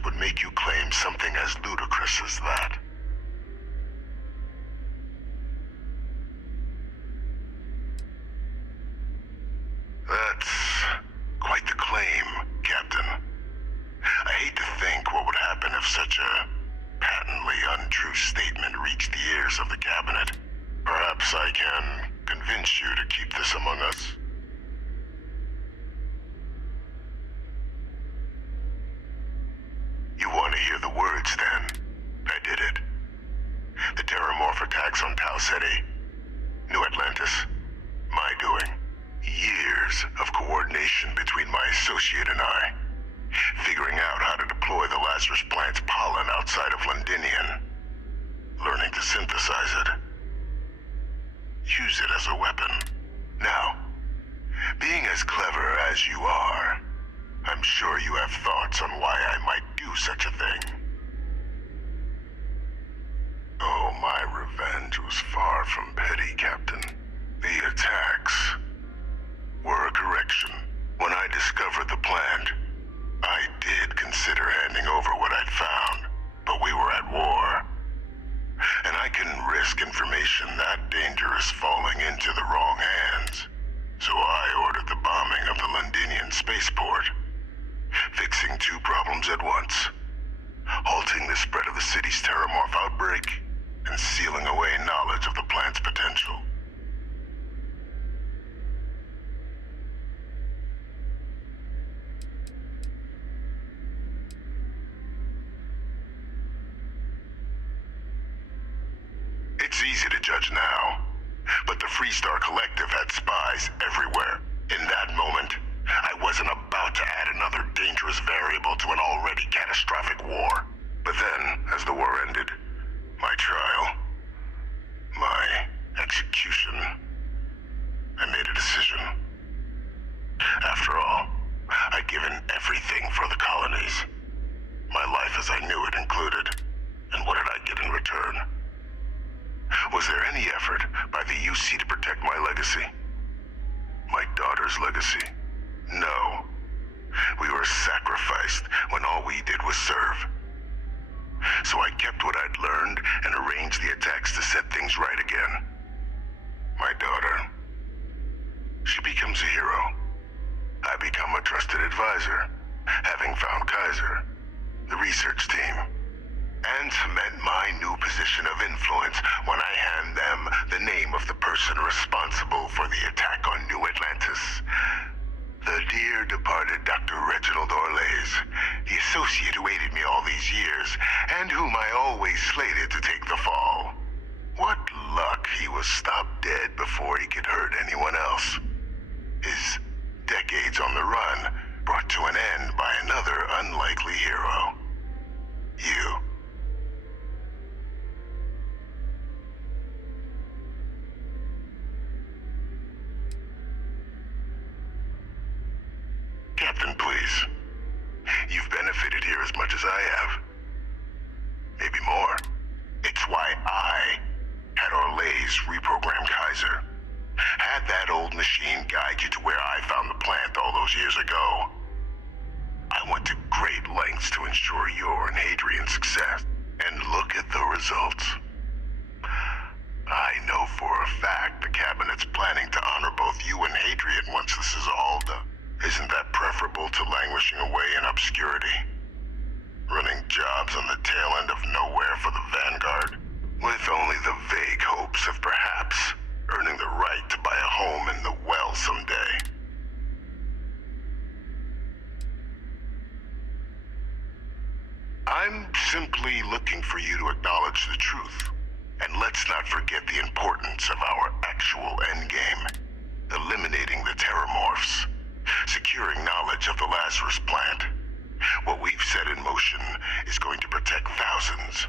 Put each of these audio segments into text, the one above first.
plans would make you claim something as ludicrous as that? That's quite the claim, Captain. I hate to think what would happen if such a patently untrue statement reached the ears of the cabinet. Perhaps I can convince you to keep this among us. You want to hear the words, then? I did it. The Terramorph attacks on Tau Ceti, New Atlantis, my doing. Years of coordination between my associate and I, figuring out how to deploy the Lazarus plant's pollen outside of Londinian, learning to synthesize it, use it as a weapon. Now, being as clever as you are, I'm sure you have thoughts on why I might do such a thing. Oh, my revenge was far from petty, Captain. The attacks were a correction. When I discovered the plant, I did consider handing over what I'd found, but we were at war. And I couldn't risk information that dangerous falling into the wrong hands. So I ordered the bombing of the Londinian spaceport, fixing two problems at once: halting the spread of the city's Terramorph outbreak, and sealing away knowledge of the plant's potential. It's easy to judge now, but the Freestar Collective had spies everywhere. In that moment, I wasn't about to add another dangerous variable to an already catastrophic war. But then, as the war ended, my trial, my execution, I made a decision. After all, I'd given everything for the colonies. My life as I knew it included. And what did I get in return? Was there any effort by the UC to protect my legacy? My daughter's legacy? No. We were sacrificed when all we did was serve. So I kept what I'd learned and arranged the attacks to set things right again. My daughter, she becomes a hero. I become a trusted advisor, having found Kaiser, the research team, and cement my new position of influence when I hand them the name of the person responsible for the attack on New Atlantis. The dear departed Dr. Reginald Orlays, the associate who aided me all these years, and whom I always slated to take the fall. What luck he was stopped dead before he could hurt anyone else. His decades on the run brought to an end by another unlikely hero. You. Captain, please. You've benefited here as much as I have. Maybe more. It's why I had Orlays reprogram Kaiser. Had that old machine guide you to where I found the plant all those years ago. I went to great lengths to ensure your and Hadrian's success. And look at the results. I know for a fact the Cabinet's planning to honor both you and Hadrian once this is all done. Isn't that preferable to languishing away in obscurity? Running jobs on the tail end of nowhere for the Vanguard, with only the vague hopes of perhaps earning the right to buy a home in the well someday. I'm simply looking for you to acknowledge the truth. And let's not forget the importance of our actual endgame: eliminating the Terramorphs, securing knowledge of the Lazarus plant. What we've set in motion is going to protect thousands,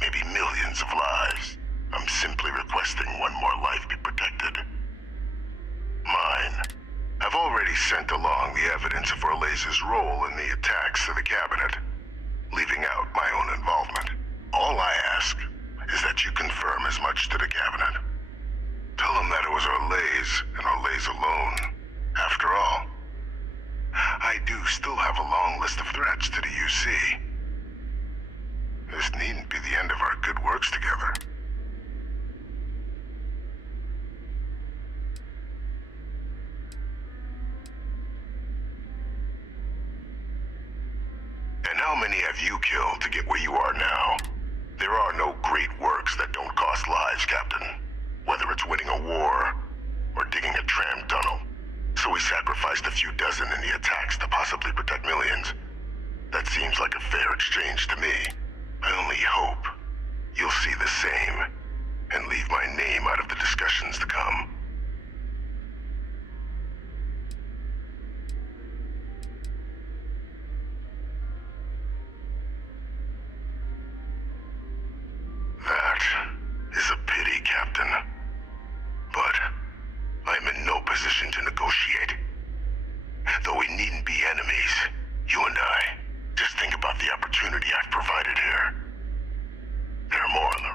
maybe millions of lives. I'm simply requesting one more life be protected. Mine. I've already sent along the evidence of Orlays' role in the attacks to the Cabinet, leaving out my own involvement. All I ask is that you confirm as much to the Cabinet. Tell them that it was Orlays and Orlays alone. After all, I do still have a long list of threats to the UC. This needn't be the end of our good works together. And how many have you killed to get where you are now? There are no great works that don't cost lives, Captain. Whether it's winning a war, or digging a tram tunnel. So we sacrificed a few dozen in the attacks to possibly protect millions. That seems like a fair exchange to me. I only hope you'll see the same, and leave my name out of the discussions to come. That is a pity, Captain. But I'm in no position to negotiate. Though we needn't be enemies, you and I. Just think about the opportunity I've provided here. There are more on the...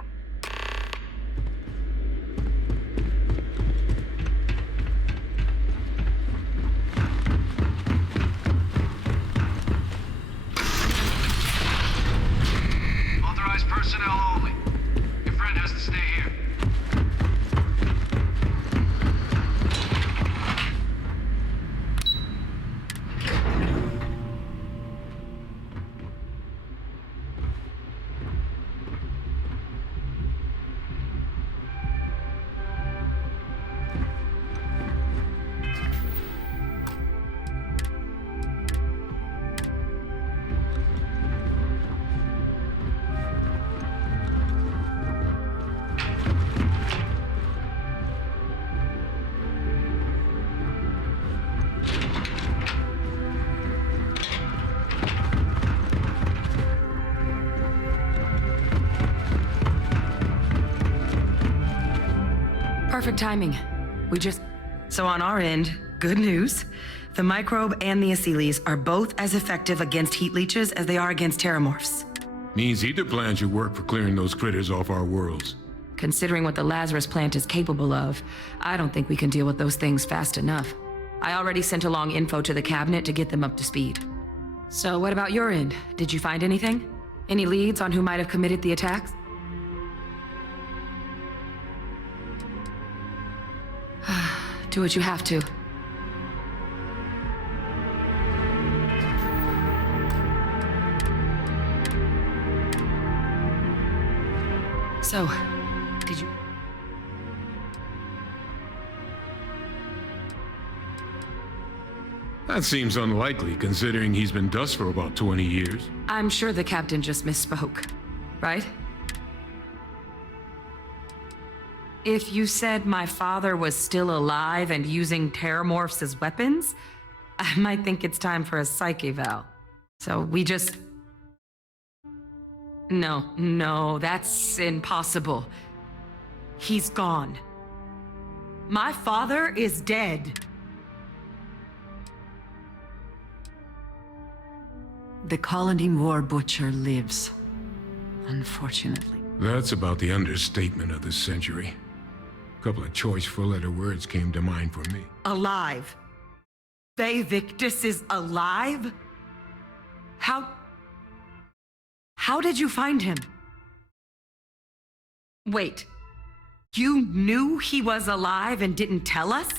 Authorized personnel only. Your friend has to stay here. Perfect timing. So on our end, good news. The microbe and the acyles are both as effective against heat leeches as they are against terramorphs. Means either plan should work for clearing those critters off our worlds. Considering what the Lazarus plant is capable of, I don't think we can deal with those things fast enough. I already sent along info to the cabinet to get them up to speed. So what about your end? Did you find anything? Any leads on who might have committed the attacks? Do what you have to. So, did you... That seems unlikely, considering he's been dust for about 20 years. I'm sure the captain just misspoke, right? If you said my father was still alive and using terramorphs as weapons, I might think it's time for a psych eval. So we just... No, that's impossible. He's gone. My father is dead. The colony war butcher lives, unfortunately. That's about the understatement of the century. A couple of choice four-letter words came to mind for me. Alive. Faye Victus is alive? How did you find him? Wait, you knew he was alive and didn't tell us?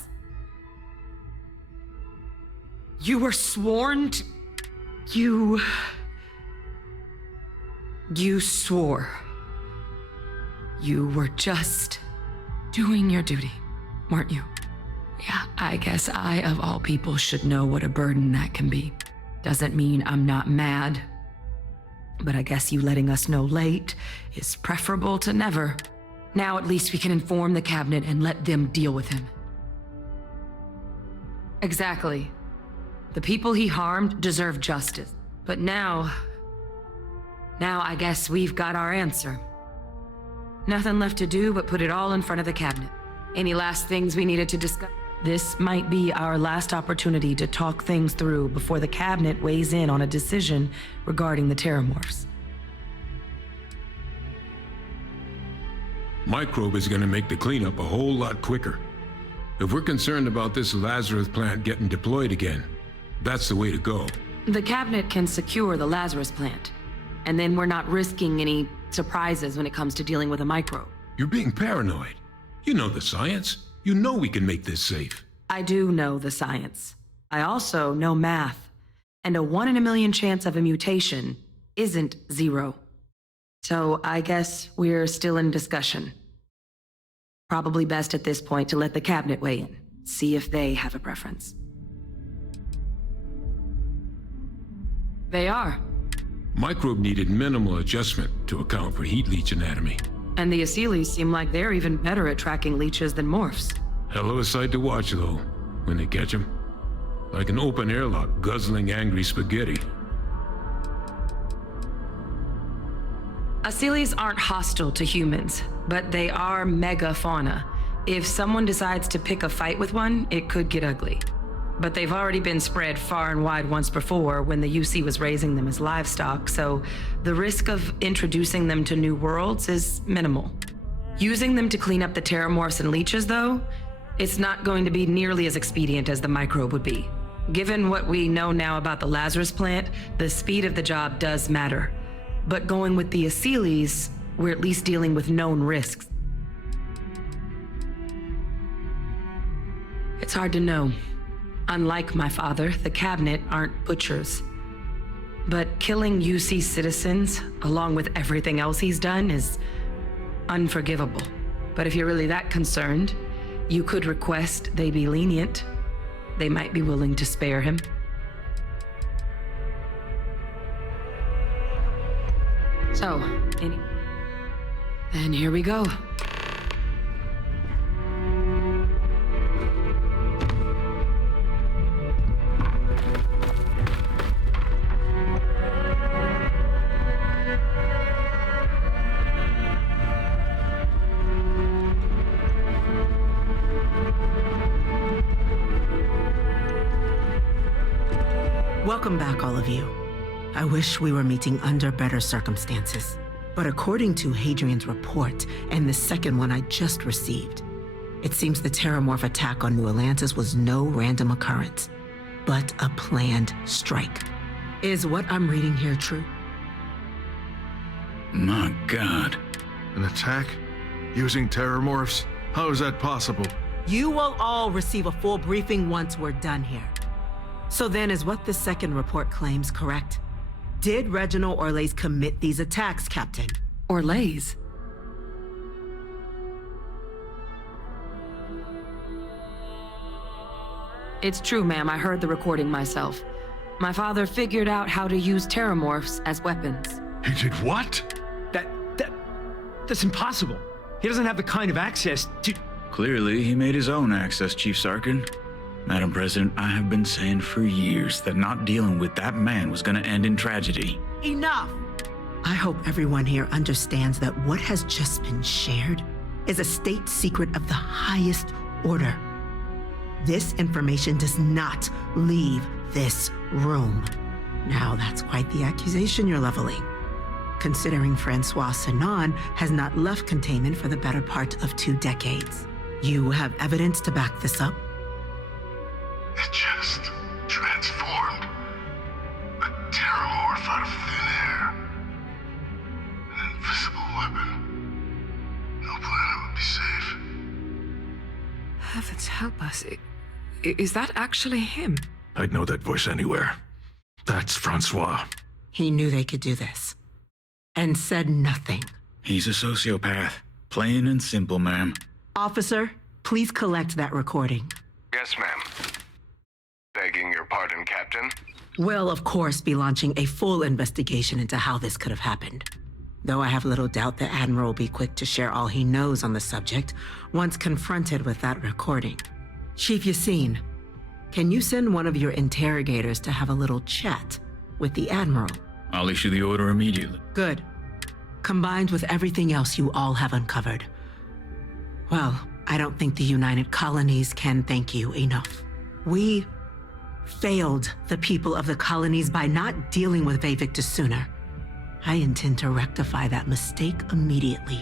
You were sworn to... You swore. You were just doing your duty, weren't you? Yeah, I guess I, of all people, should know what a burden that can be. Doesn't mean I'm not mad. But I guess you letting us know late is preferable to never. Now at least we can inform the cabinet and let them deal with him. Exactly. The people he harmed deserve justice. But now I guess we've got our answer. Nothing left to do but put it all in front of the cabinet. Any last things we needed to discuss? This might be our last opportunity to talk things through before the cabinet weighs in on a decision regarding the terramorphs. Microbe is gonna make the cleanup a whole lot quicker. If we're concerned about this Lazarus plant getting deployed again, that's the way to go. The cabinet can secure the Lazarus plant. And then we're not risking any surprises when it comes to dealing with a microbe. You're being paranoid. You know the science. You know we can make this safe. I do know the science. I also know math. And a 1 in a million chance of a mutation isn't 0. So I guess we're still in discussion. Probably best at this point to let the cabinet weigh in, see if they have a preference. They are. Microbe needed minimal adjustment to account for heat leech anatomy. And the Aseles seem like they're even better at tracking leeches than morphs. Hell of a sight to watch, though, when they catch them. Like an open airlock guzzling angry spaghetti. Aseles aren't hostile to humans, but they are megafauna. If someone decides to pick a fight with one, it could get ugly. But they've already been spread far and wide once before when the UC was raising them as livestock, so the risk of introducing them to new worlds is minimal. Using them to clean up the terramorphs and leeches, though, it's not going to be nearly as expedient as the microbe would be. Given what we know now about the Lazarus plant, the speed of the job does matter. But going with the Aseles, we're at least dealing with known risks. It's hard to know. Unlike my father, the cabinet aren't butchers. But killing UC citizens, along with everything else he's done, is unforgivable. But if you're really that concerned, you could request they be lenient. They might be willing to spare him. So, then here we go. Welcome back, all of you. I wish we were meeting under better circumstances. But according to Hadrian's report, and the second one I just received, it seems the Terramorph attack on New Atlantis was no random occurrence, but a planned strike. Is what I'm reading here true? My God. An attack? Using terramorphs? How is that possible? You will all receive a full briefing once we're done here. So then, is what the second report claims correct? Did Reginald Orlays commit these attacks, Captain? Orlays? It's true, ma'am. I heard the recording myself. My father figured out how to use terramorphs as weapons. He did what? That's impossible. He doesn't have the kind of access to... Clearly, he made his own access, Chief Sarkin. Madam President, I have been saying for years that not dealing with that man was gonna end in tragedy. Enough! I hope everyone here understands that what has just been shared is a state secret of the highest order. This information does not leave this room. Now, that's quite the accusation you're leveling, considering Francois Sinon has not left containment for the better part of 2 decades. You have evidence to back this up? It just transformed. A terramorph out of thin air. An invisible weapon. No planet would be safe. Heavens help us. Is that actually him? I'd know that voice anywhere. That's Francois. He knew they could do this, and said nothing. He's a sociopath. Plain and simple, ma'am. Officer, please collect that recording. Yes, ma'am. Begging your pardon, Captain. We'll, of course, be launching a full investigation into how this could have happened. Though I have little doubt the Admiral will be quick to share all he knows on the subject once confronted with that recording. Chief Yassine, can you send one of your interrogators to have a little chat with the Admiral? I'll issue the order immediately. Good. Combined with everything else you all have uncovered. Well, I don't think the United Colonies can thank you enough. We failed the people of the colonies by not dealing with Vavictus sooner. I intend to rectify that mistake immediately.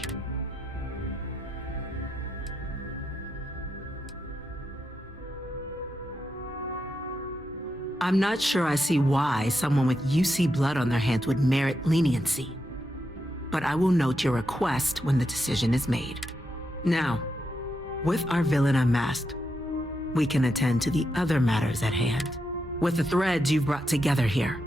I'm not sure I see why someone with UC blood on their hands would merit leniency. But I will note your request when the decision is made. Now, with our villain unmasked, we can attend to the other matters at hand. With the threads you've brought together here,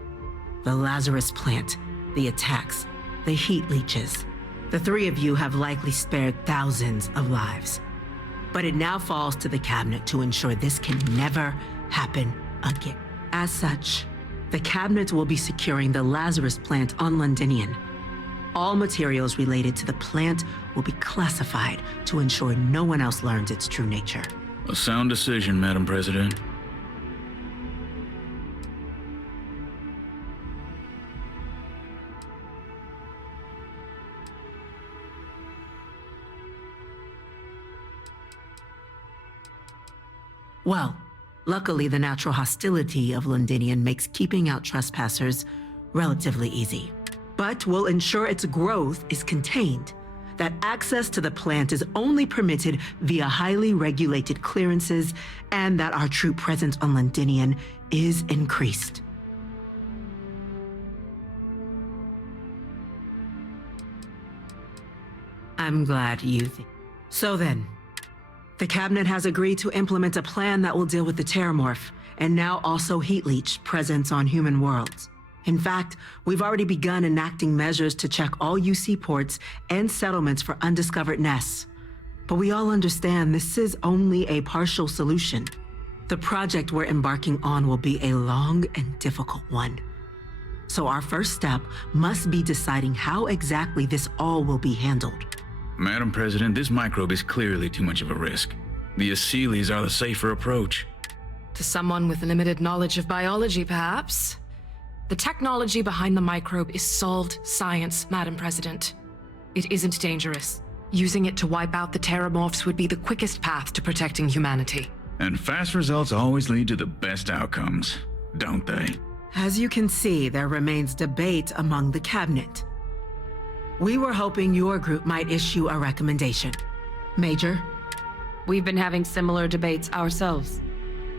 the Lazarus plant, the attacks, the heat leeches, the three of you have likely spared thousands of lives. But it now falls to the cabinet to ensure this can never happen again. As such, the cabinet will be securing the Lazarus plant on Londinian. All materials related to the plant will be classified to ensure no one else learns its true nature. A sound decision, Madam President. Well, luckily the natural hostility of Londinian makes keeping out trespassers relatively easy. But we'll ensure its growth is contained, that access to the plant is only permitted via highly regulated clearances, and that our troop presence on Londinian is increased. I'm glad you think. So then, the cabinet has agreed to implement a plan that will deal with the Terramorph, and now also Heat Leech presence on human worlds. In fact, we've already begun enacting measures to check all UC ports and settlements for undiscovered nests. But we all understand this is only a partial solution. The project we're embarking on will be a long and difficult one. So our first step must be deciding how exactly this all will be handled. Madam President, this microbe is clearly too much of a risk. The Aseles are the safer approach. To someone with limited knowledge of biology, perhaps. The technology behind the microbe is solved science, Madam President. It isn't dangerous. Using it to wipe out the Terramorphs would be the quickest path to protecting humanity. And fast results always lead to the best outcomes, don't they? As you can see, there remains debate among the cabinet. We were hoping your group might issue a recommendation. Major? We've been having similar debates ourselves,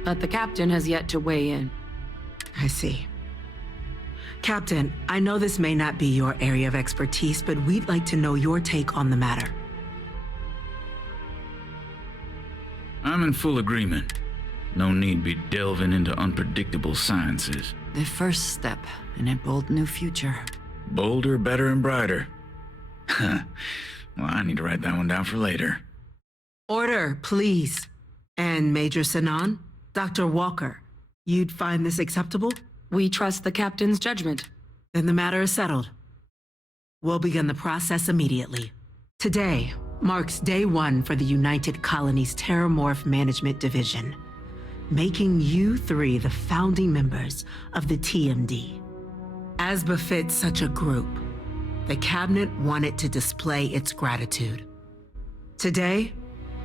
but the captain has yet to weigh in. I see. Captain, I know this may not be your area of expertise, but we'd like to know your take on the matter. I'm in full agreement. No need be delving into unpredictable sciences. The first step in a bold new future. Bolder, better, and brighter. Well, I need to write that one down for later. Order, please. And Major Sinan, Dr. Walker, you'd find this acceptable? We trust the captain's judgment. Then the matter is settled. We'll begin the process immediately. Today marks day one for the United Colonies Terramorph Management Division, making you three the founding members of the TMD. As befits such a group, the cabinet wanted to display its gratitude. Today,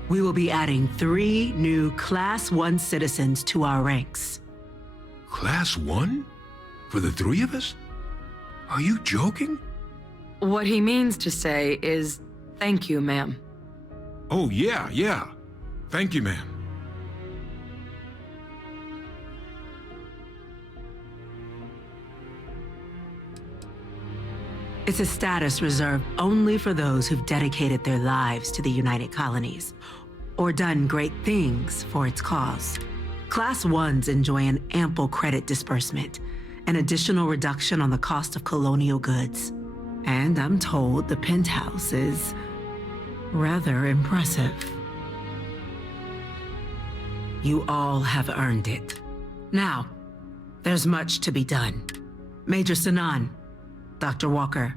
we will be adding 3 new Class 1 citizens to our ranks. Class 1? For the 3 of us? Are you joking? What he means to say is, thank you, ma'am. Oh, yeah. Thank you, ma'am. It's a status reserved only for those who've dedicated their lives to the United Colonies, or done great things for its cause. Class 1s enjoy an ample credit disbursement, an additional reduction on the cost of colonial goods. And I'm told the penthouse is rather impressive. You all have earned it. Now, there's much to be done. Major Sinan, Dr. Walker,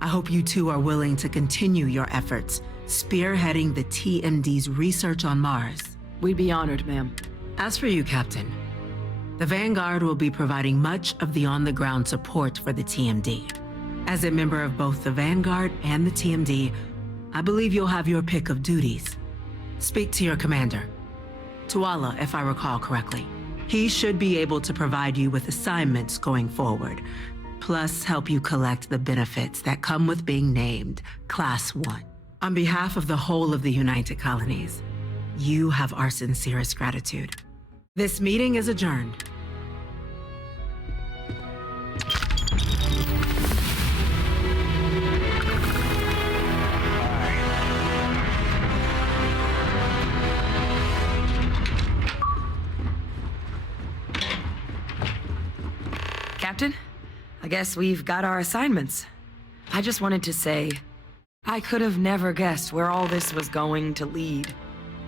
I hope you two are willing to continue your efforts spearheading the TMD's research on Mars. We'd be honored, ma'am. As for you, Captain, the Vanguard will be providing much of the on-the-ground support for the TMD. As a member of both the Vanguard and the TMD, I believe you'll have your pick of duties. Speak to your commander, Tuala, if I recall correctly. He should be able to provide you with assignments going forward, plus help you collect the benefits that come with being named Class 1. On behalf of the whole of the United Colonies, you have our sincerest gratitude. This meeting is adjourned. Captain, I guess we've got our assignments. I just wanted to say, I could have never guessed where all this was going to lead.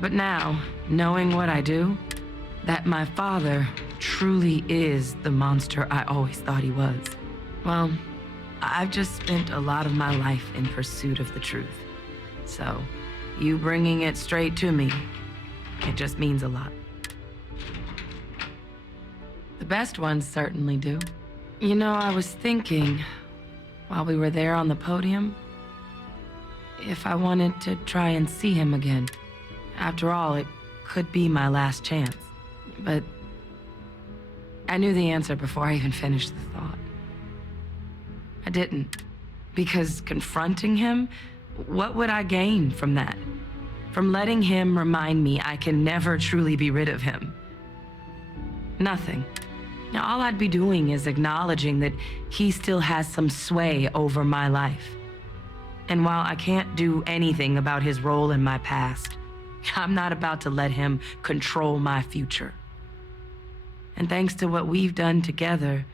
But now, knowing what I do, that my father truly is the monster I always thought he was. Well, I've just spent a lot of my life in pursuit of the truth. So, you bringing it straight to me, it just means a lot. The best ones certainly do. You know, I was thinking, while we were there on the podium, if I wanted to try and see him again. After all, it could be my last chance. But I knew the answer before I even finished the thought. I didn't. Because confronting him, what would I gain from that? From letting him remind me I can never truly be rid of him? Nothing. Now, all I'd be doing is acknowledging that he still has some sway over my life. And while I can't do anything about his role in my past, I'm not about to let him control my future. And thanks to what we've done together,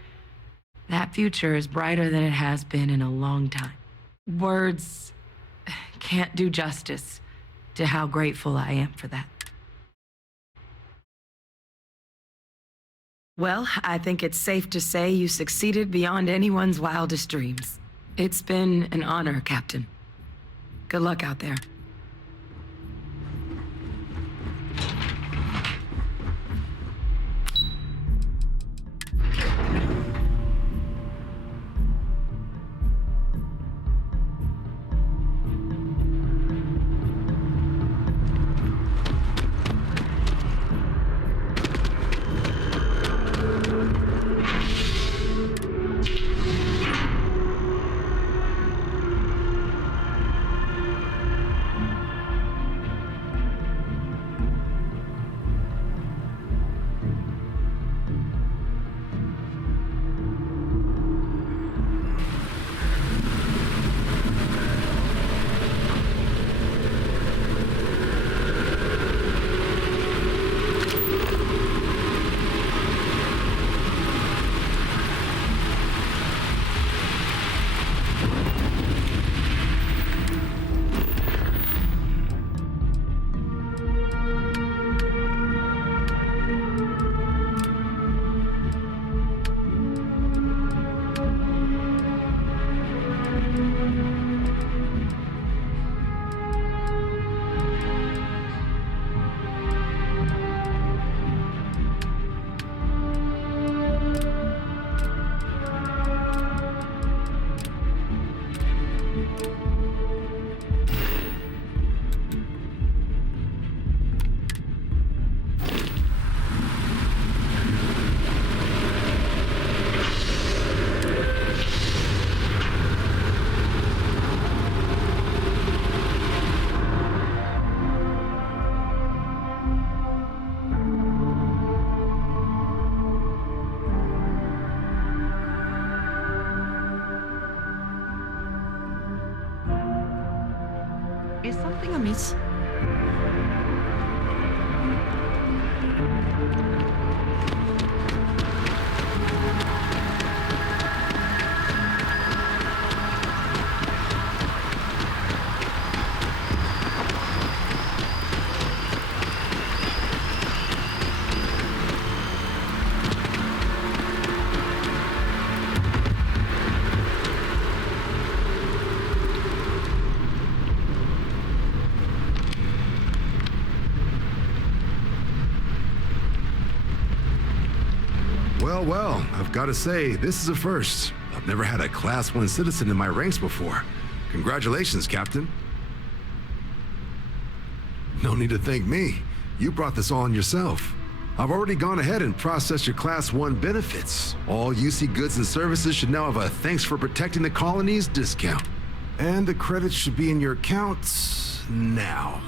that future is brighter than it has been in a long time. Words can't do justice to how grateful I am for that. Well, I think it's safe to say you succeeded beyond anyone's wildest dreams. It's been an honor, Captain. Good luck out there. Is something amiss? Well, I've got to say, this is a first. I've never had a Class 1 citizen in my ranks before. Congratulations, Captain. No need to thank me. You brought this on yourself. I've already gone ahead and processed your Class 1 benefits. All UC goods and services should now have a thanks for protecting the colonies discount. And the credits should be in your accounts now.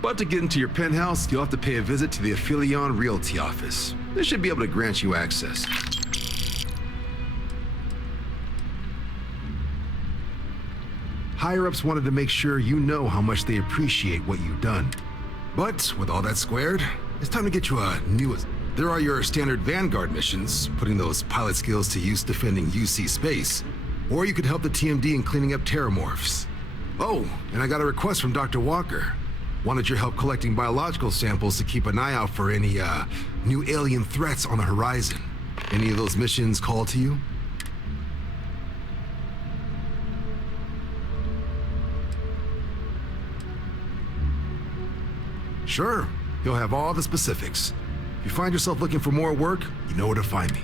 But to get into your penthouse, you'll have to pay a visit to the Aphelion Realty office. They should be able to grant you access. Higher-ups wanted to make sure you know how much they appreciate what you've done. But with all that squared, it's time to get you a new There are your standard Vanguard missions, putting those pilot skills to use defending UC space. Or you could help the TMD in cleaning up terramorphs. Oh, and I got a request from Dr. Walker. Wanted your help collecting biological samples to keep an eye out for any, new alien threats on the horizon. Any of those missions call to you? Sure. You'll have all the specifics. If you find yourself looking for more work, you know where to find me.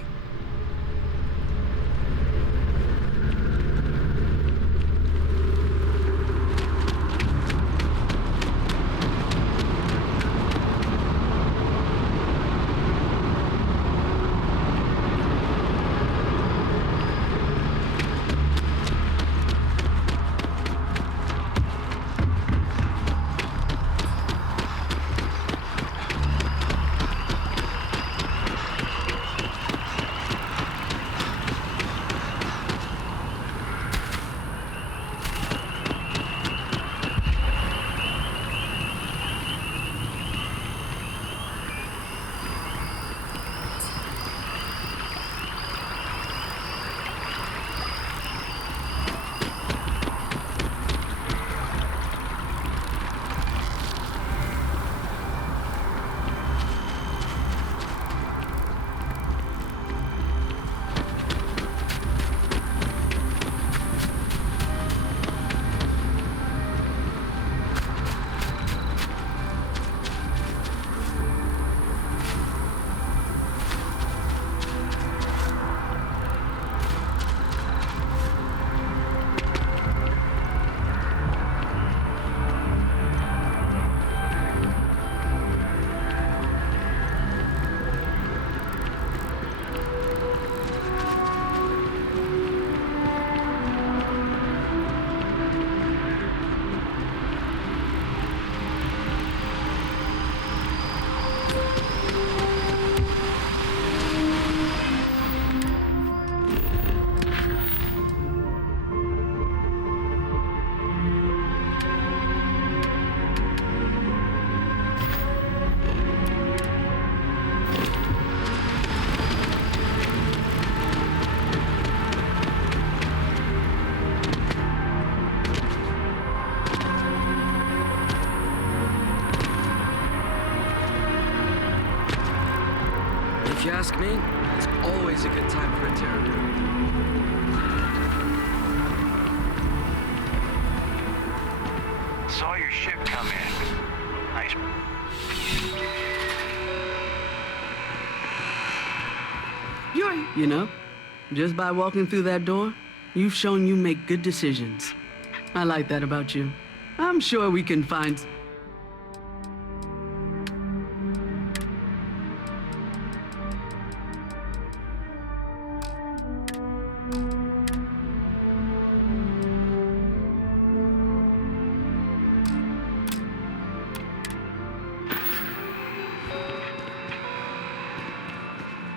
If you ask me, it's always a good time for a terror group. Saw your ship come in. Nice. You know, just by walking through that door, you've shown you make good decisions. I like that about you. I'm sure we can find...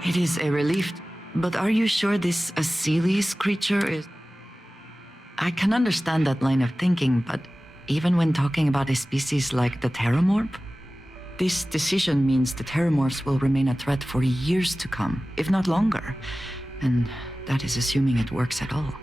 It is a relief, but are you sure this Aseles creature is... I can understand that line of thinking, but even when talking about a species like the Terramorph, this decision means the Terramorphs will remain a threat for years to come, if not longer. And that is assuming it works at all.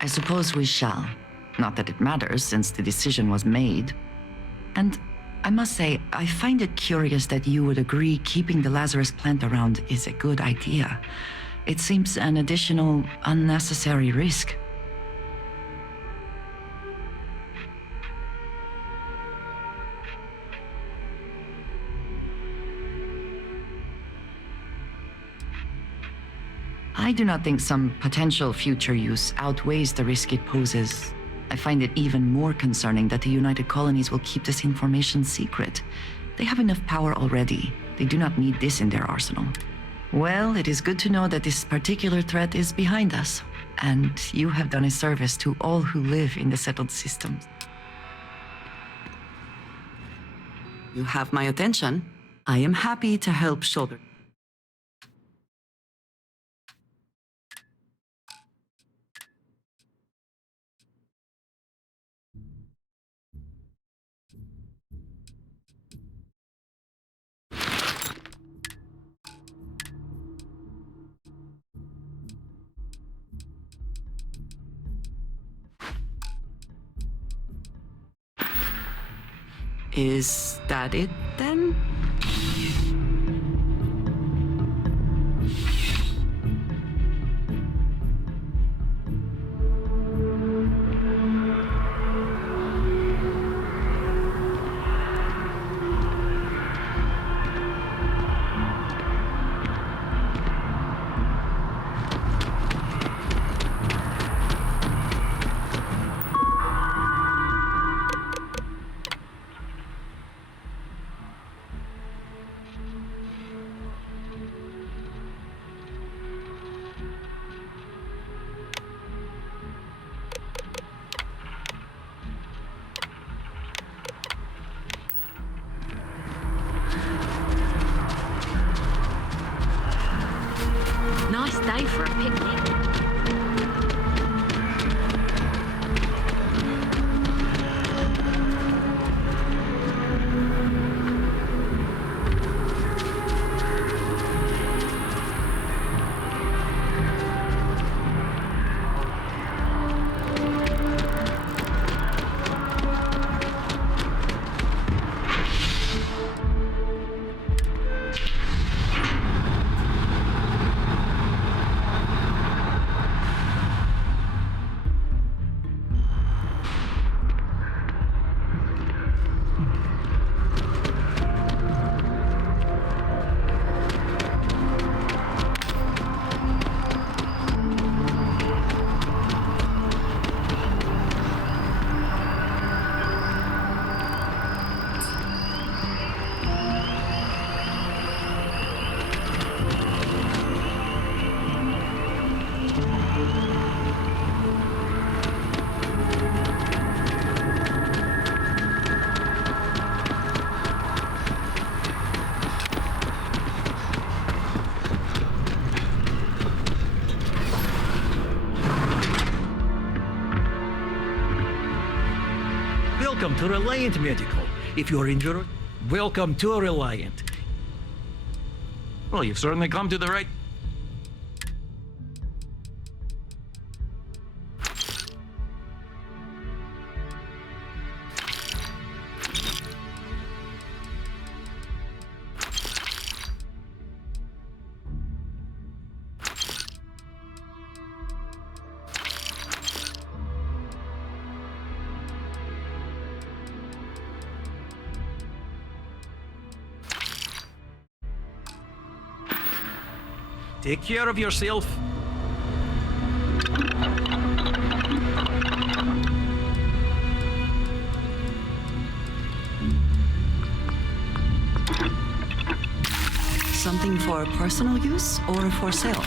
I suppose we shall. Not that it matters, since the decision was made. And I must say, I find it curious that you would agree keeping the Lazarus plant around is a good idea. It seems an additional, unnecessary risk. I do not think some potential future use outweighs the risk it poses. I find it even more concerning that the United Colonies will keep this information secret. They have enough power already. They do not need this in their arsenal. Well, it is good to know that this particular threat is behind us, and you have done a service to all who live in the settled systems. You have my attention. I am happy to help shoulder. Is that it then? Nice day for a picnic. Welcome to Reliant Medical. If you're injured, welcome to Reliant. Well, you've certainly come to the right... Take care of yourself. Something for personal use or for sale?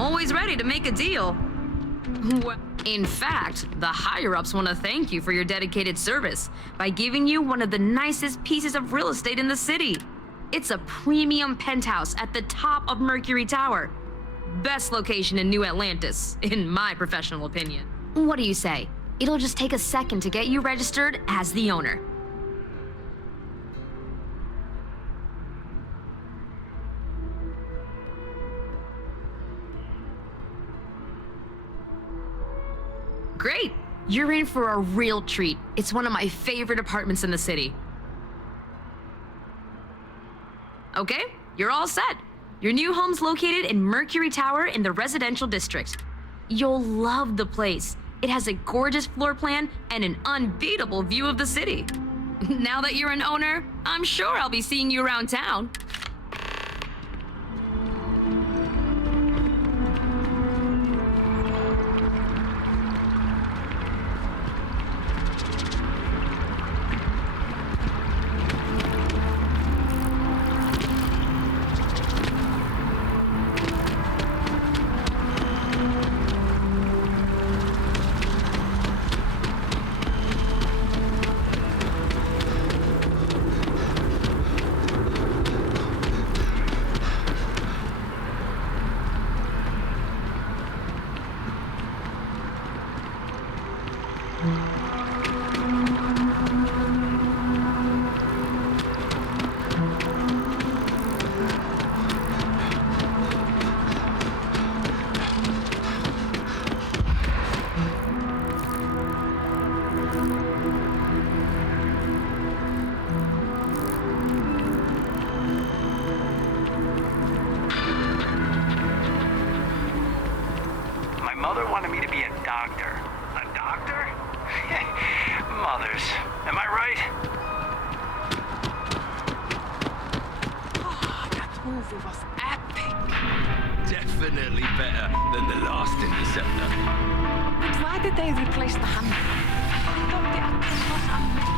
always ready to make a deal. In fact, the higher-ups want to thank you for your dedicated service by giving you one of the nicest pieces of real estate in the city. It's a premium penthouse at the top of Mercury Tower. Best location in New Atlantis, in my professional opinion. What do you say? It'll just take a second to get you registered as the owner. Great! You're in for a real treat. It's one of my favorite apartments in the city. Okay, you're all set. Your new home's located in Mercury Tower in the residential district. You'll love the place. It has a gorgeous floor plan and an unbeatable view of the city. Now that you're an owner, I'm sure I'll be seeing you around town. Definitely better than the last interceptor. But why did they replace the hammer? I thought the actress was amazing.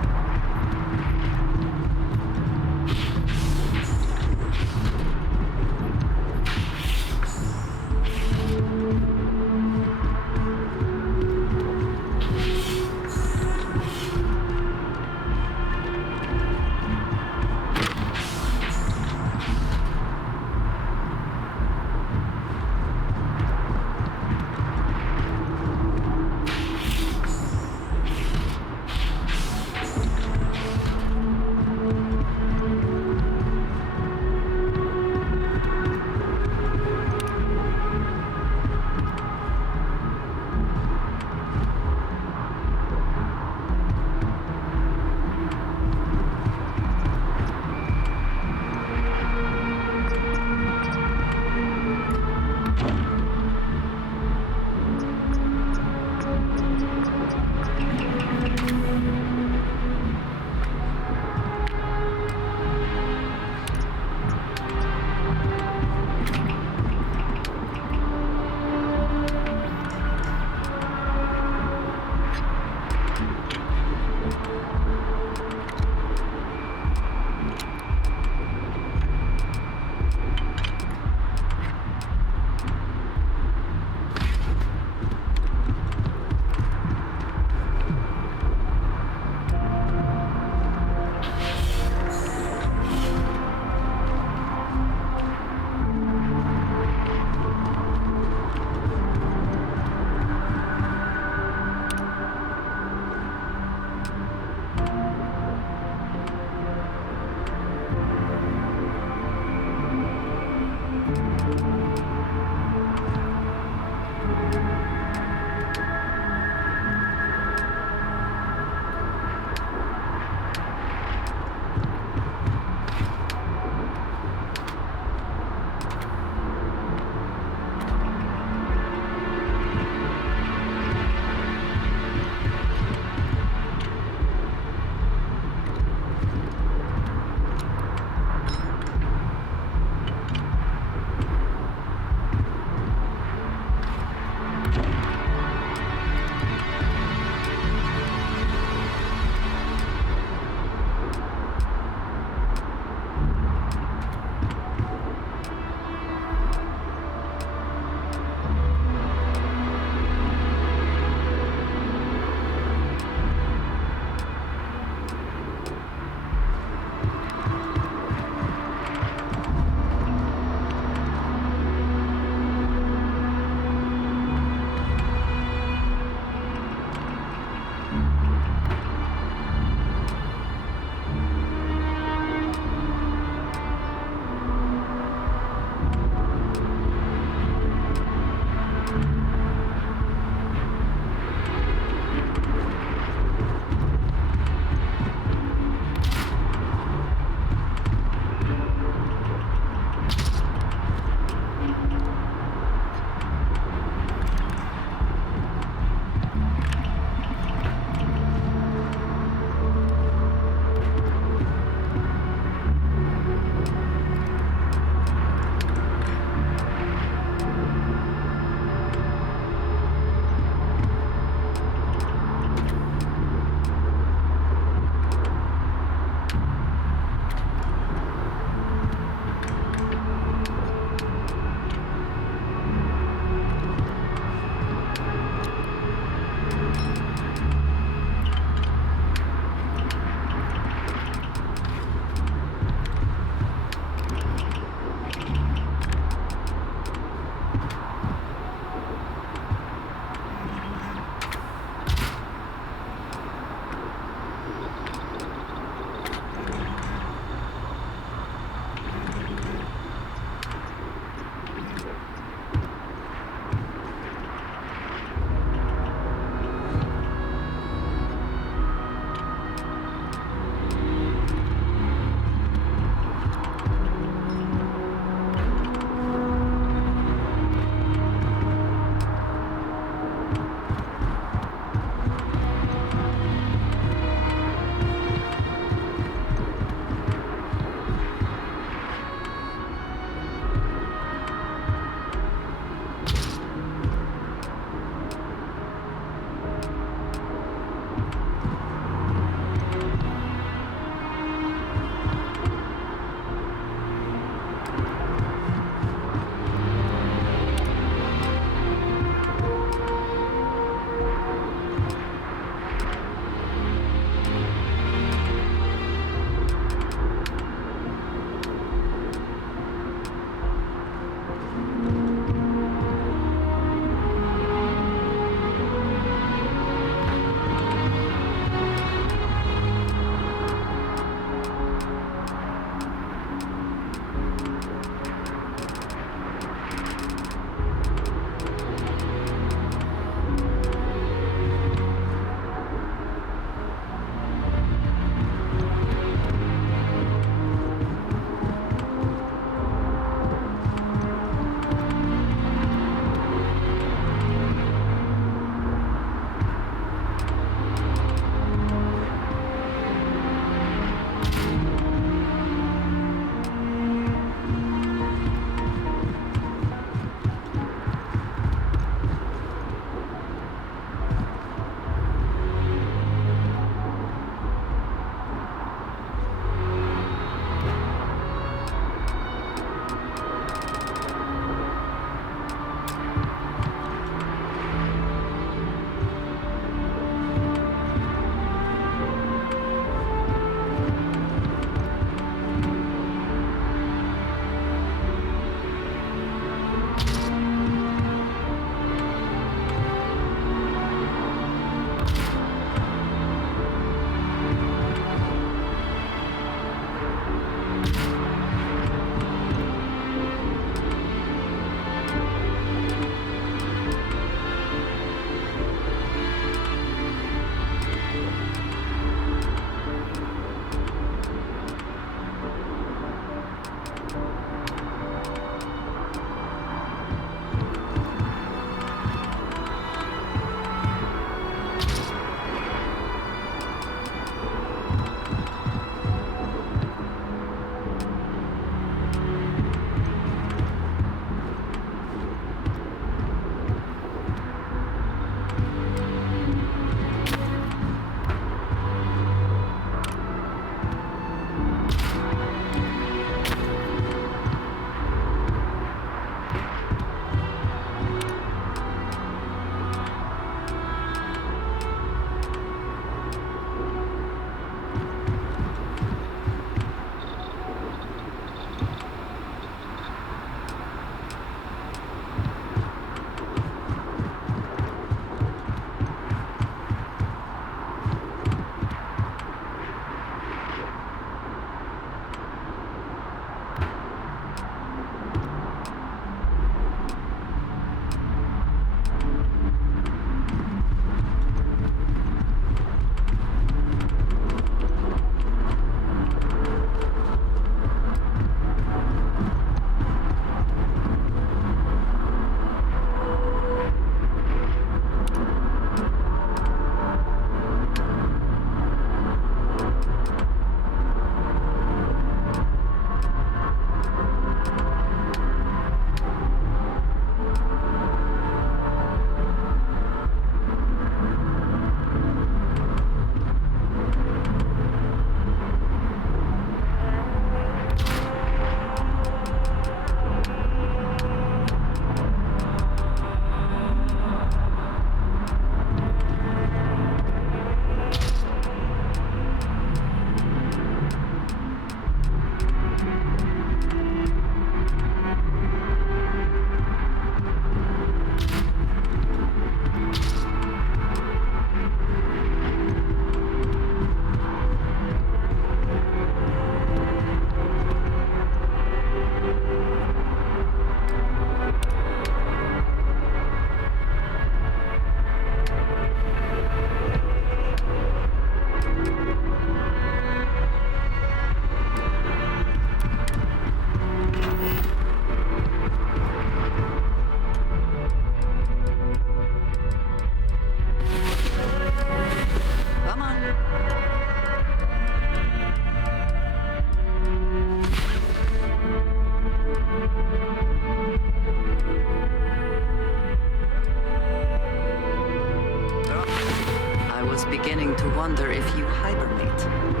beginning to wonder if you hibernate.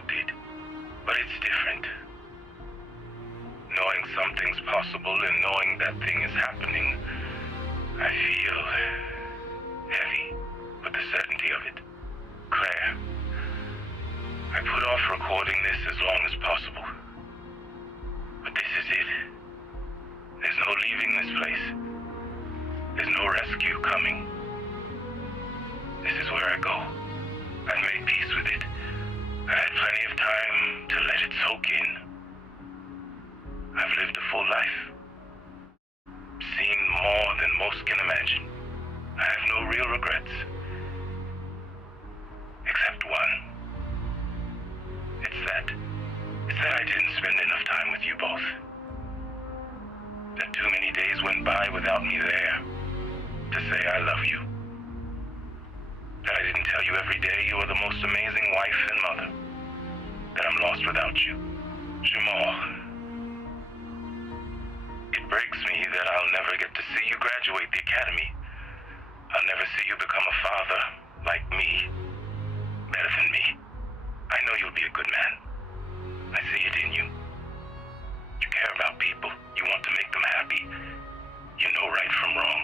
all did. But it's different. Knowing something's possible and knowing that thing is happening, I feel heavy with the certainty of it. Claire, I put off recording this as long as possible. But this is it. There's no leaving this place. There's no rescue coming. This is where I go. I've made peace with it. I had plenty of time to let it soak in. I've lived a full life. Seen more than most can imagine. I have no real regrets. Except one. It's that I didn't spend enough time with you both. That too many days went by without me there to say I love you. That I didn't tell you every day you are the most amazing wife and mother. That I'm lost without you. Jamal. It breaks me that I'll never get to see you graduate the academy. I'll never see you become a father like me. Better than me. I know you'll be a good man. I see it in you. You care about people. You want to make them happy. You know right from wrong.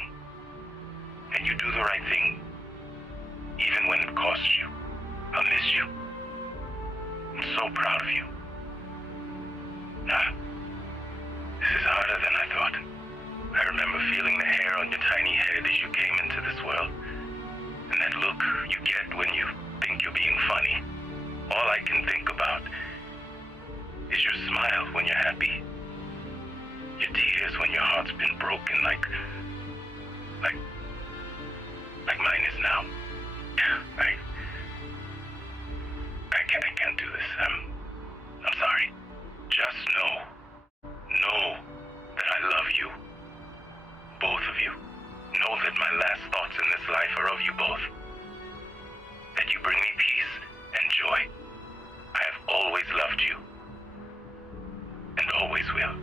And you do the right thing. Even when it costs you. I'll miss you. I'm so proud of you. Nah. This is harder than I thought. I remember feeling the hair on your tiny head as you came into this world. And that look you get when you think you're being funny. All I can think about is your smile when you're happy. Your tears when your heart's been broken like mine is now. I can't do this. I'm sorry. Just know that I love you. Both of you. Know that my last thoughts in this life are of you both. That you bring me peace and joy. I have always loved you. And always will.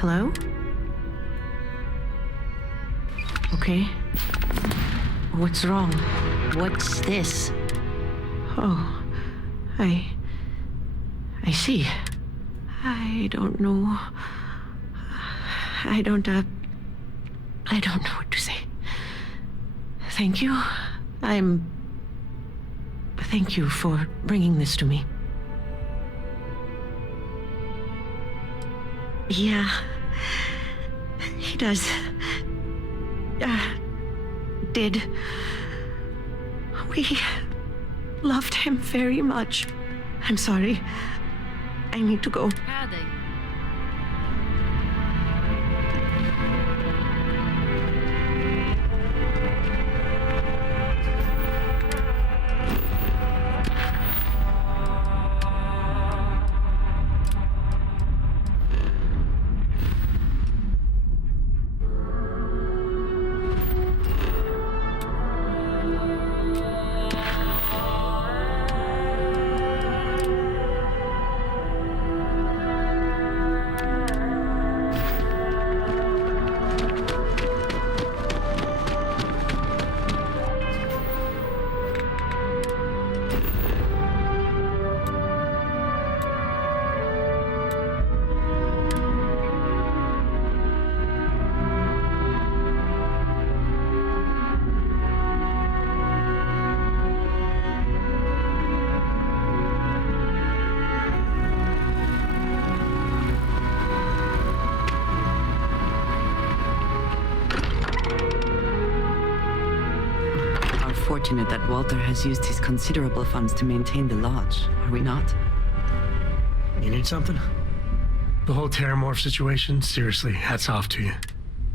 Hello? Okay. What's wrong? What's this? Oh, I see. I don't know. I don't know what to say. Thank you. Thank you for bringing this to me. Yeah. does. Did. We loved him very much. I'm sorry. I need to go. Howdy. Fortunate that Walter has used his considerable funds to maintain the lodge, are we not? You need something? The whole Terramorph situation, seriously, hats off to you.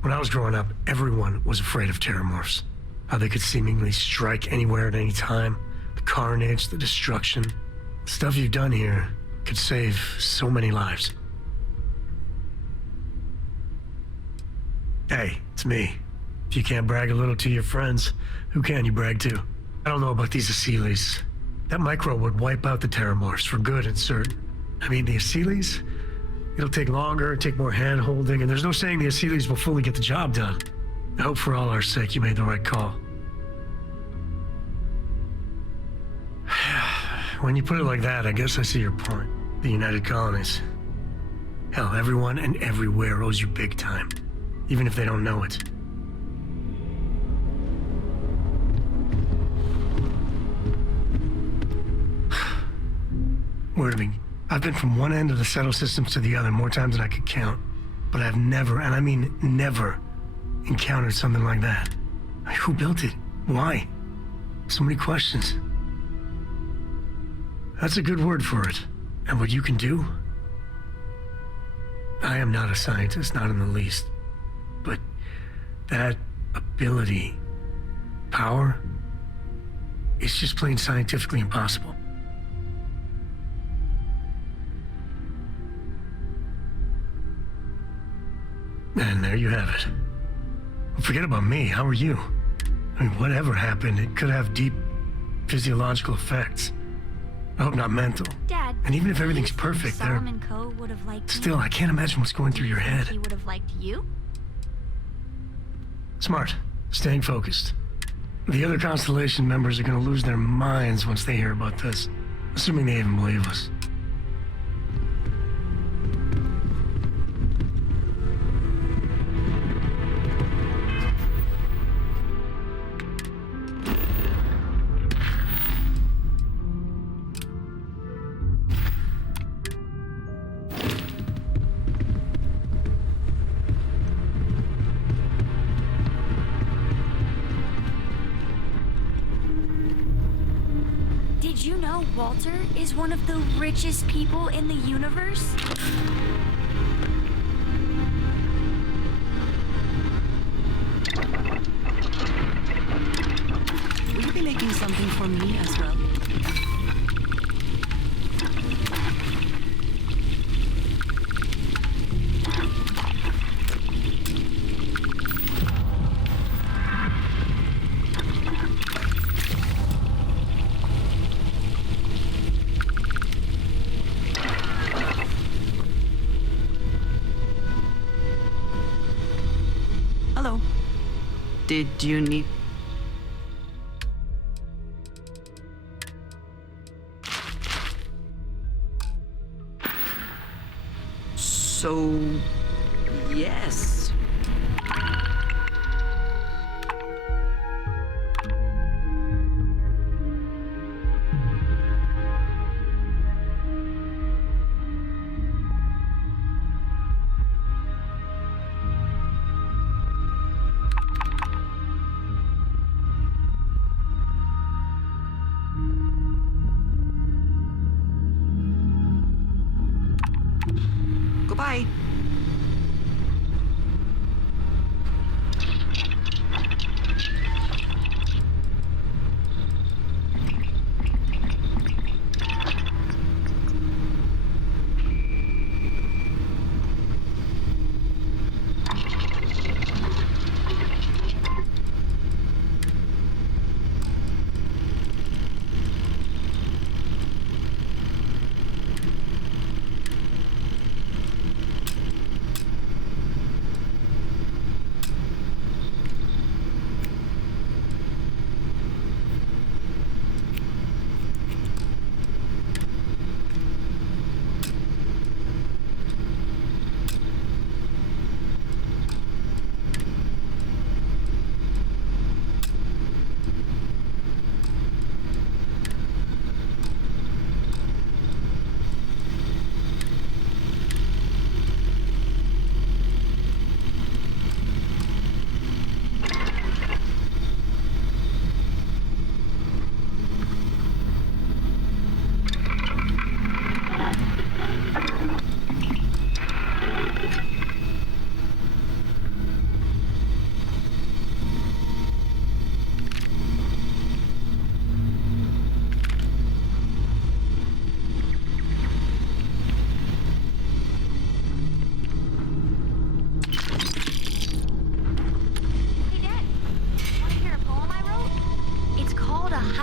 When I was growing up, everyone was afraid of Terramorphs. How they could seemingly strike anywhere at any time. The carnage, the destruction. The stuff you've done here could save so many lives. Hey, it's me. If you can't brag a little to your friends, who can you brag to? I don't know about these Asylees. That micro would wipe out the Terramorphs for good and certain. I mean, the Asylees? It'll take longer, take more hand-holding, and there's no saying the Asylees will fully get the job done. I hope for all our sake you made the right call. When you put it like that, I guess I see your point. The United Colonies. Hell, everyone and everywhere owes you big time. Even if they don't know it. Word of me, I've been from one end of the settle systems to the other more times than I could count. But I've never, and I mean never, encountered something like that. Who built it? Why? So many questions. That's a good word for it. And what you can do? I am not a scientist, not in the least. But that ability, power, it's just plain scientifically impossible. And there you have it. Forget about me, how are you? I mean, whatever happened, it could have deep physiological effects. I hope not mental. Dad, and even if everything's perfect, Solomon Coe would have liked still, I can't imagine what's going through your head. He would have liked you? Smart. Staying focused. The other Constellation members are going to lose their minds once they hear about this. Assuming they even believe us. Did you know Walter is one of the richest people in the universe? Will you be making something for me as well? Hello. Did you need... So... yes. Goodbye.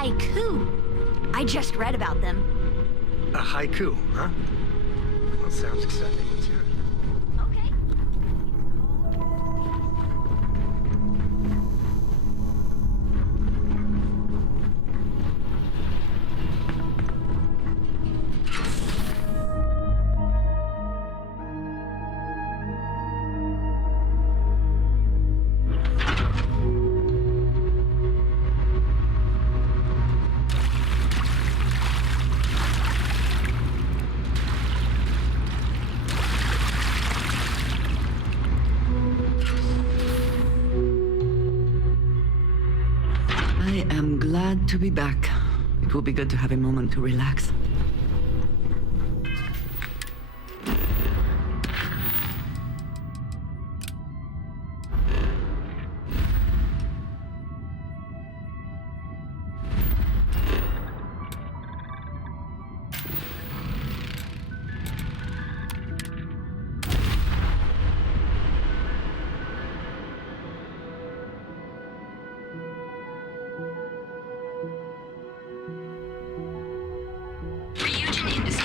Haiku. I just read about them. A haiku, huh? Well, sounds exciting. Let's hear it. Okay. I am glad to be back. It will be good to have a moment to relax.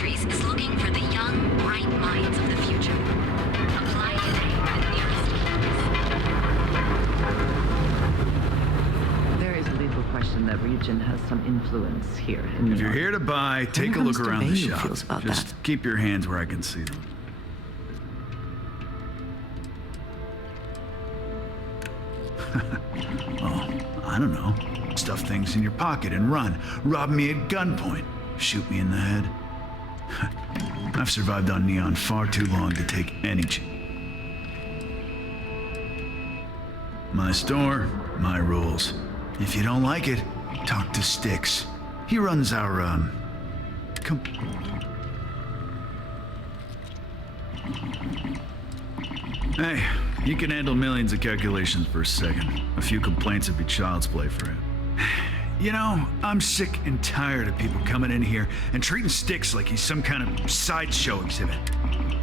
Is looking for the young, bright minds of the future. Apply today at nearest campus. There is little question that Regent has some influence here in If you're here to buy, take a look around the shop. Just keep your hands where I can see them. Oh, I don't know. Stuff things in your pocket and run. Rob me at gunpoint. Shoot me in the head. I've survived on Neon far too long to take any chance. My store, my rules. If you don't like it, talk to Styx. He runs our, Hey, you can handle millions of calculations for a second. A few complaints would be child's play for him. You know, I'm sick and tired of people coming in here and treating Styx like he's some kind of sideshow exhibit.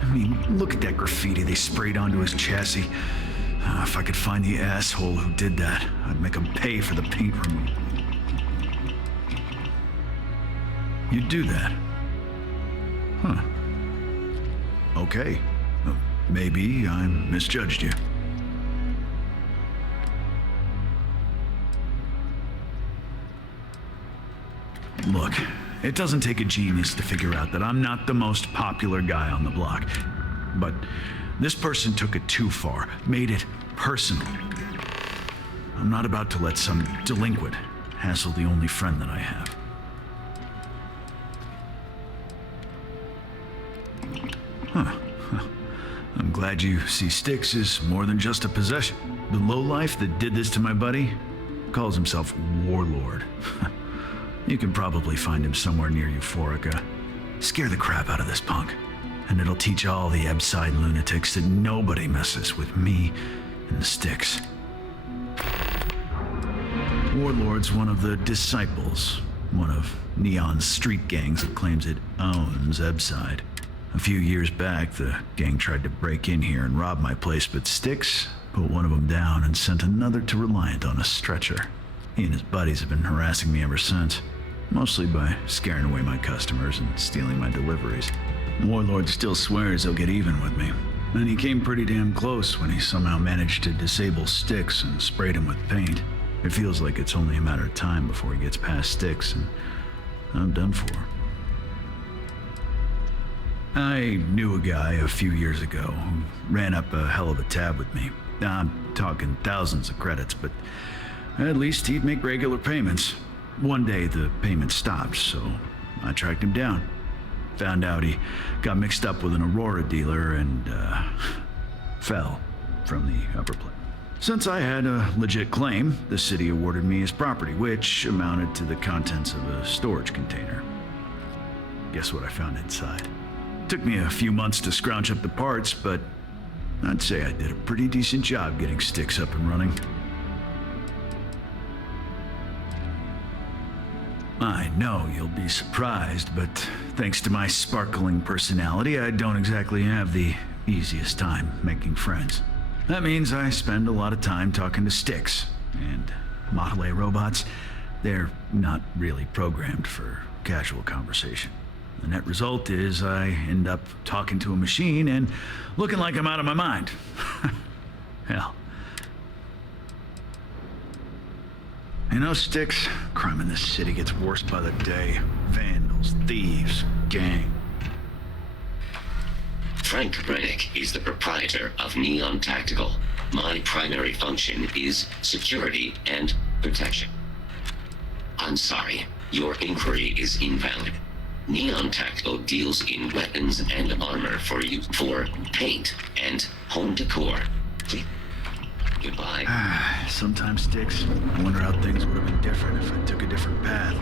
I mean, look at that graffiti they sprayed onto his chassis. If I could find the asshole who did that, I'd make him pay for the paint removal. You'd do that? Huh. Okay. Maybe I misjudged you. Look, it doesn't take a genius to figure out that I'm not the most popular guy on the block. But this person took it too far, made it personal. I'm not about to let some delinquent hassle the only friend that I have. Huh. I'm glad you see Styx as more than just a possession. The lowlife that did this to my buddy calls himself Warlord. You can probably find him somewhere near Euphorica. Scare the crap out of this punk. and it'll teach all the Ebside lunatics that nobody messes with me and the sticks. Warlord's one of the disciples, one of Neon's street gangs that claims it owns Ebside. A few years back, the gang tried to break in here and rob my place, but Styx put one of them down and sent another to Reliant on a stretcher. He and his buddies have been harassing me ever since, mostly by scaring away my customers and stealing my deliveries. Warlord still swears he'll get even with me, and he came pretty damn close when he somehow managed to disable Styx and sprayed him with paint. It feels like it's only a matter of time before he gets past Styx, and I'm done for. I knew a guy a few years ago who ran up a hell of a tab with me. I'm talking thousands of credits, but at least he'd make regular payments. One day the payment stopped, so I tracked him down. Found out he got mixed up with an Aurora dealer and fell from the upper plate. Since I had a legit claim, the city awarded me his property, which amounted to the contents of a storage container. Guess what I found inside? Took me a few months to scrounge up the parts, but I'd say I did a pretty decent job getting Styx up and running. I know you'll be surprised, but thanks to my sparkling personality, I don't exactly have the easiest time making friends. That means I spend a lot of time talking to Styx, and Model A robots, they're not really programmed for casual conversation. The net result is I end up talking to a machine and looking like I'm out of my mind. Hell. You know, Styx, crime in this city gets worse by the day. Vandals, thieves, gang. Frank Brennick is the proprietor of Neon Tactical. My primary function is security and protection. I'm sorry, your inquiry is invalid. Neon Tactical deals in weapons and armor for paint and home decor. Goodbye. Sometimes, Styx, I wonder how things would have been different if I took a different path.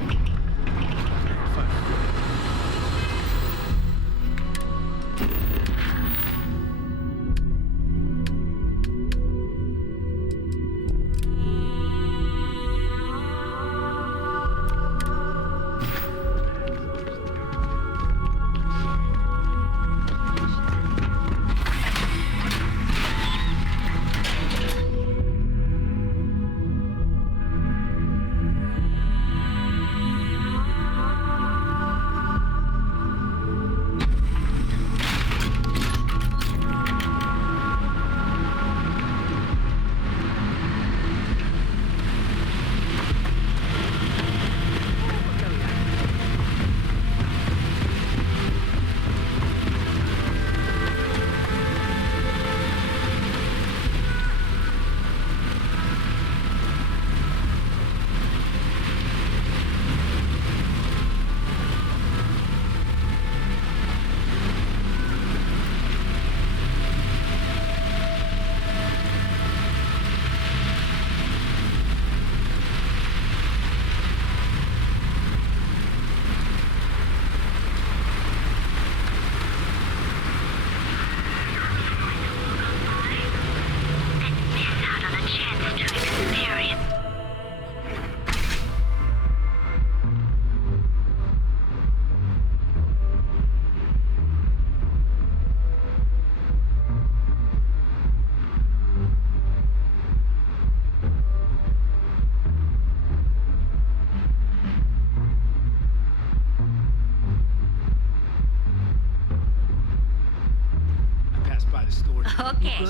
Okay.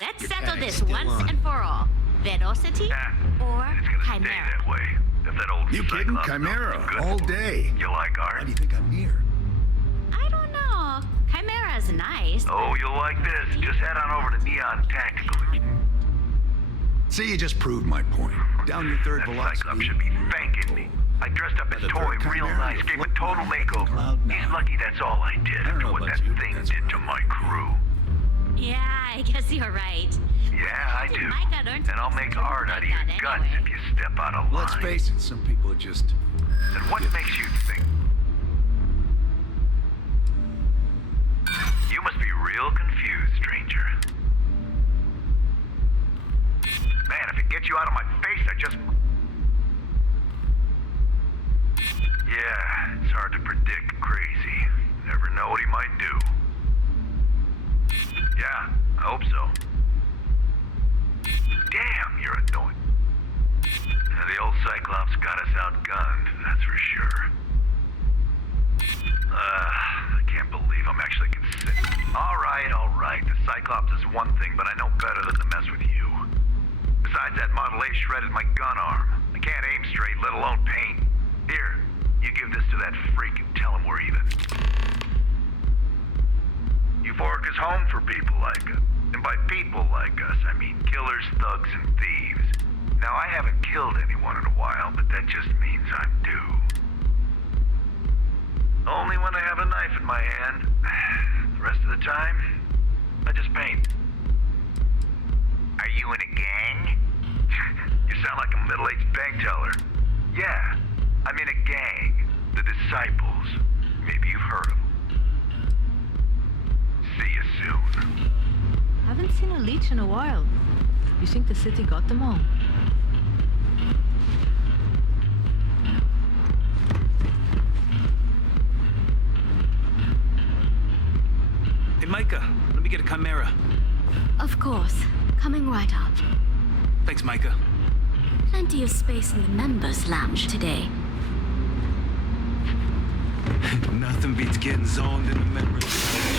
Let's settle this once and for all. Velocity or Chimera? That way. If that old You kidding? Chimera all day. You like art? Why do you think I'm here? I don't know. Chimera's nice. Oh, you'll like this. Just head on over to Neon Tactical. See, you just proved my point. Down your third velocity. Cyclops should be thanking me. I dressed up as Toy real nice, gave a total makeover. He's lucky that's all I did after what that thing did to my crew. Yeah, I guess you're right. Yeah, I do. And I'll make art out of your guts if you step out of line. Let's face it, some people are just... And what makes you think out of my face, I just... Yeah, it's hard to predict Crazy. Never know what he might do. Yeah, I hope so. Damn, you're annoying. Yeah, the old Cyclops got us outgunned, that's for sure. I can't believe I'm actually considering... All right. The Cyclops is one thing, but I know better than to mess with you. Besides, that Model A shredded my gun arm. I can't aim straight, let alone paint. Here, you give this to that freak and tell him we're even. Euphoric is home for people like us. And by people like us, I mean killers, thugs, and thieves. Now, I haven't killed anyone in a while, but that just means I'm due. Only when I have a knife in my hand. The rest of the time, I just paint. Are you in a gang? You sound like a middle-aged bank teller. Yeah, I'm in a gang. The Disciples. Maybe you've heard of them. See you soon. Haven't seen a leech in a while. You think the city got them all? Hey, Micah, let me get a Chimera. Of course. Coming right up. Thanks, Micah. Plenty of space in the members' lounge today. Nothing beats getting zoned in the members' lounge.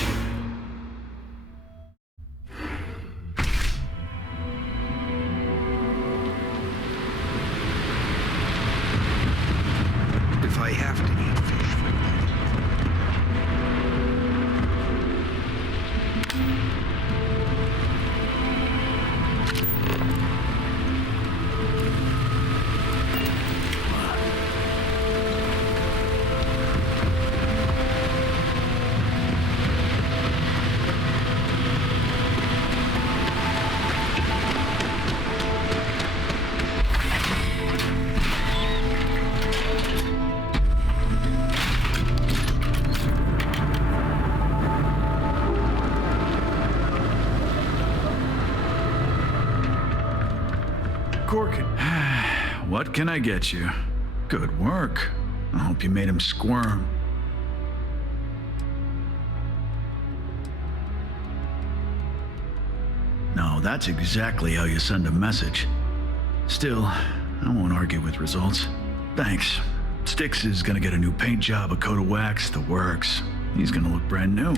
If I have to eat fish for that. What can I get you? Good work. I hope you made him squirm. No, that's exactly how you send a message. Still, I won't argue with results. Thanks. Styx is gonna get a new paint job, a coat of wax, the works. He's gonna look brand new.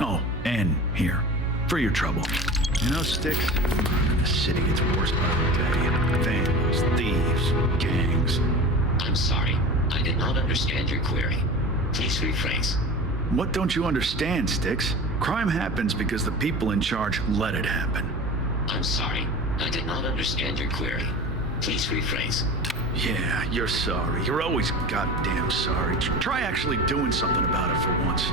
Oh, and here, for your trouble. You know, Styx, the city gets worse by the day. Vandals, thieves, gangs. I'm sorry. I did not understand your query. Please rephrase. What don't you understand, Styx? Crime happens because the people in charge let it happen. I'm sorry. I did not understand your query. Please rephrase. Yeah, you're sorry. You're always goddamn sorry. Try actually doing something about it for once.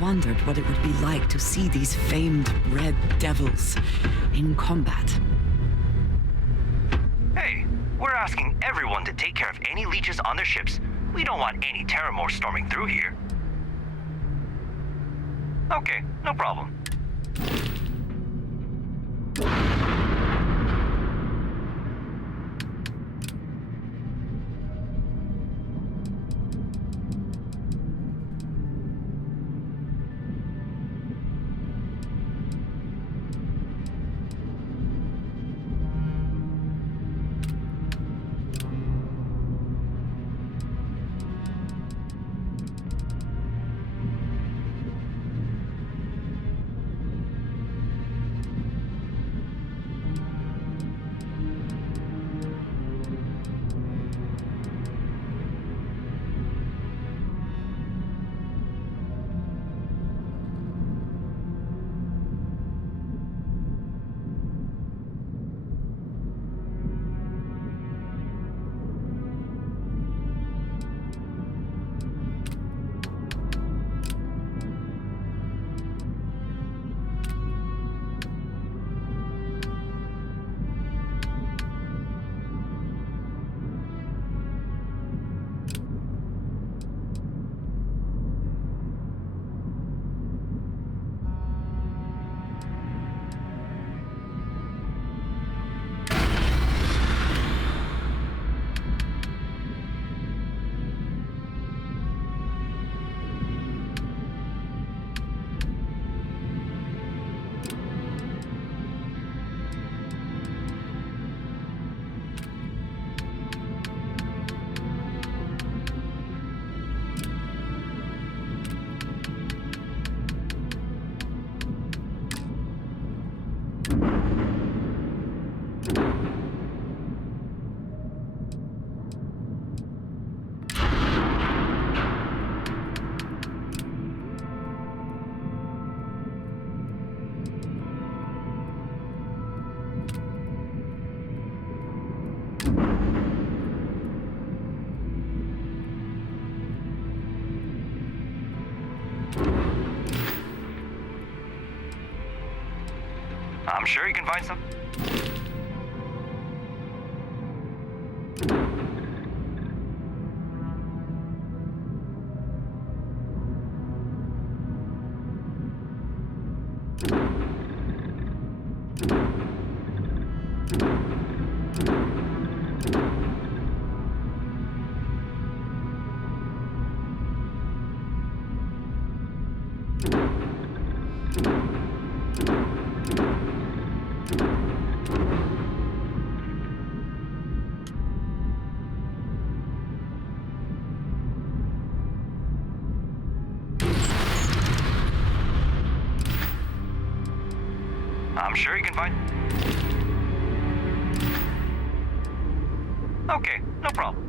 Wondered what it would be like to see these famed red devils in combat. Hey, we're asking everyone to take care of any leeches on their ships. We don't want any Terramore storming through here. Okay, no problem. I'm sure you can find some. I'm sure you can find... Okay, no problem.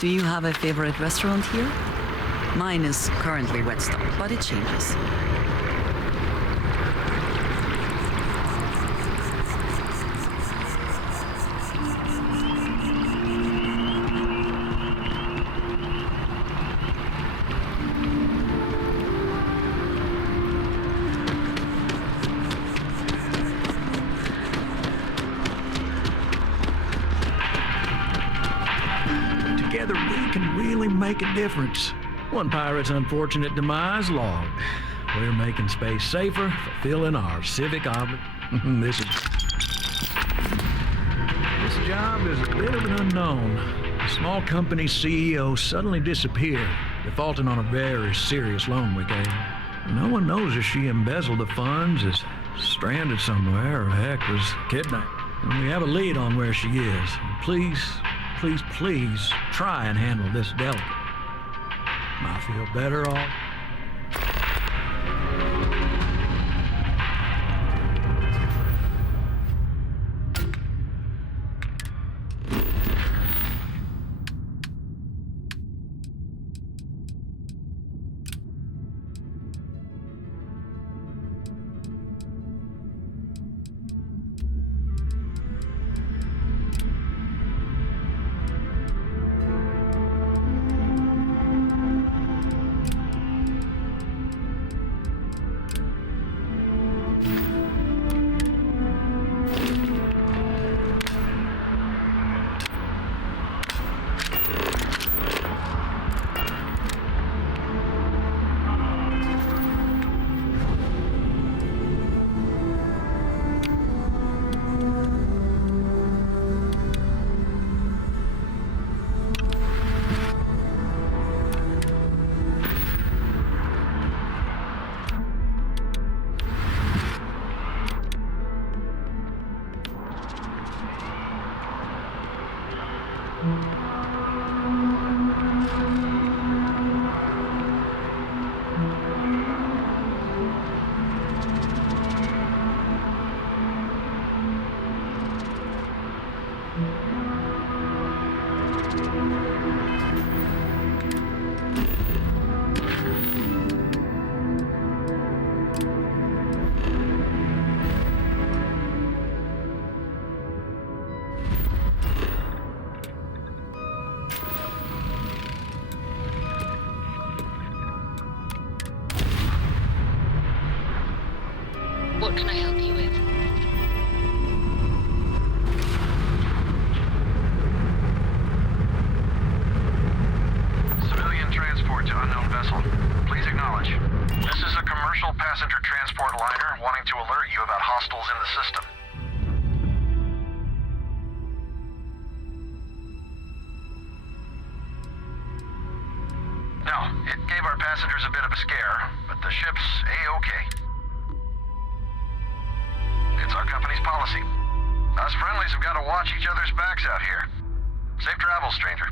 Do you have a favorite restaurant here? Mine is currently Whetstone, but it changes. Together we can really make a difference. One pirate's unfortunate demise logged. We're making space safer, fulfilling our civic obligation. This job is a bit of an unknown. A small company CEO suddenly disappeared, defaulting on a very serious loan we gave her. No one knows if she embezzled the funds, is stranded somewhere, or heck, was kidnapped. And we have a lead on where she is. Please try and handle this delicate. I feel better off. What can I help you with? Civilian transport to unknown vessel. Please acknowledge. This is a commercial passenger transport liner wanting to alert you about hostiles in the system. No, it gave our passengers a bit of a scare, but the ship's A-okay. It's our company's policy. Us friendlies have got to watch each other's backs out here. Safe travels, stranger.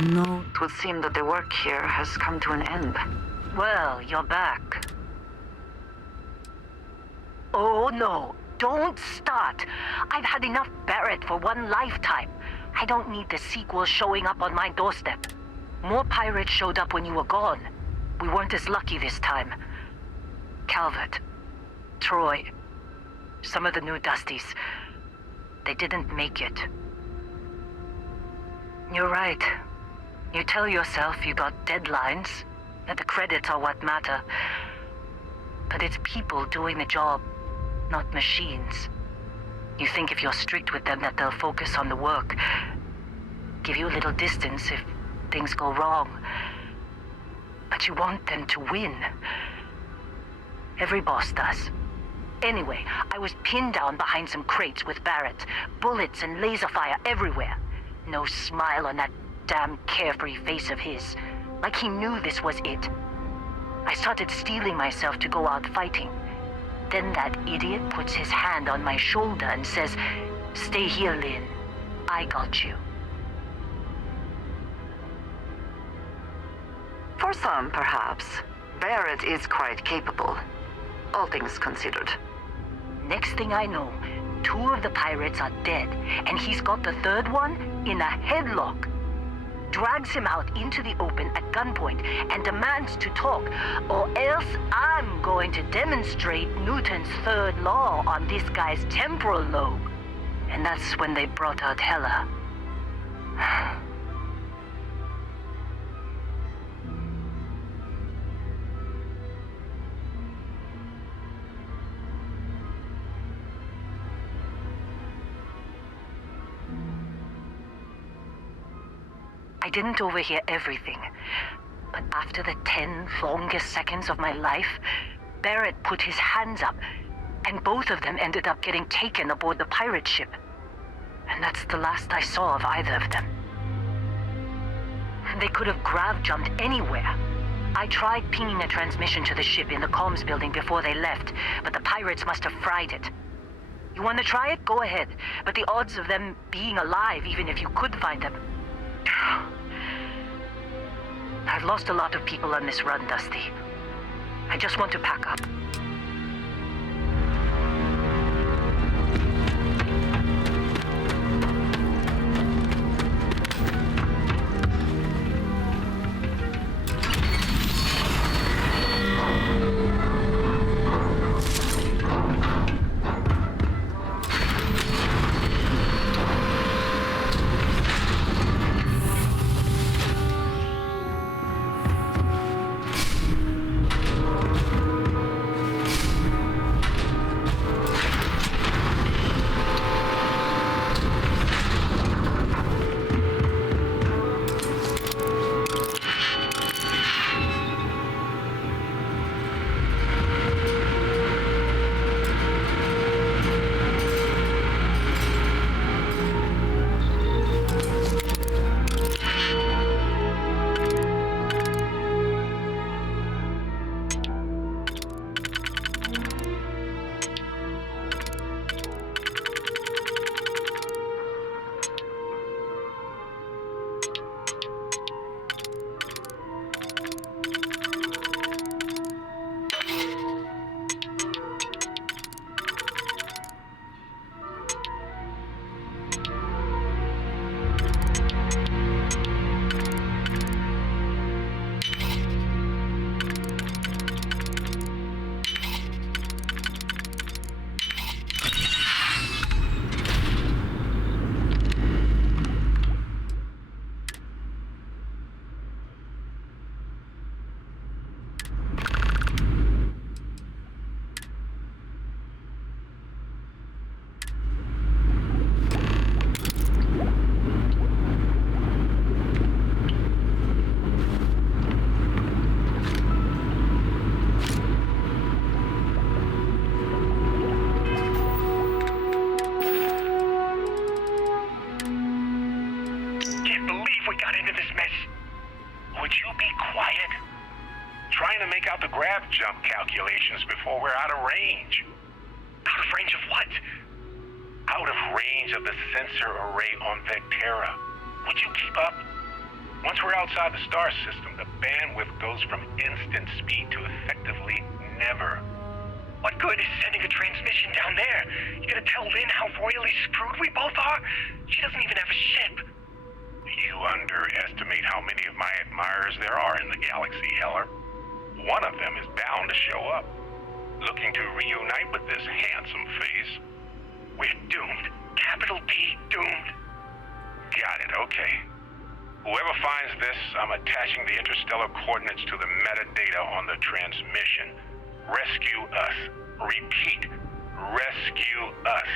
No, it would seem that the work here has come to an end. Well, you're back. Oh no, Don't start. I've had enough Barrett for one lifetime. I don't need the sequel showing up on my doorstep. More pirates showed up when you were gone. We weren't as lucky this time. Calvert, Troy, some of the new Dusties, they didn't make it. You're right. You tell yourself you got deadlines, that the credits are what matter. But it's people doing the job, not machines. You think if you're strict with them that they'll focus on the work, give you a little distance if things go wrong. But you want them to win. Every boss does. Anyway, I was pinned down behind some crates with Barrett. Bullets and laser fire everywhere. No smile on that damn carefree face of his. Like he knew this was it. I started steeling myself to go out fighting. Then that idiot puts his hand on my shoulder and says, "Stay here, Lynn. I got you." For some, perhaps, Barrett is quite capable, all things considered. Next thing I know, 2 of the pirates are dead, and he's got the 3rd one in a headlock. Drags him out into the open at gunpoint and demands to talk, or else I'm going to demonstrate Newton's 3rd law on this guy's temporal lobe. And that's when they brought out Hella. I didn't overhear everything, but after the 10 longest seconds of my life, Barrett put his hands up, and both of them ended up getting taken aboard the pirate ship. And that's the last I saw of either of them. They could have grav-jumped anywhere. I tried pinging a transmission to the ship in the comms building before they left, but the pirates must have fried it. You want to try it? Go ahead. But the odds of them being alive, even if you could find them... I've lost a lot of people on this run, Dusty. I just want to pack up. Jump calculations before we're out of range. Out of range of what? Out of range of the sensor array on Vectera. Would you keep up? Once we're outside the star system, the bandwidth goes from instant speed to effectively never. What good is sending a transmission down there? You gonna tell Lynn how royally screwed we both are? She doesn't even have a ship. You underestimate how many of my admirers there are in the galaxy, Heller. One of them is bound to show up, looking to reunite with this handsome face. We're doomed. Capital D doomed. Got it, okay. Whoever finds this, I'm attaching the interstellar coordinates to the metadata on the transmission. Rescue us. Repeat. Rescue us.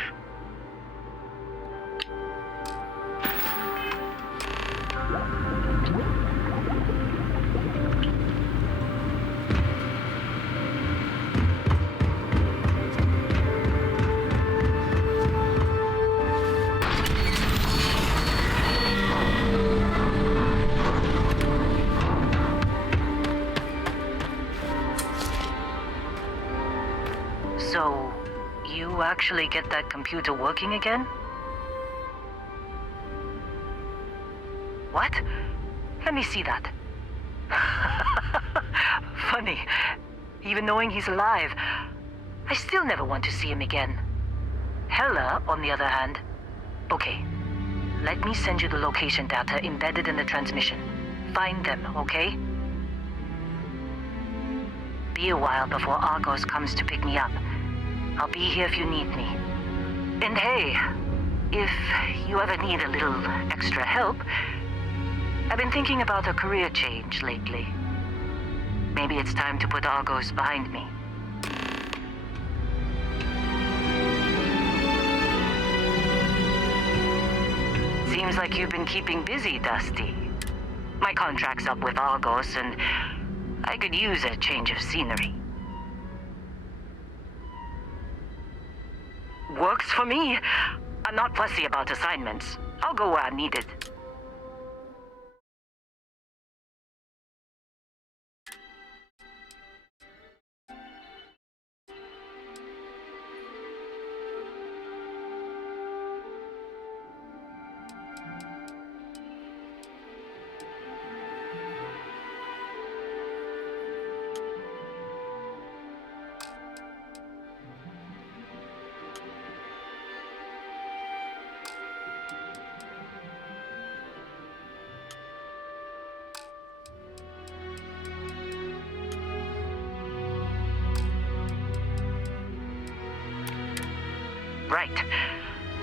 So, you actually get that computer working again? What? Let me see that. Funny. Even knowing he's alive, I still never want to see him again. Hella, on the other hand. Okay. Let me send you the location data embedded in the transmission. Find them, okay? Be a while before Argos comes to pick me up. I'll be here if you need me. And hey, if you ever need a little extra help, I've been thinking about a career change lately. Maybe it's time to put Argos behind me. Seems like you've been keeping busy, Dusty. My contract's up with Argos, and I could use a change of scenery. Works for me. I'm not fussy about assignments. I'll go where I'm needed. Right.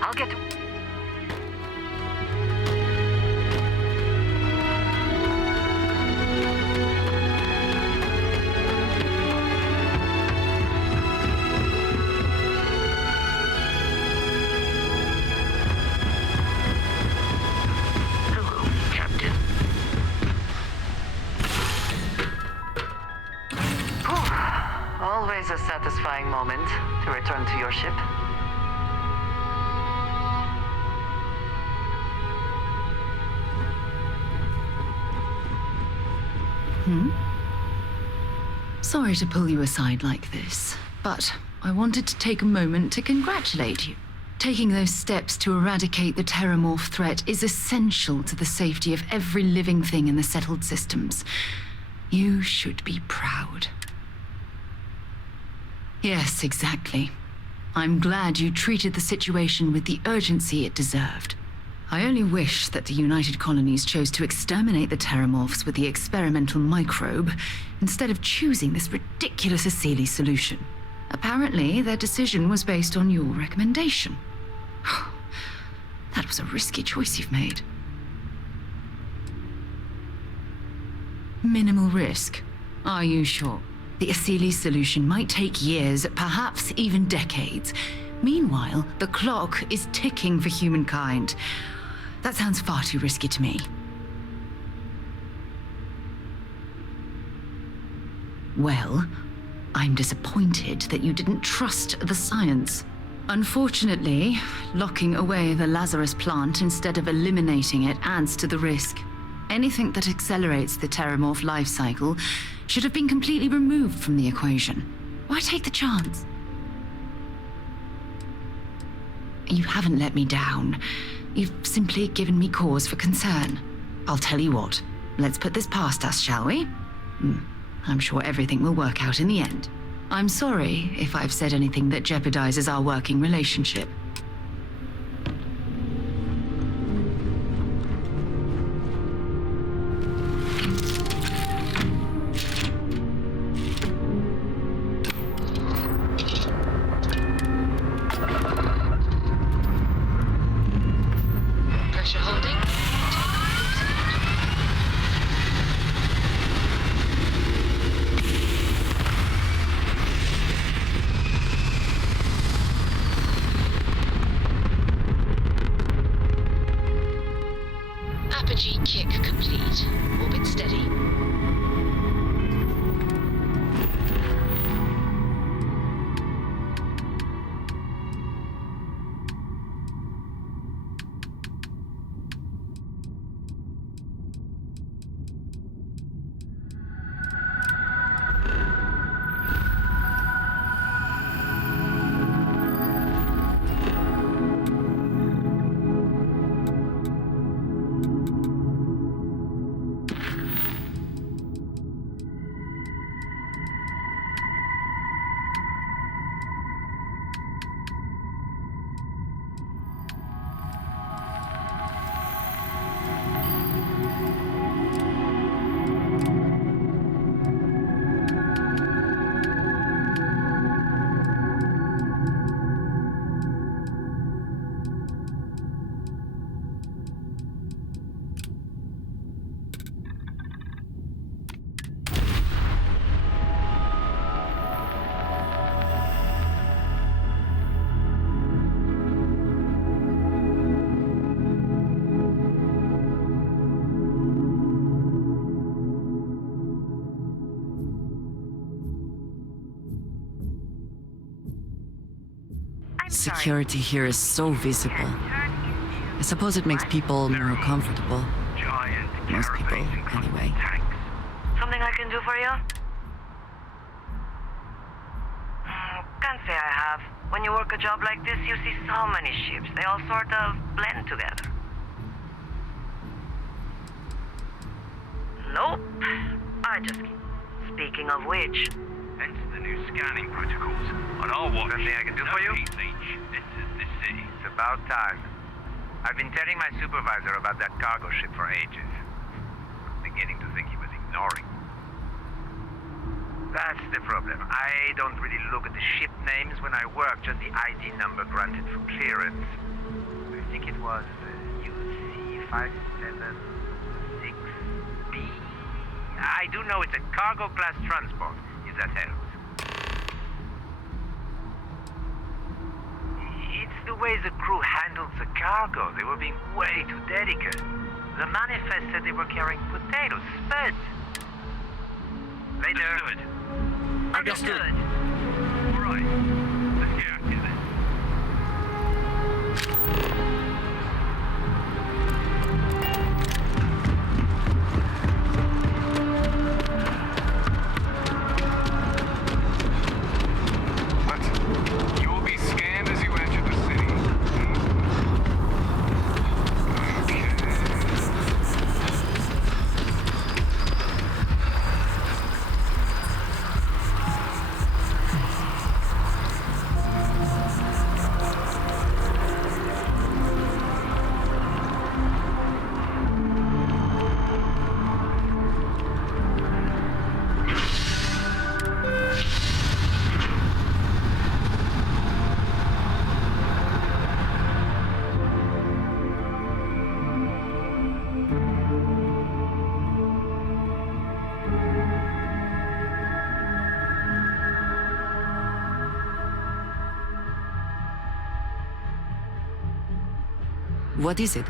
I'll get... Hello, Captain. Always a satisfying moment to return to your ship. Sorry to pull you aside like this, but I wanted to take a moment to congratulate you. Taking those steps to eradicate the Terramorph threat is essential to the safety of every living thing in the settled systems. You should be proud. Yes, exactly. I'm glad you treated the situation with the urgency it deserved. I only wish that the United Colonies chose to exterminate the Terramorphs with the experimental microbe instead of choosing this ridiculous Asili solution. Apparently, their decision was based on your recommendation. That was a risky choice you've made. Minimal risk. Are you sure? The Asili solution might take years, perhaps even decades. Meanwhile, the clock is ticking for humankind. That sounds far too risky to me. Well, I'm disappointed that you didn't trust the science. Unfortunately, locking away the Lazarus plant instead of eliminating it adds to the risk. Anything that accelerates the Terramorph life cycle should have been completely removed from the equation. Why take the chance? You haven't let me down. You've simply given me cause for concern. I'll tell you what, let's put this past us, shall we? I'm sure everything will work out in the end. I'm sorry if I've said anything that jeopardizes our working relationship. Pressure holding. Apogee kick complete. Orbit steady. Security here is so visible. I suppose it makes people more comfortable. Most people, anyway. Something I can do for you? Can't say I have. When you work a job like this, you see so many ships. They all sort of blend together. Nope. I just keep. Speaking of which, Hence the new scanning protocols. On our watch, Something I can do for you? Leech enters this city. It's about time. I've been telling my supervisor about that cargo ship for ages. Beginning to think he was ignoring. That's the problem. I don't really look at the ship names when I work, just the ID number granted for clearance. I think it was UC576B. I do know it's a cargo class transport, if that helps. It's the way the crew handled the cargo. They were being way too delicate. The manifest said they were carrying potatoes, spuds. Later. Understood. All right. Let's get out of here then. You'll be scanned as you enter the city. What is it?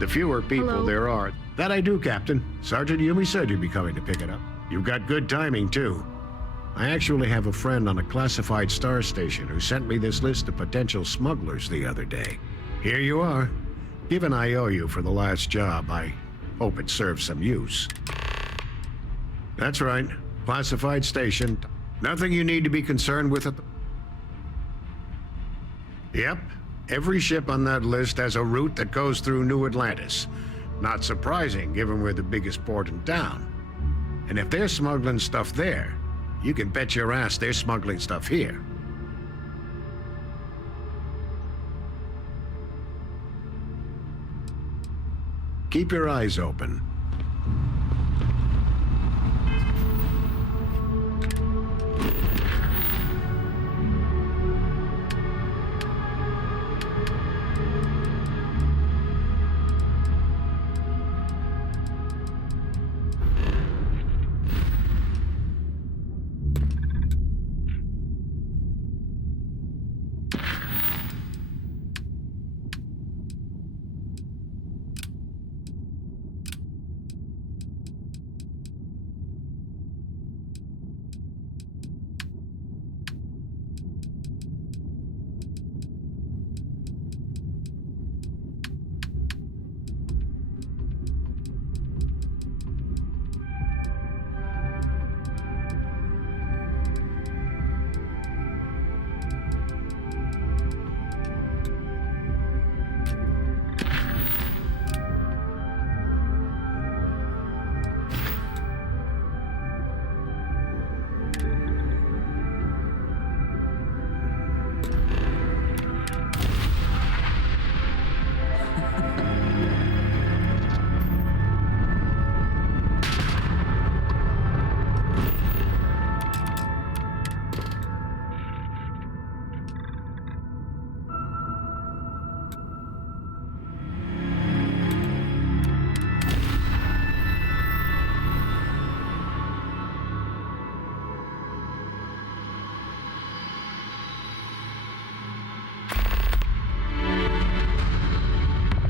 The fewer people Hello? there are. That I do, Captain. Sergeant Yumi said you'd be coming to pick it up. You've got good timing, too. I actually have a friend on a classified star station who sent me this list of potential smugglers the other day. Here you are. Given I owe you for the last job, I hope it serves some use. That's right. Classified station. Nothing you need to be concerned with at the... Yep. Every ship on that list has a route that goes through New Atlantis. Not surprising, given we're the biggest port in town. And if they're smuggling stuff there, you can bet your ass they're smuggling stuff here. Keep your eyes open.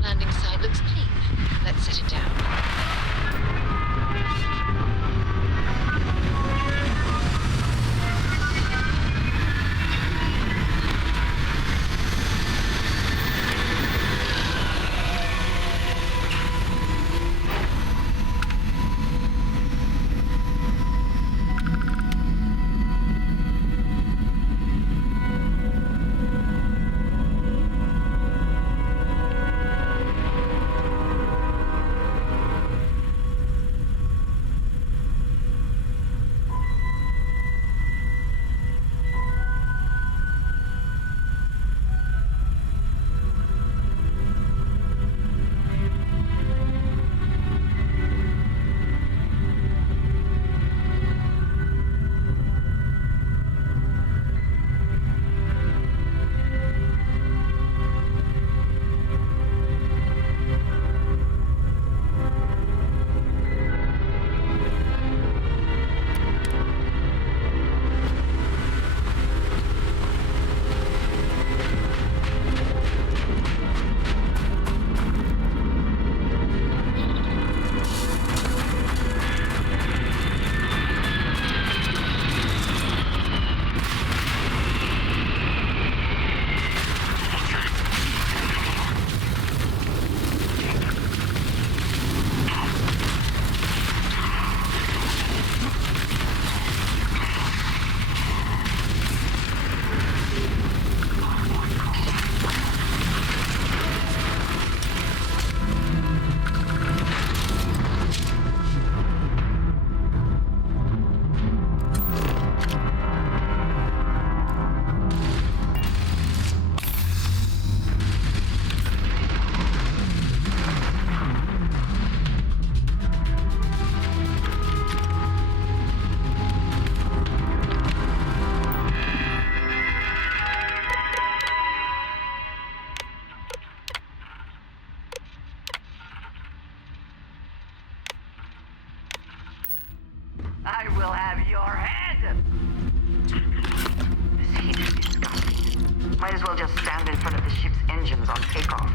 Landing side looks clean. Let's set it down. I will have your head! This heat is disgusting. Might as well just stand in front of the ship's engines on takeoff.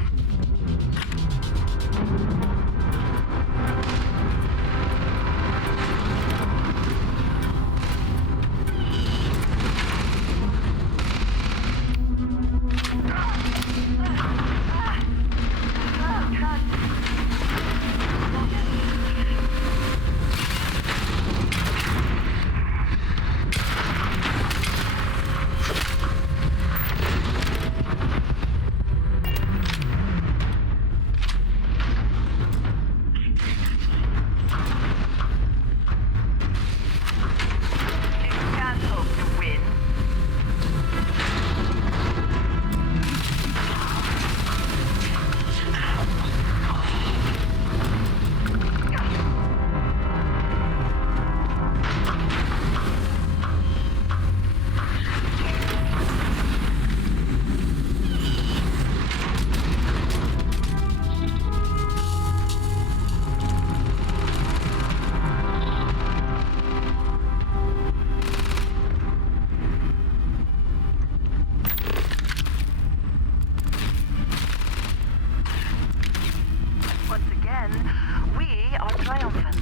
then we are triumphant.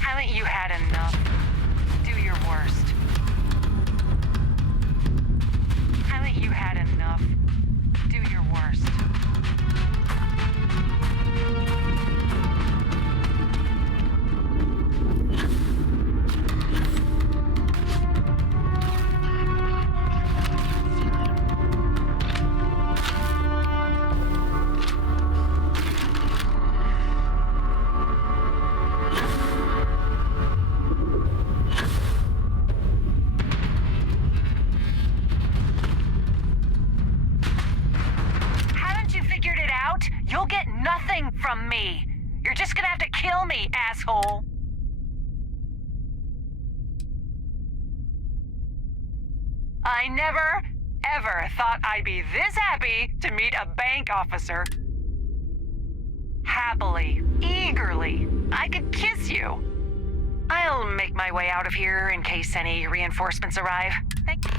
Haven't you had enough? Do your worst. Haven't you had enough? Do your worst. You'll get nothing from me. You're just gonna have to kill me, asshole. I never, ever thought I'd be this happy to meet a bank officer. Happily, eagerly, I could kiss you. I'll make my way out of here in case any reinforcements arrive. Thank you.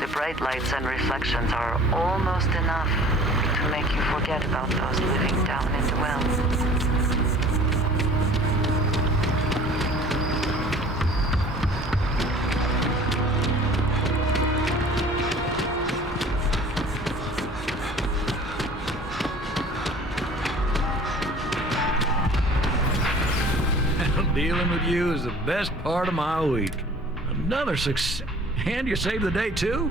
The bright lights and reflections are almost enough to make you forget about those living down in the well. Dealing with you is the best part of my week. Another success. And you saved the day, too?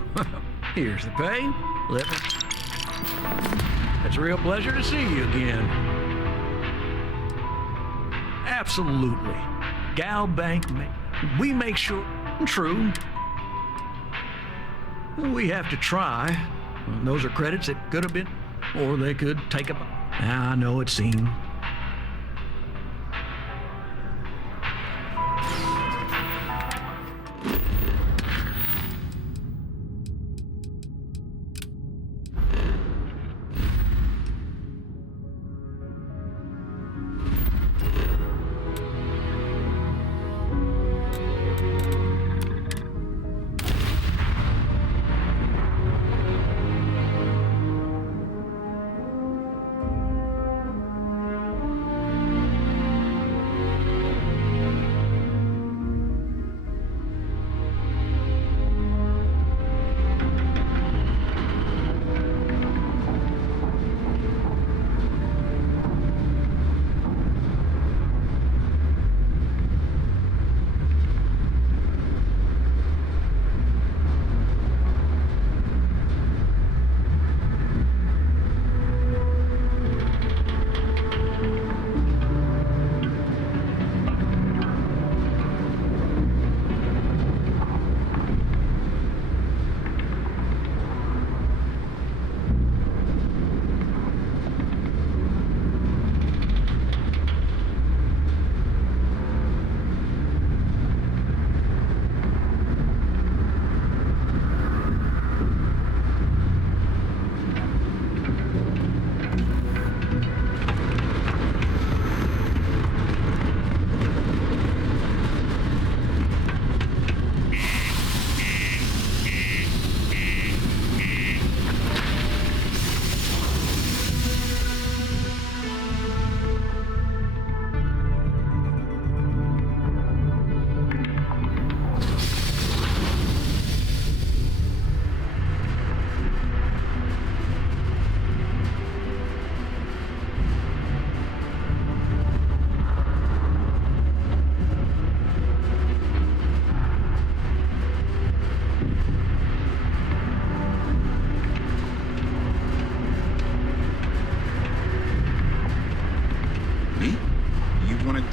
Here's the pay. Let me... It's a real pleasure to see you again. Absolutely. Gal Bank, we make sure... True. We have to try. Those are credits that could have been... Or they could take a... I know it seemed...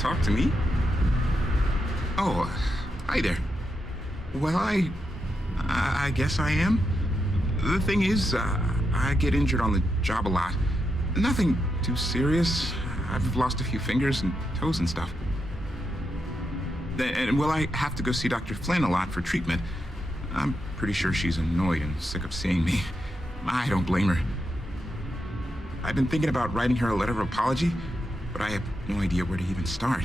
talk to me? Oh, hi there. Well, I guess I am. The thing is, I get injured on the job a lot. Nothing too serious. I've lost a few fingers and toes and stuff. And well, I have to go see Dr. Flynn a lot for treatment. I'm pretty sure she's annoyed and sick of seeing me. I don't blame her. I've been thinking about writing her a letter of apology, but I have no idea where to even start.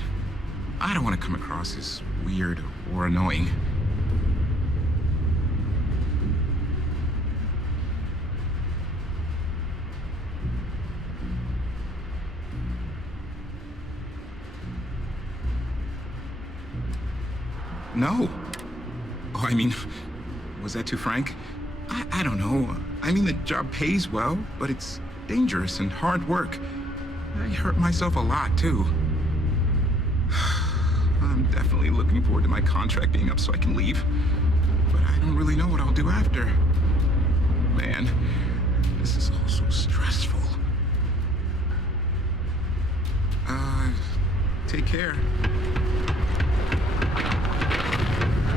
I don't want to come across as weird or annoying. No. Oh, I mean, was that too frank? I don't know. I mean, the job pays well, but it's dangerous and hard work. I hurt myself a lot, too. I'm definitely looking forward to my contract being up so I can leave. But I don't really know what I'll do after. Man, this is all so stressful. Take care.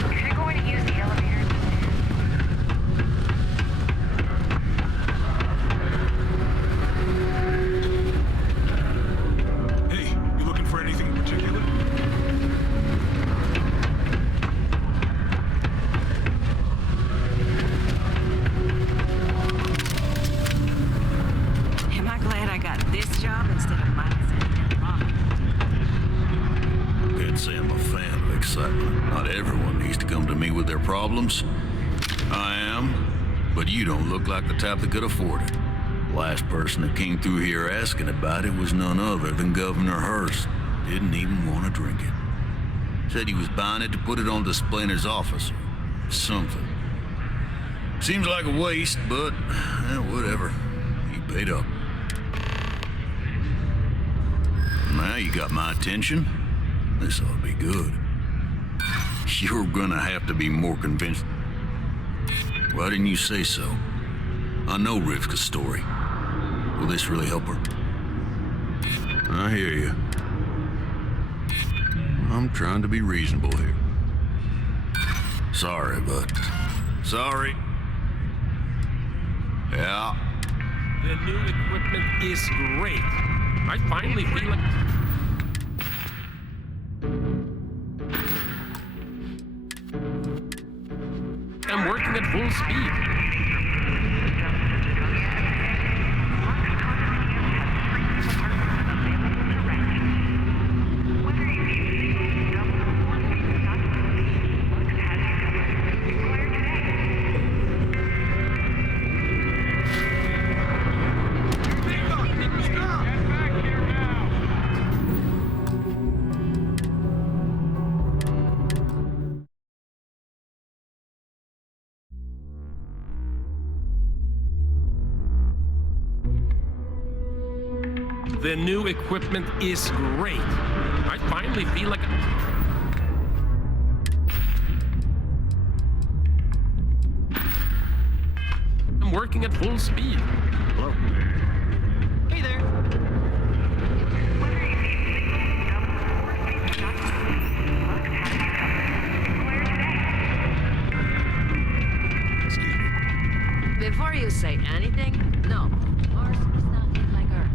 If you're going to use the elevator, Hey, you looking for anything in particular? Am I glad I got this job instead of mine? Can't say I'm a fan of excitement. Not everyone needs to come to me with their problems. I am, but you don't look like the type that could afford it. Last person that came through here asking about it was none other than Governor Hurst. Didn't even want to drink it. Said he was buying it to put it on display in his office or something. Seems like a waste, but whatever. He paid up. Now you got my attention. This ought to be good. You're gonna have to be more convinced. Why didn't you say so? I know Rivka's story. Will this really help her? I hear you. I'm trying to be reasonable here. Sorry, but... Sorry. Yeah. The new equipment is great. I finally feel like... I'm working at full speed. The new equipment is great. I finally feel like... I'm working at full speed. Hello? Hey there. Excuse me. Before you say anything, no. Mars is nothing like Earth.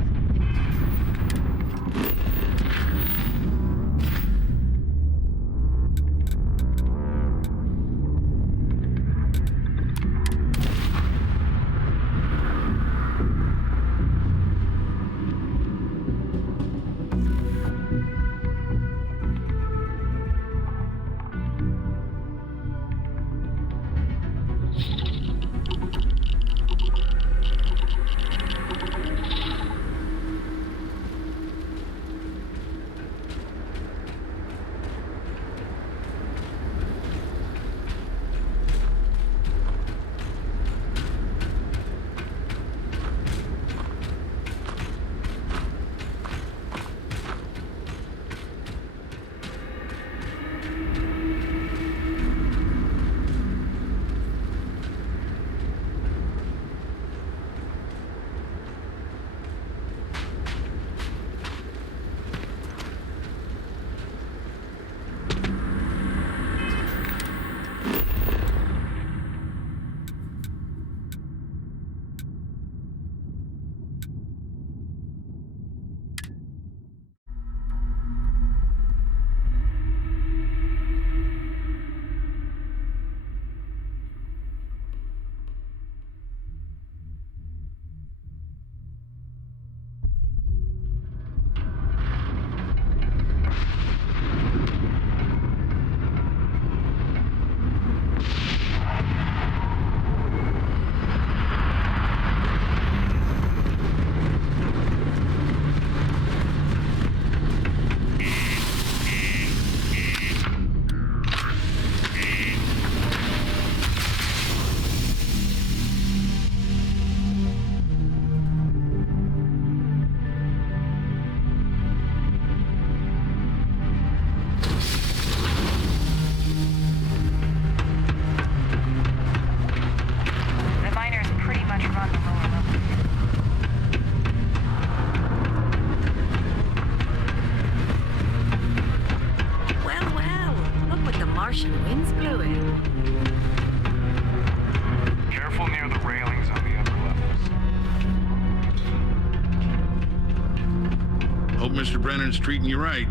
Mr. Brennan's treating you right.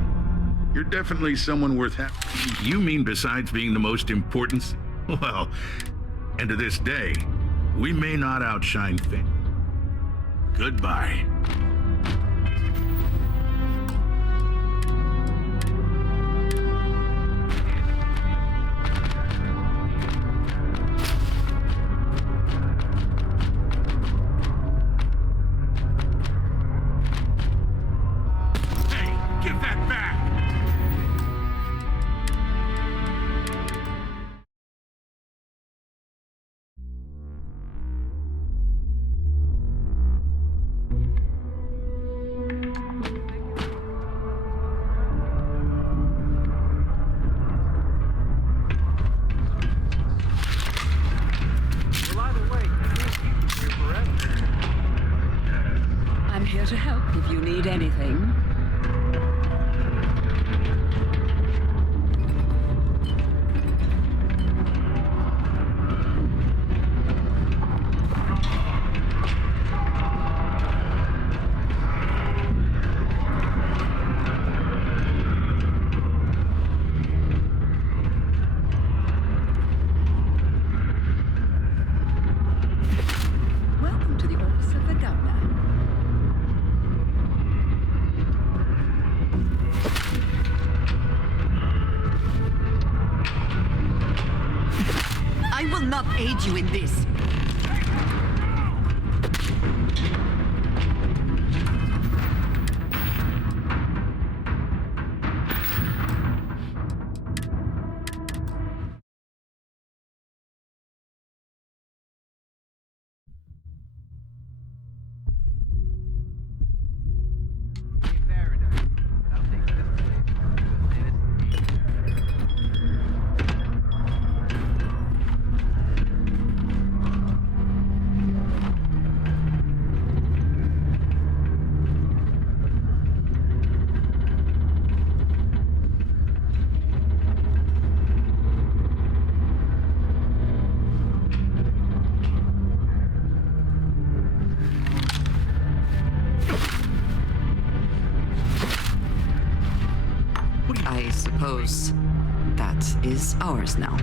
You're definitely someone worth having. You mean besides being the most important? Well, and to this day, we may not outshine fame. Goodbye. I'm here to help if you need anything. Welcome to the office of the governor. I will not aid you in this. I suppose that is ours now,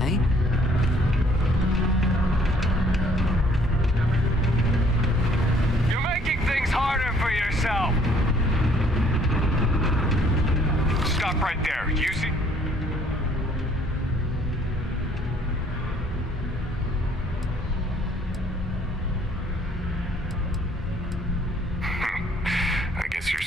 eh? You're making things harder for yourself. Stop right there. You see? I guess you're...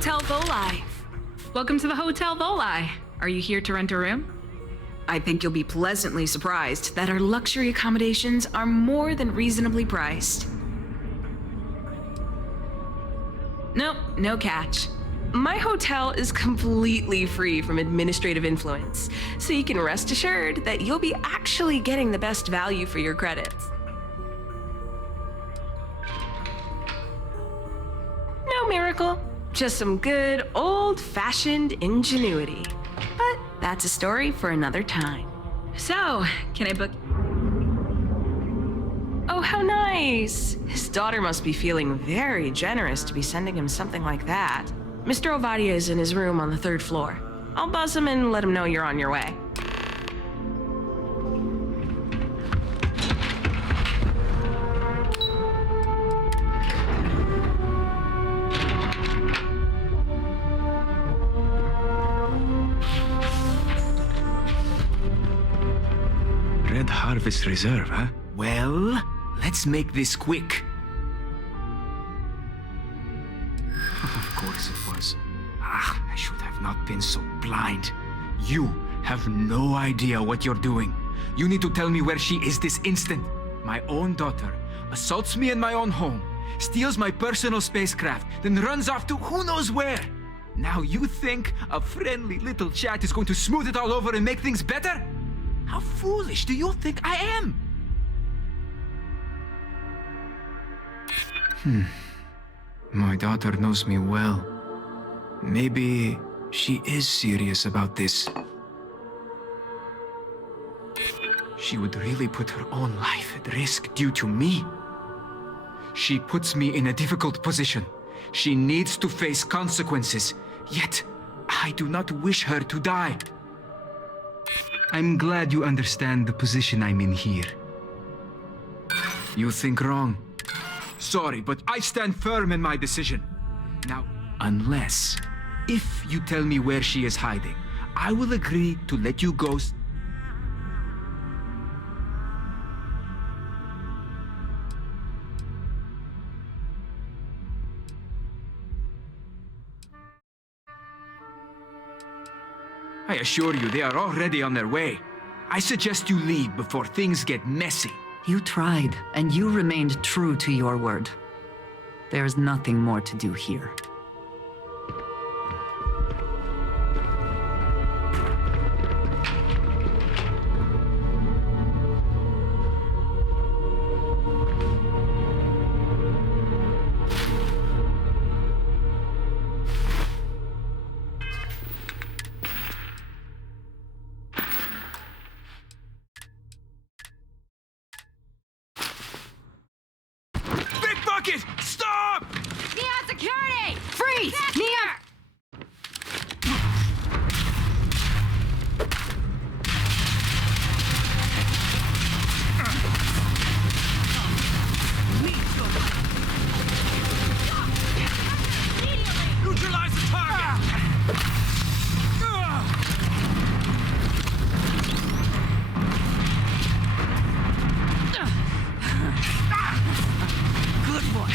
Hotel Voli. Welcome to the Hotel Voli. Are you here to rent a room? I think you'll be pleasantly surprised that our luxury accommodations are more than reasonably priced. Nope, no catch. My hotel is completely free from administrative influence, so you can rest assured that you'll be actually getting the best value for your credits. No miracle, just some good old-fashioned ingenuity. But that's a story for another time. So, can I book? Oh, how nice! His daughter must be feeling very generous to be sending him something like that. Mr. Ovadia is in his room on the 3rd floor. I'll buzz him and let him know you're on your way. Red Harvest Reserve, huh? Well, let's make this quick. Of course it was. I should have not been so blind. You have no idea what you're doing. You need to tell me where she is this instant. My own daughter assaults me in my own home, steals my personal spacecraft, then runs off to who knows where. Now you think a friendly little chat is going to smooth it all over and make things better? How foolish do you think I am? My daughter knows me well. Maybe she is serious about this. She would really put her own life at risk due to me. She puts me in a difficult position. She needs to face consequences. Yet, I do not wish her to die. I'm glad you understand the position I'm in here. You think wrong. Sorry, but I stand firm in my decision. Now, unless, if you tell me where she is hiding, I will agree to let you go. I assure you, they are already on their way. I suggest you leave before things get messy. You tried, and you remained true to your word. There's nothing more to do here. Stop! Neon security! Freeze! Neon! Neutralize the target! Good boy.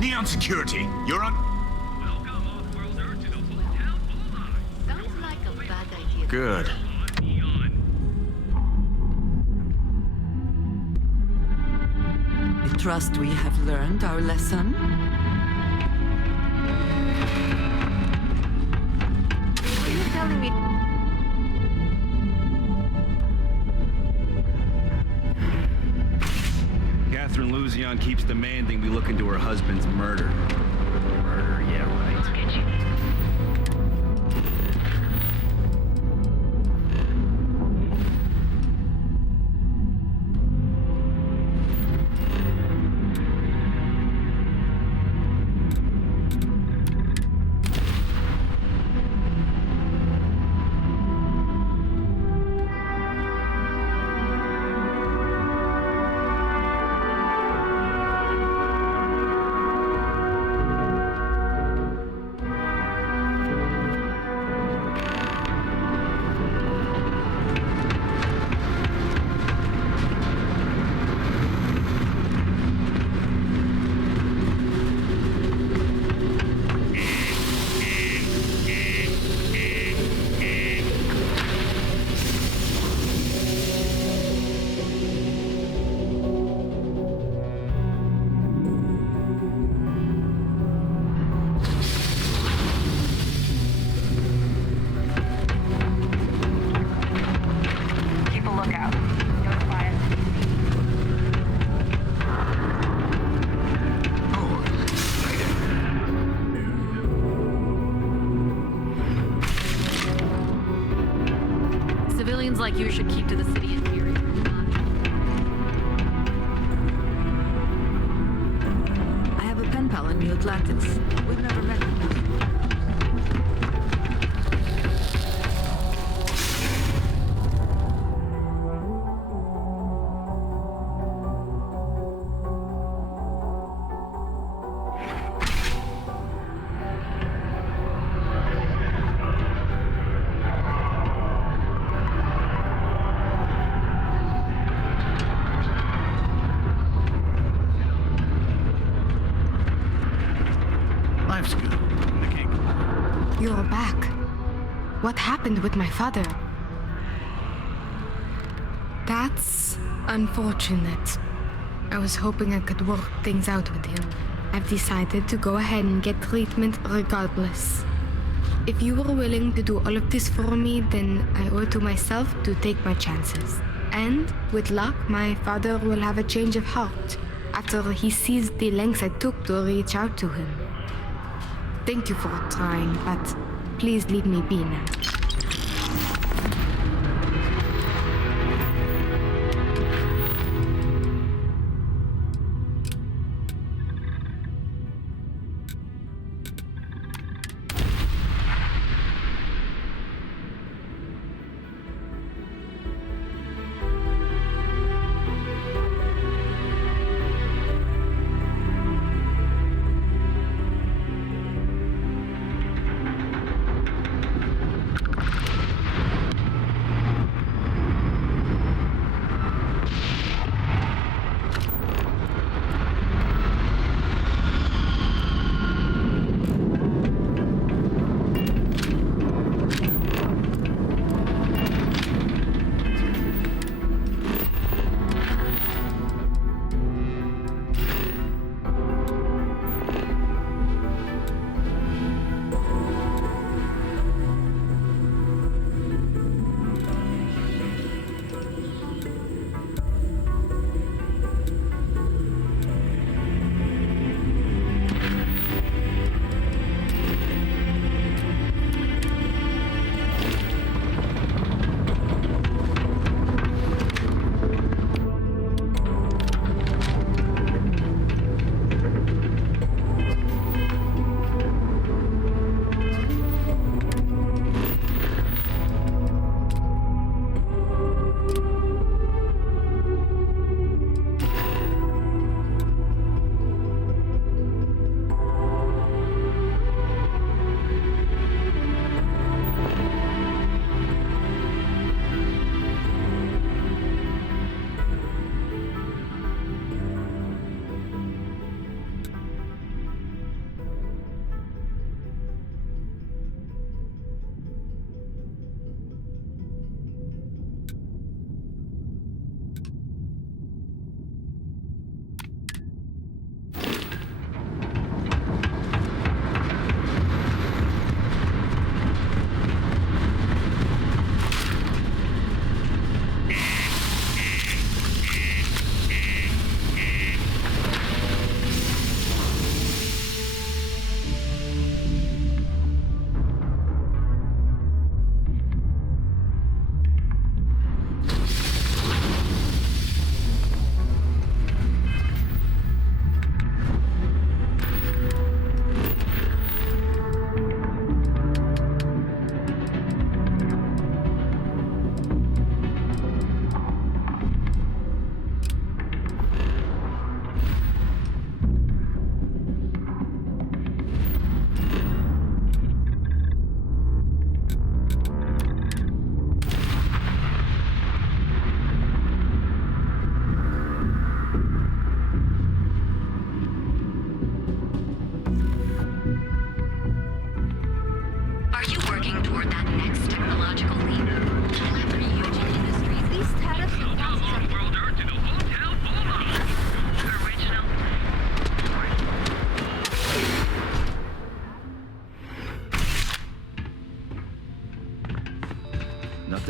Neon security, you're on. Sounds like a bad idea. Good. I trust we have learned our lesson. telling me... Catherine Luzion keeps demanding we look into her husband's murder. Murder, yeah, right. Keep a lookout. Notify us. Civilians like you should keep to the city interior. I have a pen pal in New Atlantis. We've never met before. Life's good. I can't complain. You're back. What happened with my father? That's unfortunate. I was hoping I could work things out with him. I've decided to go ahead and get treatment regardless. If you were willing to do all of this for me, then I owe it to myself to take my chances. And with luck, my father will have a change of heart after he sees the lengths I took to reach out to him. Thank you for trying, but please leave me be now.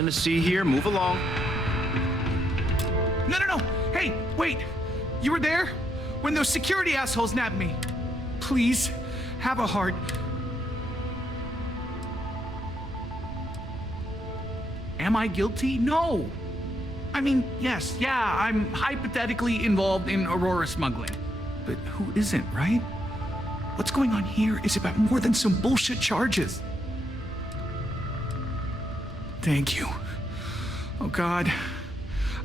Nothing to see here. Move along. No. Hey, wait. You were there when those security assholes nabbed me. Please, have a heart. Am I guilty? No. I mean, yes, yeah, I'm hypothetically involved in Aurora smuggling. But who isn't, right? What's going on here is about more than some bullshit charges. Thank you. Oh, God.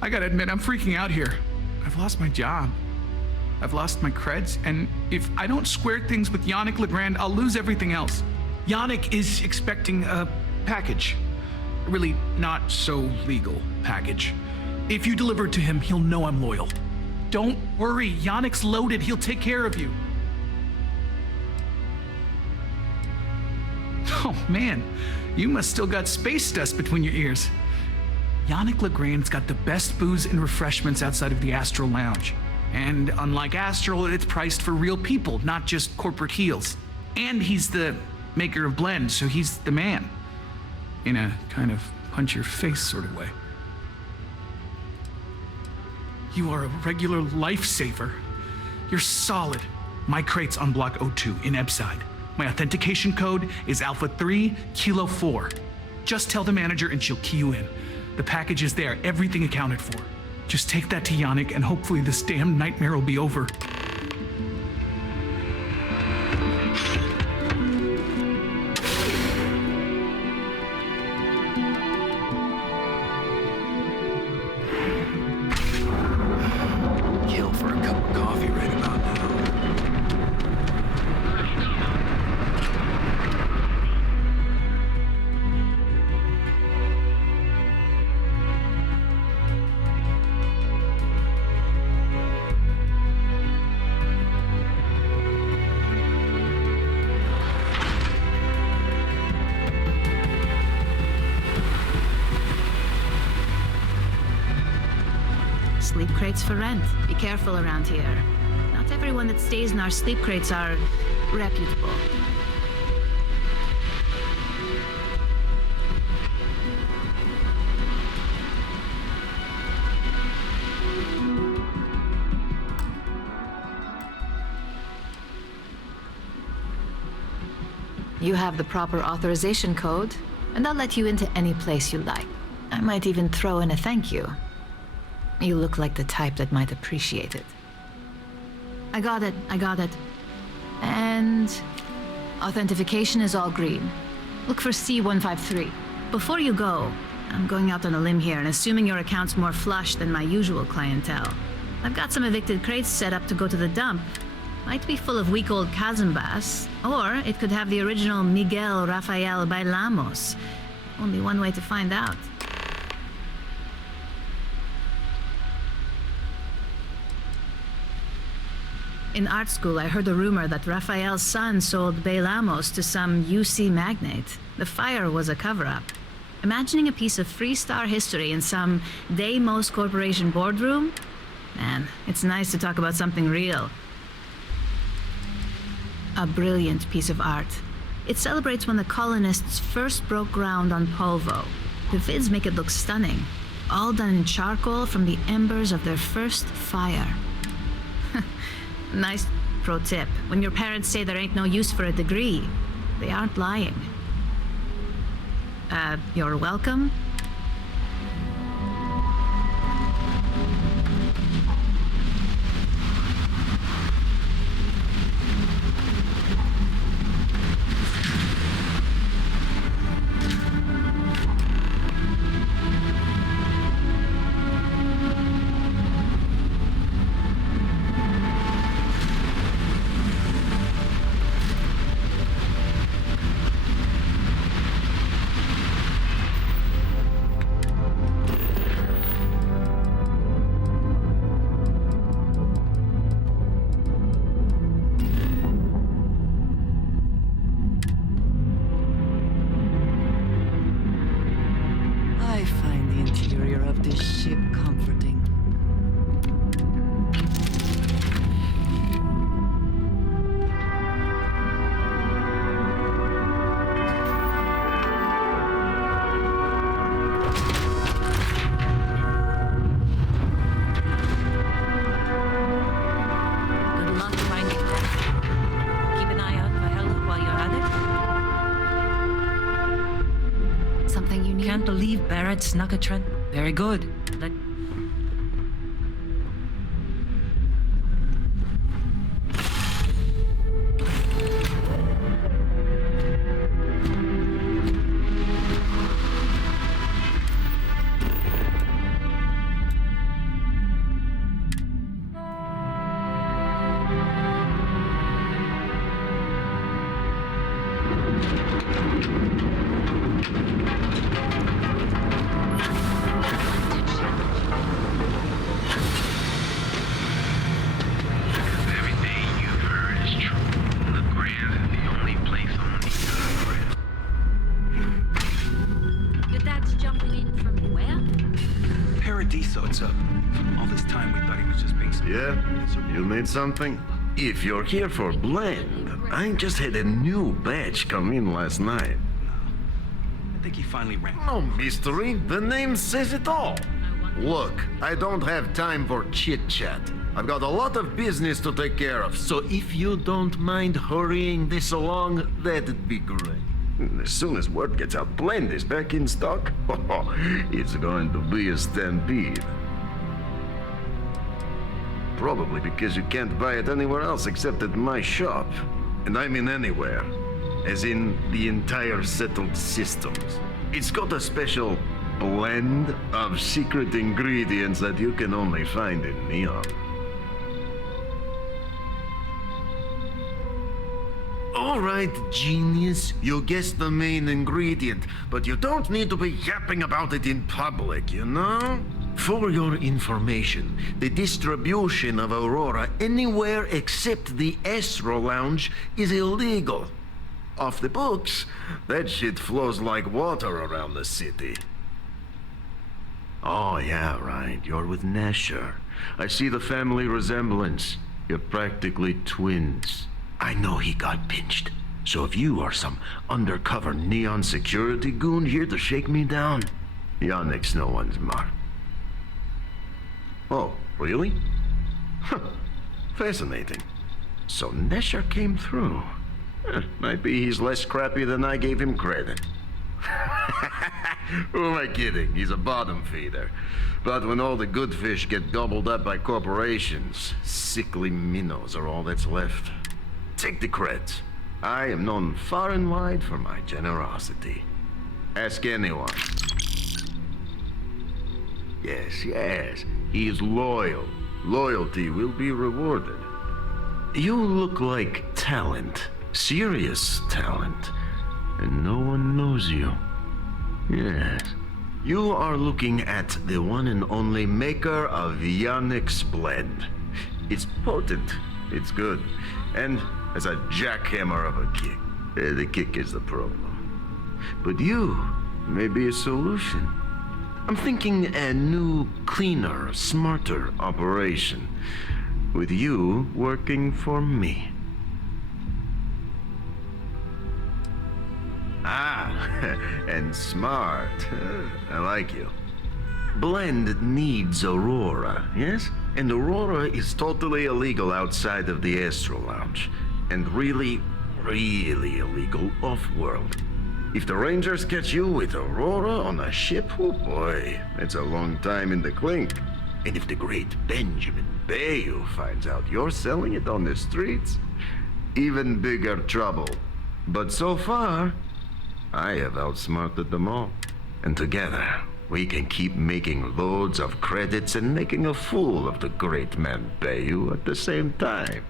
I gotta admit, I'm freaking out here. I've lost my job. I've lost my creds, and if I don't square things with Yannick Legrand, I'll lose everything else. Yannick is expecting a package. A really not so legal package. If you deliver it to him, he'll know I'm loyal. Don't worry, Yannick's loaded. He'll take care of you. Oh, man. You must still got space dust between your ears. Yannick Legrand's got the best booze and refreshments outside of the Astral Lounge. And unlike Astral, it's priced for real people, not just corporate heels. And he's the maker of blends, so he's the man. In a kind of punch-your-face sort of way. You are a regular lifesaver. You're solid. My crate's on Block 02 in Ebside. My authentication code is Alpha 3 Kilo 4. Just tell the manager and she'll key you in. The package is there, everything accounted for. Just take that to Yannick and hopefully this damn nightmare will be over. Kill for a cup of coffee right about now. Sleep crates for rent. Be careful around here. Not everyone that stays in our sleep crates are reputable. You have the proper authorization code, and I'll let you into any place you like. I might even throw in a thank you. You look like the type that might appreciate it. I got it. And authentication is all green. Look for C153. Before you go, I'm going out on a limb here and assuming your account's more flush than my usual clientele. I've got some evicted crates set up to go to the dump. Might be full of week-old Cazimbas, or it could have the original Miguel Rafael Bailamos. Only one way to find out. In art school, I heard a rumor that Rafael's son sold Bailamos to some UC magnate. The fire was a cover-up. Imagining a piece of Freestar history in some Deimos Corporation boardroom? Man, it's nice to talk about something real. A brilliant piece of art. It celebrates when the colonists first broke ground on Polvo. The vids make it look stunning. All done in charcoal from the embers of their first fire. Nice pro tip. When your parents say there ain't no use for a degree, they aren't lying. You're welcome. Alright, snuck a trend. Very good. Your dad's jumping in from where? Paradiso, what's up? All this time we thought he was just being... Yeah? You need something? If you're here for Blend, I just had a new batch come in last night. I think he finally ran. No mystery, the name says it all. Look, I don't have time for chit-chat. I've got a lot of business to take care of, so if you don't mind hurrying this along, that'd be great. As soon as word gets out Blend is back in stock, it's going to be a stampede. Probably because you can't buy it anywhere else except at my shop. And I mean anywhere. As in the entire settled systems. It's got a special blend of secret ingredients that you can only find in Neon. All right, genius, you guessed the main ingredient, but you don't need to be yapping about it in public, you know? For your information, the distribution of Aurora anywhere except the Astro Lounge is illegal. Off the books, that shit flows like water around the city. Oh, yeah, right. You're with Nasher. I see the family resemblance. You're practically twins. I know he got pinched. So if you are some undercover Neon security goon here to shake me down, Yannick's no one's mark. Oh, really? Huh. Fascinating. So Nesher came through. Might be he's less crappy than I gave him credit. Who am I kidding? He's a bottom feeder. But when all the good fish get gobbled up by corporations, sickly minnows are all that's left. Take the creds. I am known far and wide for my generosity. Ask anyone. Yes. He is loyal. Loyalty will be rewarded. You look like talent. Serious talent. And no one knows you. Yes. You are looking at the one and only maker of Yannick's blend. It's potent. It's good. And has a jackhammer of a kick. The kick is the problem. But you may be a solution. I'm thinking a new, cleaner, smarter operation. With you working for me. And smart. I like you. Blend needs Aurora, yes? And Aurora is totally illegal outside of the Astro Lounge. And really, really illegal off-world. If the Rangers catch you with Aurora on a ship, oh boy, it's a long time in the clink. And if the great Benjamin Bayou finds out you're selling it on the streets, even bigger trouble. But so far, I have outsmarted them all. And together, we can keep making loads of credits and making a fool of the great man Bayou at the same time.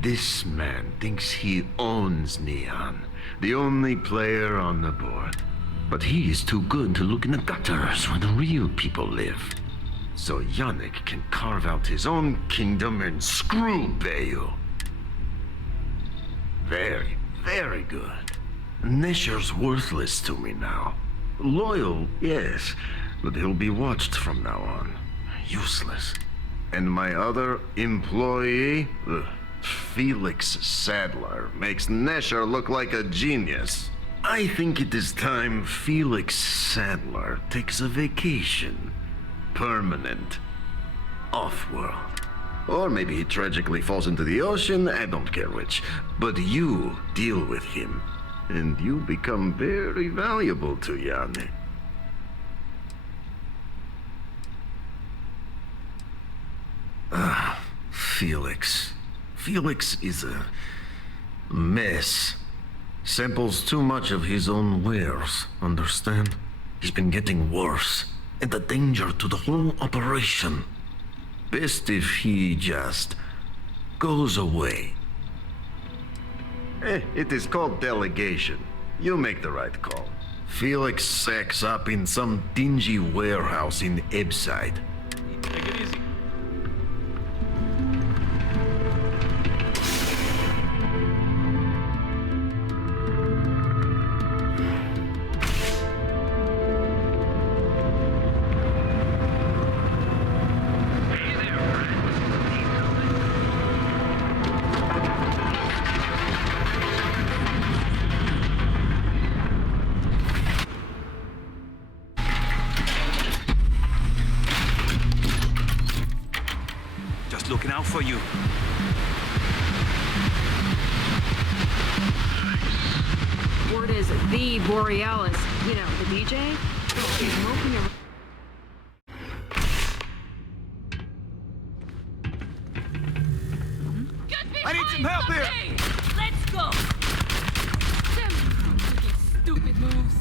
This man thinks he owns Neon, the only player on the board. But he is too good to look in the gutters where the real people live. So Yannick can carve out his own kingdom and screw Bayou. Very, very good. Nesher's worthless to me now. Loyal, yes, but he'll be watched from now on. Useless. And my other employee, Felix Sadler, makes Nesher look like a genius. I think it is time Felix Sadler takes a vacation. Permanent. Off-world. Or maybe he tragically falls into the ocean, I don't care which. But you deal with him. and you become very valuable to Yanni. Felix. Felix is a mess. Samples too much of his own wares, understand? He's been getting worse, and a danger to the whole operation. Best if he just goes away. It is called delegation. You make the right call. Felix sacks up in some dingy warehouse in Ebbside. Take it easy. Looking out for you. Word is the Borealis, you know, the DJ, is moping around. I need some help here! Let's go! Stupid moves.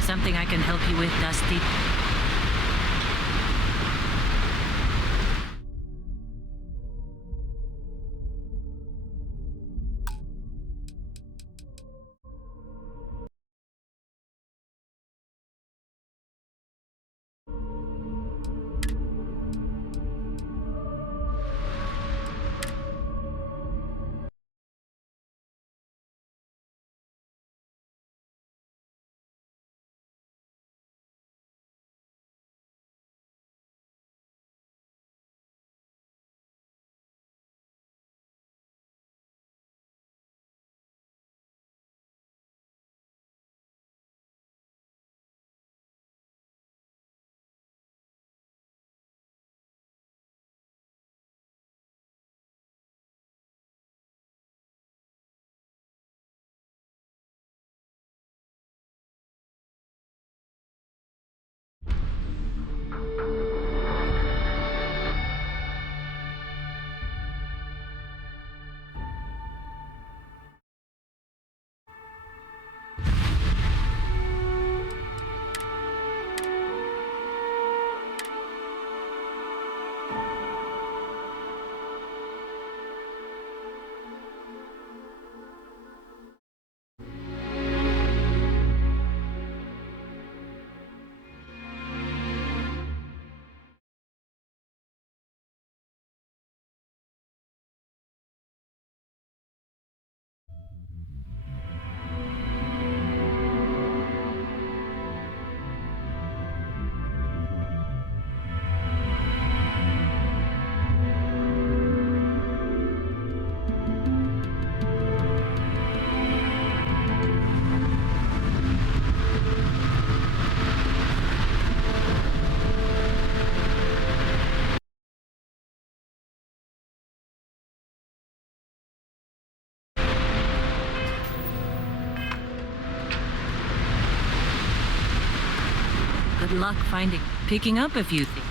Something I can help you with, Dusty? luck picking up a few things.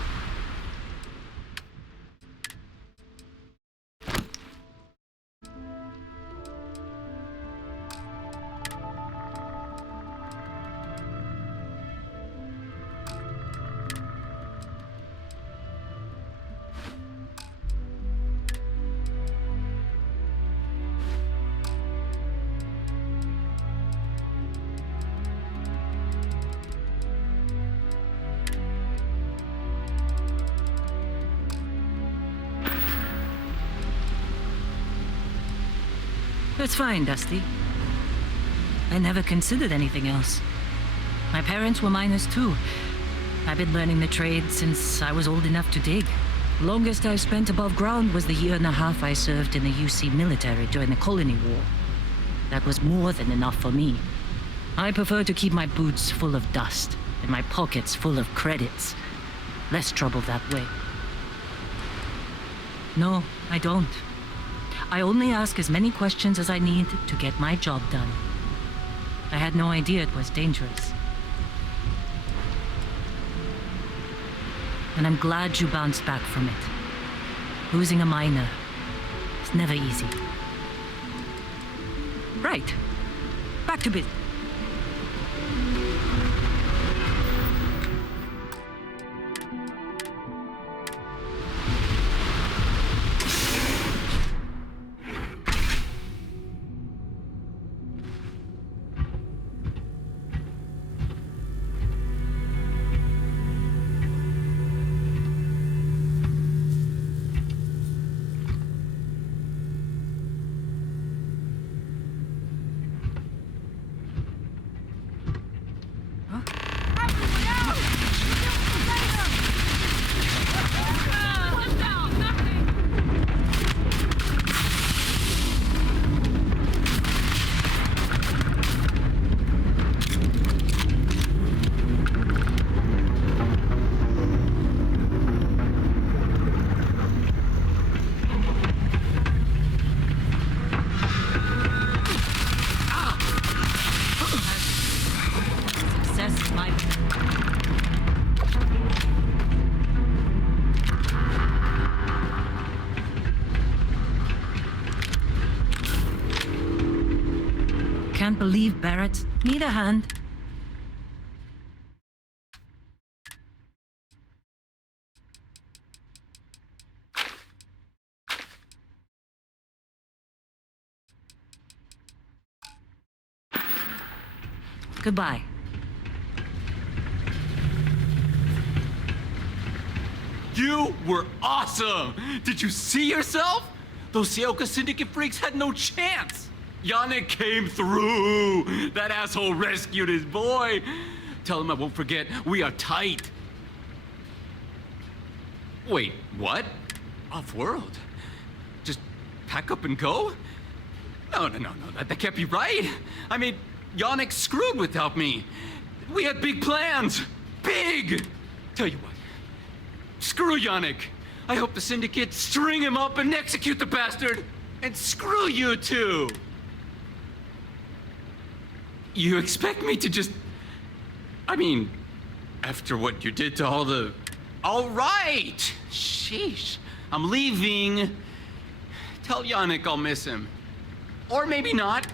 It's fine, Dusty. I never considered anything else. My parents were miners too. I've been learning the trade since I was old enough to dig. Longest I've spent above ground was the year and a half I served in the UC military during the Colony War. That was more than enough for me. I prefer to keep my boots full of dust and my pockets full of credits. Less trouble that way. No, I don't. I only ask as many questions as I need to get my job done. I had no idea it was dangerous. And I'm glad you bounced back from it. Losing a miner is never easy. Right. Back to business. Can't believe Barrett. Need a hand. Goodbye. You were awesome! Did you see yourself? Those Seoka Syndicate freaks had no chance! Yannick came through! That asshole rescued his boy! Tell him I won't forget, we are tight. Wait, what? Off-world? Just pack up and go? No, that can't be right. I mean, Yannick screwed without me. We had big plans. Big! Tell you what, screw Yannick. I hope the Syndicate string him up and execute the bastard. And screw you too. You expect me to just... I mean, after what you did to all the... All right! Sheesh. I'm leaving. Tell Yannick I'll miss him. Or maybe not.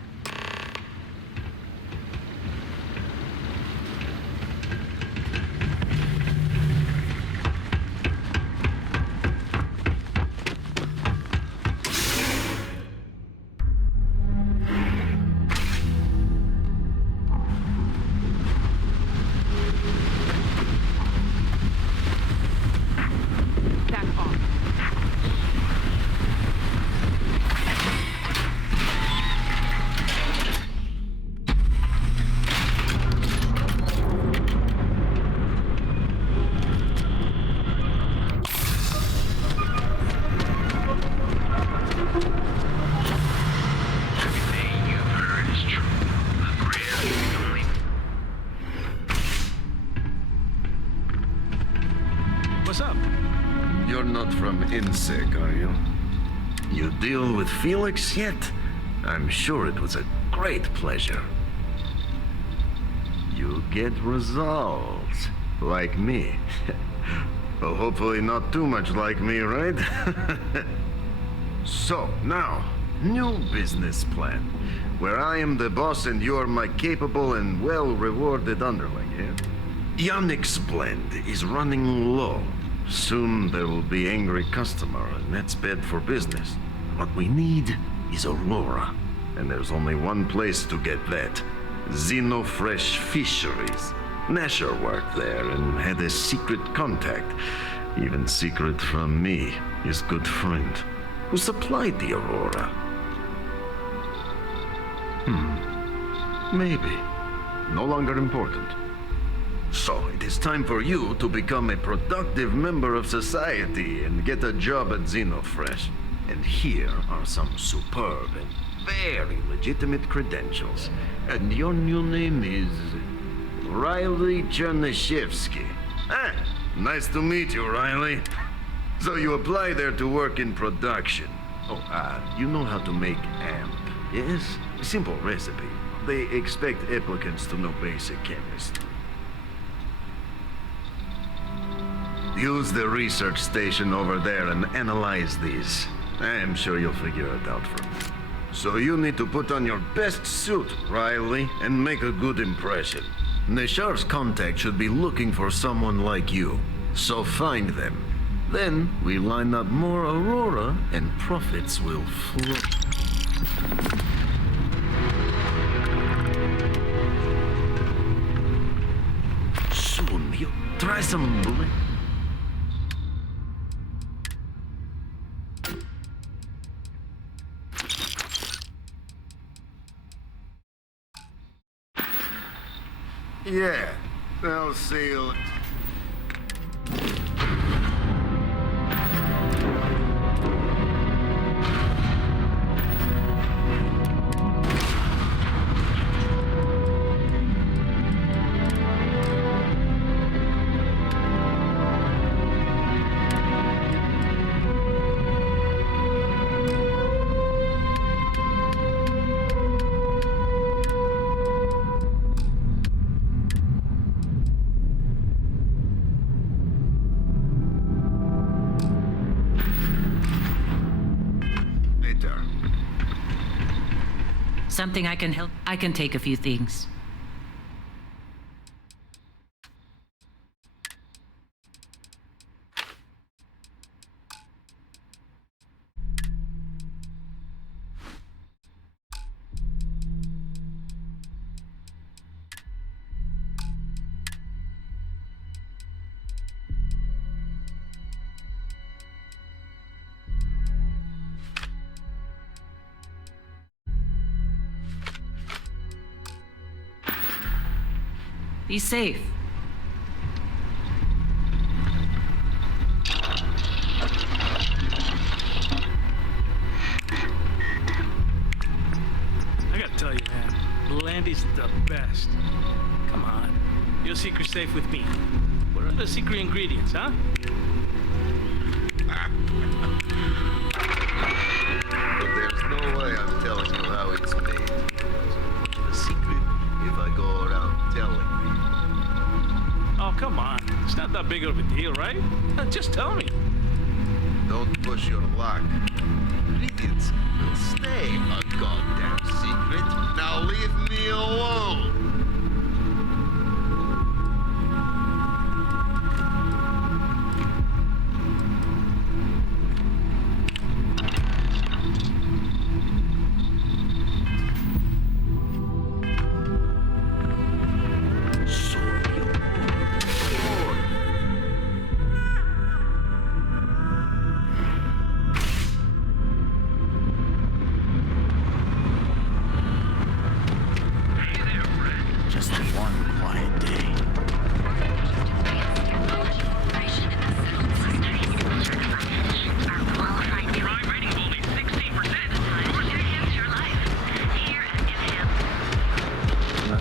What's up? You're not from INSEC, are you? You deal with Felix yet? I'm sure it was a great pleasure. You get results. Like me. Well, hopefully not too much like me, right? So, now, new business plan. Where I am the boss and you're my capable and well-rewarded underling, yeah? Yannick's blend is running low. Soon there will be angry customer, and that's bad for business. What we need is Aurora. And there's only one place to get that. Xenofresh Fisheries. Nasher worked there and had a secret contact. Even secret from me, his good friend, who supplied the Aurora. Maybe. No longer important. So, it is time for you to become a productive member of society and get a job at Xenofresh. And here are some superb and very legitimate credentials. And your new name is Riley Chernyshevsky. Ah, nice to meet you, Riley. So you apply there to work in production. Oh, you know how to make amp, yes? Simple recipe. They expect applicants to know basic chemistry. Use the research station over there and analyze these. I am sure you'll figure it out for me. So you need to put on your best suit, Riley, and make a good impression. Neshar's contact should be looking for someone like you. So find them. Then we line up more Aurora and profits will flow. Soon you'll try some blend. Yeah, I'll see you. Something I can help. I can take a few things. Be safe. I gotta tell you, man, Blandy's the best. Come on, your secret's safe with me. What are the secret ingredients, huh? But there's no way I'm telling you how it's made. The secret, if I go around telling people. Oh, come on. It's not that big of a deal, right? Just tell me. Don't push your luck. Ingredients will stay a goddamn secret. Now leave me alone.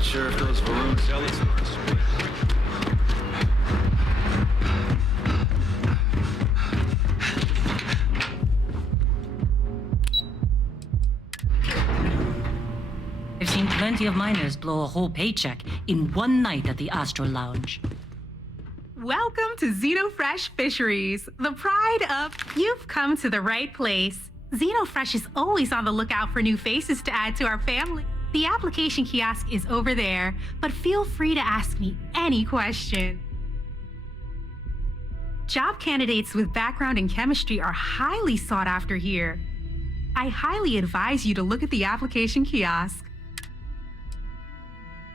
Sure if those balloon zealots are sweet. I've seen plenty of miners blow a whole paycheck in one night at the Astro Lounge. Welcome to Xenofresh Fisheries, the pride of... You've come to the right place. Xenofresh is always on the lookout for new faces to add to our family. The application kiosk is over there, but feel free to ask me any question. Job candidates with background in chemistry are highly sought after here. I highly advise you to look at the application kiosk.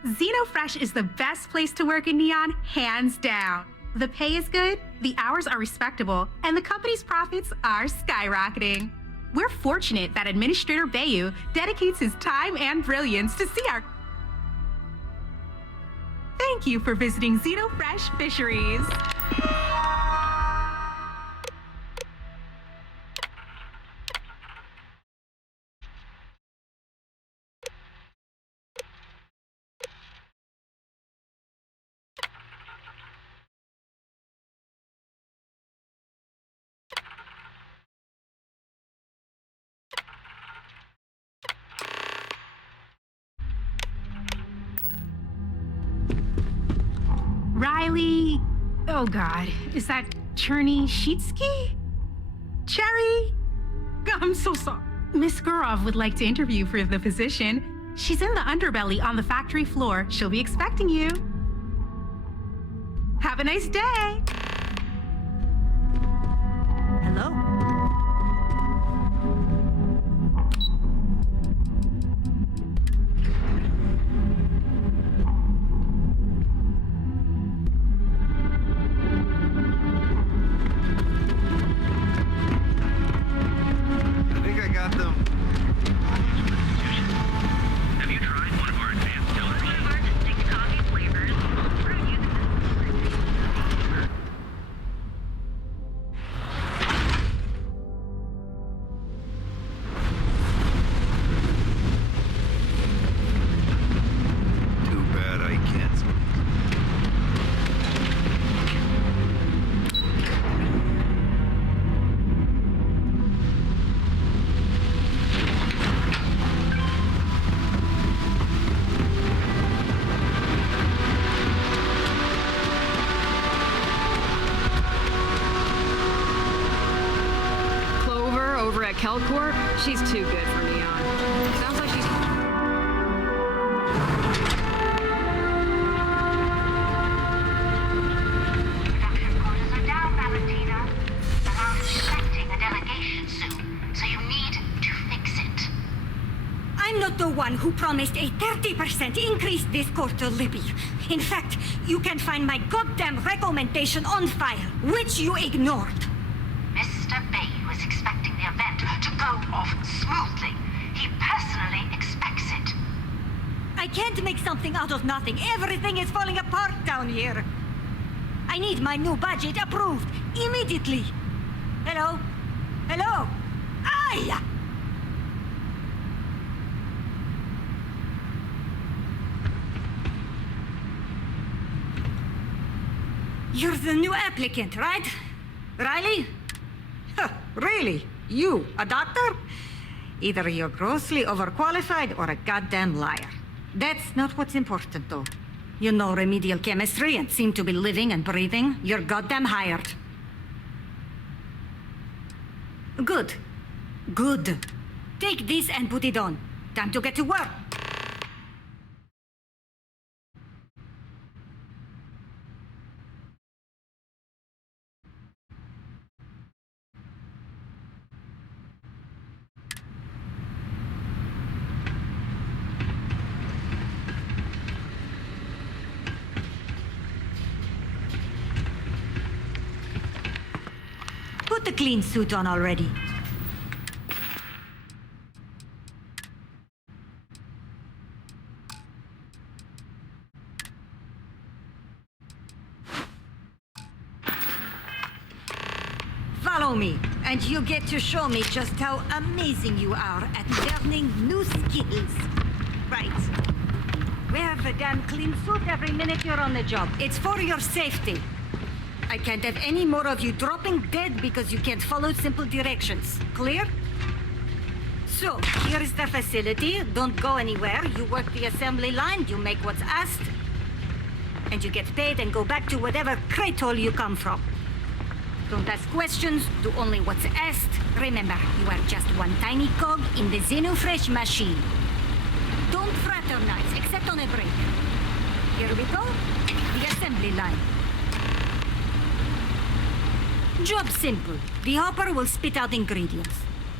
Xenofresh is the best place to work in Neon, hands down. The pay is good, the hours are respectable, and the company's profits are skyrocketing. We're fortunate that Administrator Bayou dedicates his time and brilliance to see our... Thank you for visiting Xenofresh Fisheries. Riley... Oh God, is that Cherny Sheetsky? Cherry? I'm so sorry. Miss Gurov would like to interview for the position. She's in the underbelly on the factory floor. She'll be expecting you. Have a nice day. Hello? Kelcorp? She's too good for Neon. Sounds like she's... Production quotas are down, Valentina. And I'm expecting a delegation soon, so you need to fix it. I'm not the one who promised a 30% increase this quarter, Libby. In fact, you can find my goddamn recommendation on file, which you ignored. Mr. Bay was expecting the event to go off smoothly. He personally expects it. I can't make something out of nothing. Everything is falling apart down here. I need my new budget approved immediately. Hello? Hello? Aye! You're the new applicant, right? Riley? Huh, really? You, a doctor? Either you're grossly overqualified or a goddamn liar. That's not what's important, though. You know remedial chemistry and seem to be living and breathing. You're goddamn hired. Good. Good. Take this and put it on. Time to get to work. Put the clean suit on already. Follow me, and you get to show me just how amazing you are at learning new skills. Right. Wear the damn clean suit every minute you're on the job. It's for your safety. I can't have any more of you dropping dead because you can't follow simple directions. Clear? So, here is the facility. Don't go anywhere. You work the assembly line, you make what's asked. and you get paid and go back to whatever crate hole you come from. Don't ask questions, do only what's asked. Remember, you are just one tiny cog in the Xenofresh machine. Don't fraternize, except on a break. Here we go, the assembly line. Job simple. The hopper will spit out ingredients.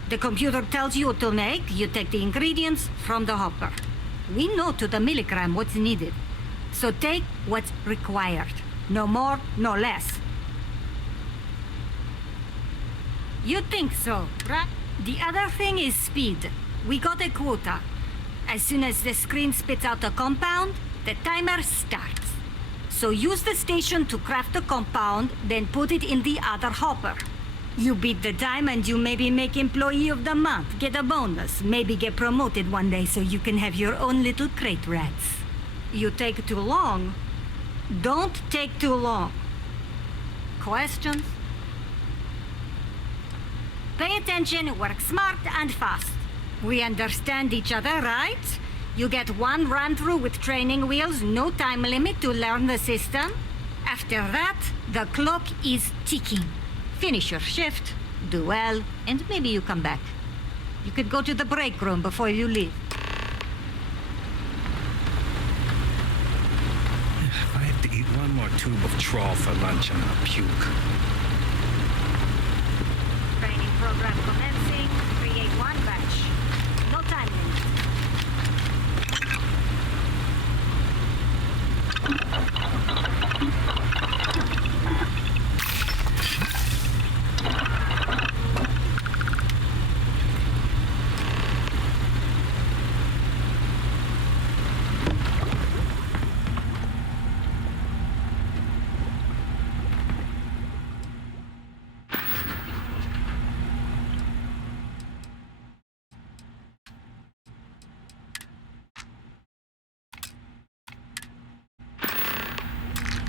The computer tells you what to make, you take the ingredients from the hopper. We know to the milligram what's needed. So take what's required. No more, no less. You think so, right? The other thing is speed. We got a quota. As soon as the screen spits out a compound, the timer starts. So use the station to craft the compound, then put it in the other hopper. You beat the time and you maybe make Employee of the Month, get a bonus, maybe get promoted one day so you can have your own little crate rats. You take too long. Don't take too long. Questions? Pay attention, work smart and fast. We understand each other, right? You get one run-through with training wheels, no time limit to learn the system. After that, the clock is ticking. Finish your shift, do well, and maybe you come back. You could go to the break room before you leave. If I have to eat one more tube of trawl for lunch, I'm gonna puke. Training program commencing. Create one batch. No time limit.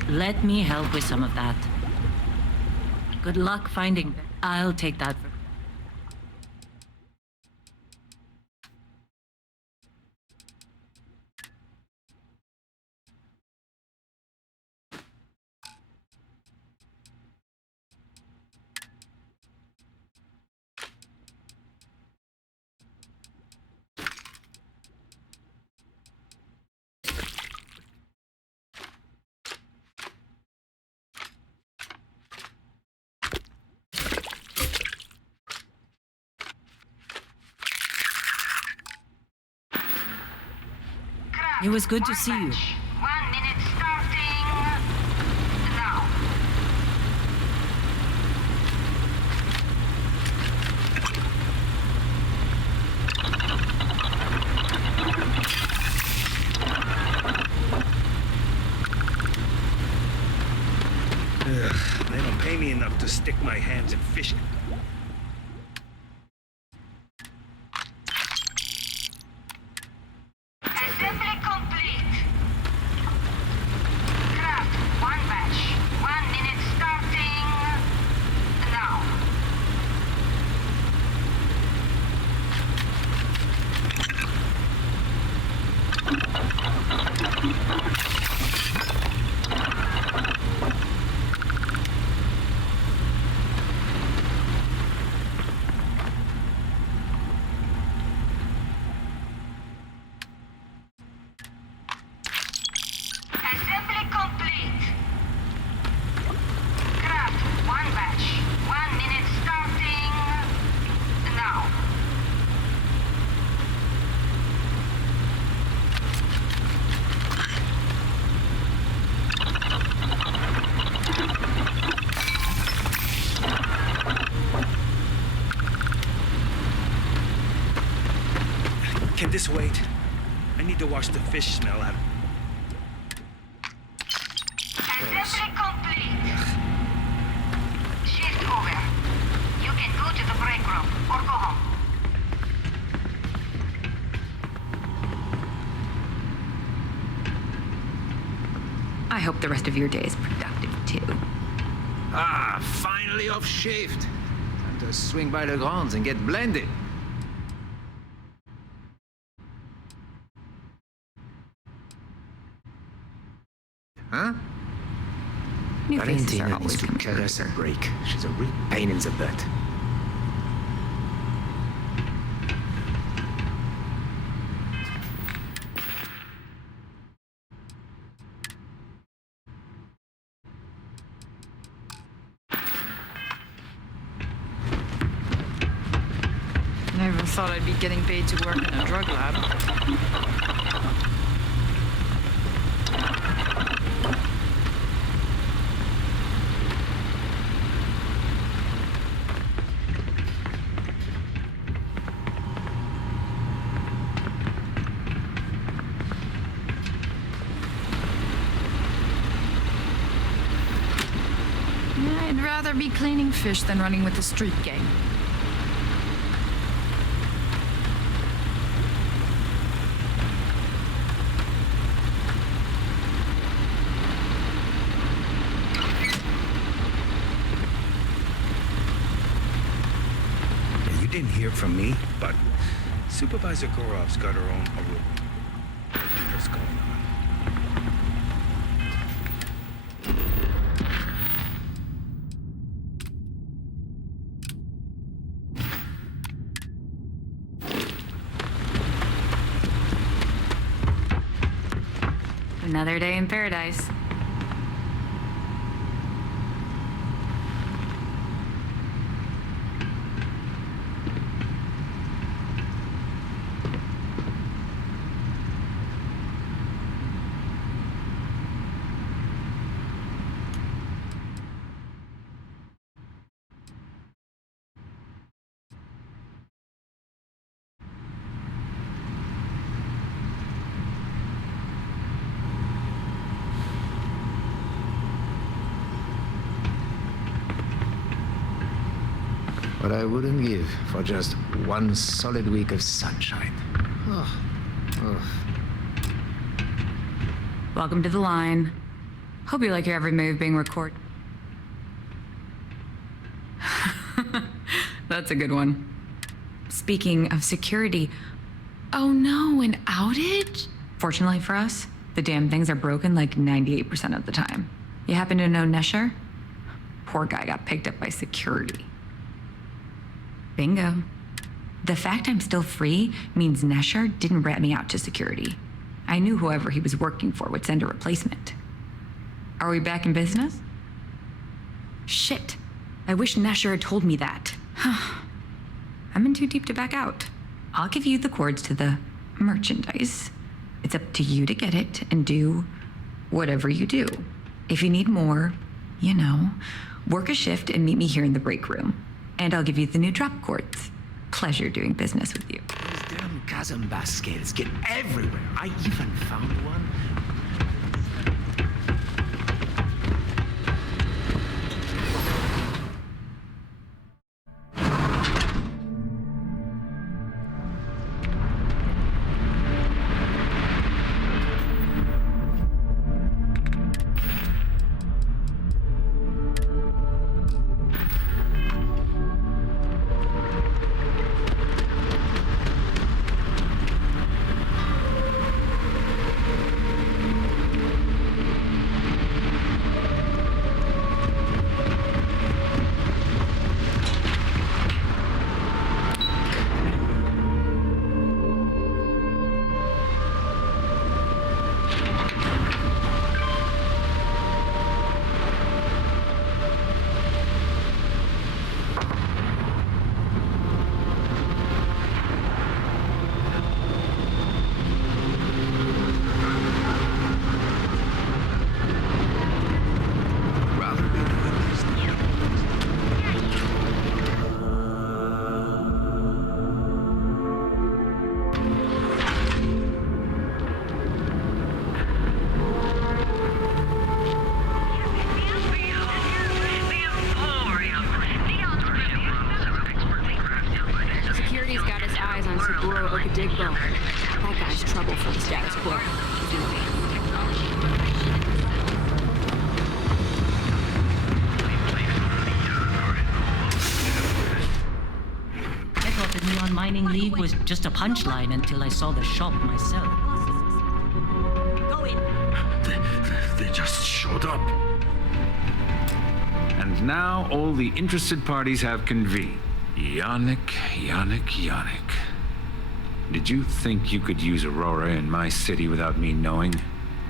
Let me help with some of that. Good luck finding them. I'll take that for... It was good to see you. 1 minute starting now. Ugh, they don't pay me enough to stick my hands in fish. Assembly complete. Craft one batch. 1 minute starting now. Assembly complete. Craft one batch. 1 minute starting now. Can this wait? I need to wash the fish smell out. Assembly complete. Shift over. You can go to the break room or go home. I hope the rest of your day is productive too. Ah, finally off shift. Time to swing by the grounds and get blended. Huh? Valentina are needs always to coming cut us closer. a break. She's a real pain in the butt. Never thought I'd be getting paid to work in a drug lab. I'd rather be cleaning fish than running with the street gang. You didn't hear from me, but Supervisor Gorov's got her own Aurora. What's going on? Another day in paradise. What I wouldn't give for just one solid week of sunshine. Oh. Oh. Welcome to the line. Hope you like your every move being recorded. That's a good one. Speaking of security, oh no, an outage? Fortunately for us, the damn things are broken like 98% of the time. You happen to know Nesher? Poor guy got picked up by security. Bingo. The fact I'm still free means Nesher didn't rat me out to security. I knew whoever he was working for would send a replacement. Are we back in business? Shit. I wish Nesher had told me that. I'm in too deep to back out. I'll give you the cords to the merchandise. It's up to you to get it and do whatever you do. If you need more, you know, work a shift and meet me here in the break room. And I'll give you the new drop cords. Pleasure doing business with you. Those damn Kazamba scales get everywhere. I even found one. That guy's trouble for the status quo. I thought the Neon Mining League was just a punchline until I saw the shop myself. They just showed up. And now all the interested parties have convened. Yannick. Did you think you could use Aurora in my city without me knowing?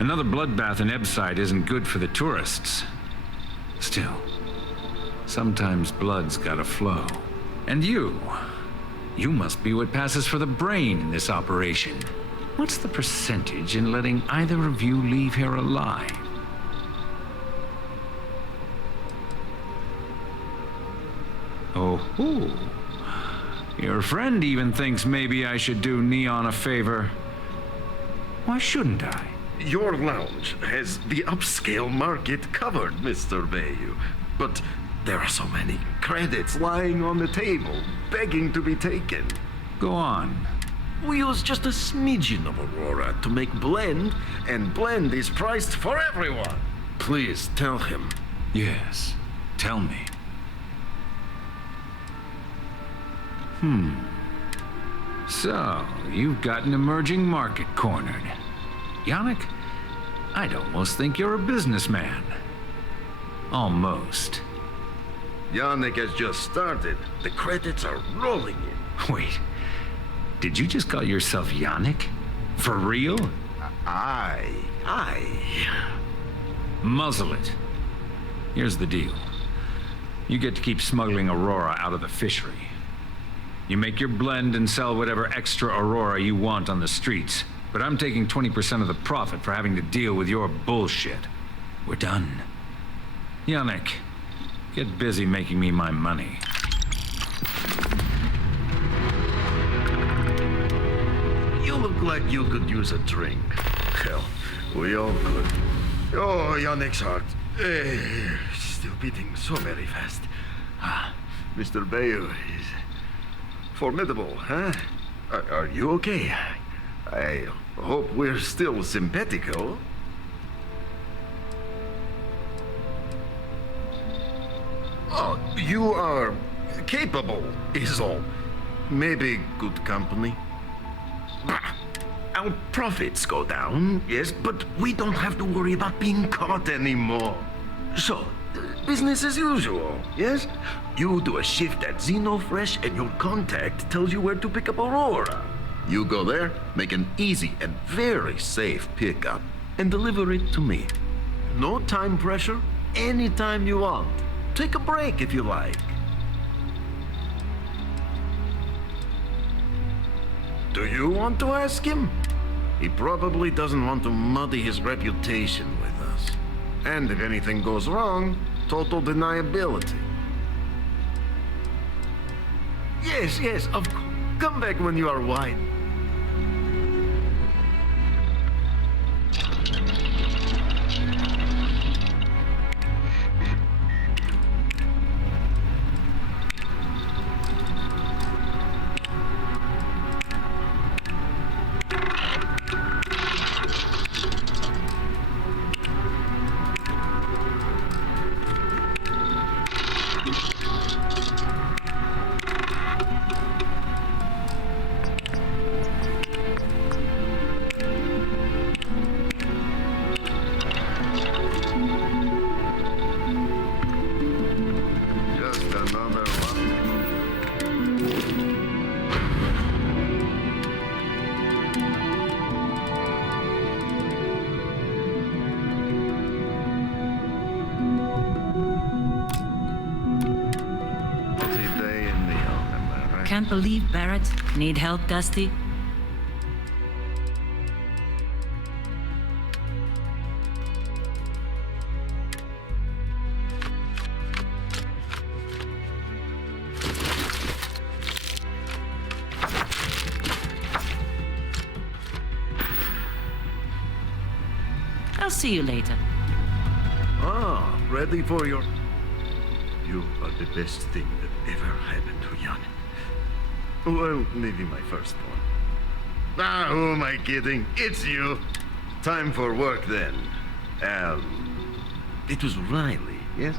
Another bloodbath in Ebside isn't good for the tourists. Still, sometimes blood's gotta flow. And you must be what passes for the brain in this operation. What's the percentage in letting either of you leave here alive? Oh, your friend even thinks maybe I should do Neon a favor. Why shouldn't I? Your lounge has the upscale market covered, Mr. Bayou. But there are so many credits lying on the table, begging to be taken. Go on. We use just a smidgen of Aurora to make Blend, and Blend is priced for everyone. Please tell him. Yes, tell me. So, you've got an emerging market cornered. Yannick, I'd almost think you're a businessman. Almost. Yannick has just started. The credits are rolling in. Wait, did you just call yourself Yannick? For real? Aye. Muzzle it. Here's the deal. You get to keep smuggling Aurora out of the fishery. You make your blend and sell whatever extra Aurora you want on the streets. But I'm taking 20% of the profit for having to deal with your bullshit. We're done. Yannick, get busy making me my money. You look like you could use a drink. Hell, we all could. Oh, Yannick's heart. Still beating so very fast. Mr. Bayou is formidable, huh? Are you okay? I hope we're still simpatico. Oh, you are capable, is all. Maybe good company. Our profits go down, yes, but we don't have to worry about being caught anymore. So, business as usual, yes? You do a shift at Xenofresh and your contact tells you where to pick up Aurora. You go there, make an easy and very safe pickup, and deliver it to me. No time pressure, anytime you want. Take a break if you like. Do you want to ask him? He probably doesn't want to muddy his reputation with us. And if anything goes wrong, total deniability. Yes, of course. Come back when you are white. Can't believe Barrett. Need help, Dusty? I'll see you later. Ah, ready for your... You are the best thing that ever happened to Yannick. Well, maybe my first one. Who am I kidding? It's you. Time for work then. It was Riley. Yes.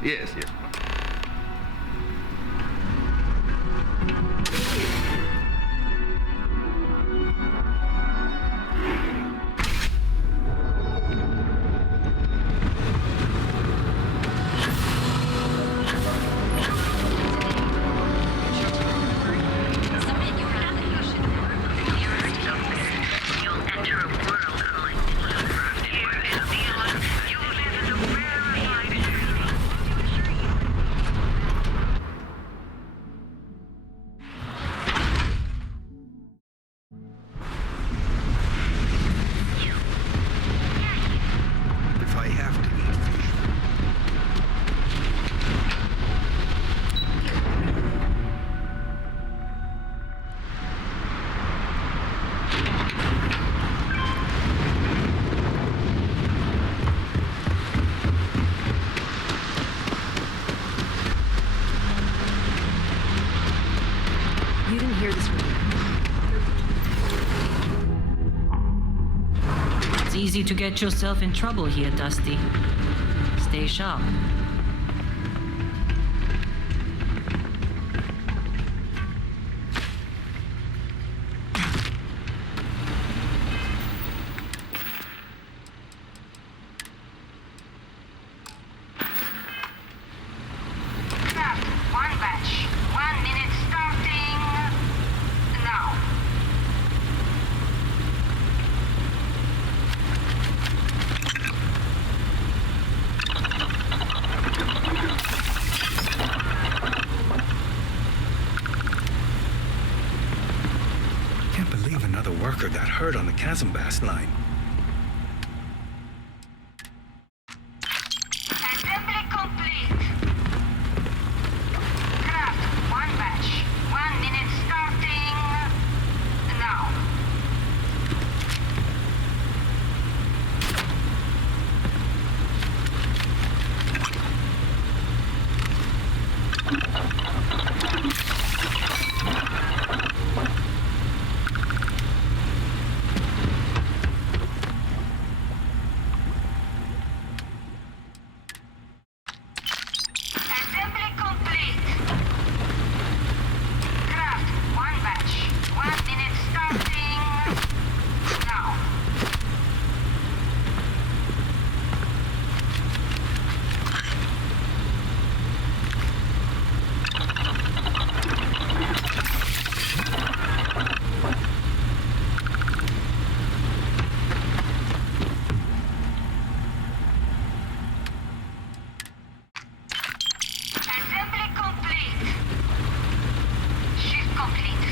hear this from you. It's easy to get yourself in trouble here, Dusty. Stay sharp. One batch. 1 minute starting now. Can't believe another worker got hurt on the Chasm-Bast line. Assembly complete. Craft, 1 batch. 1 minute starting now. Assembly complete. Craft, 1 batch. 1 minute starting now. Assembly complete. Shift complete.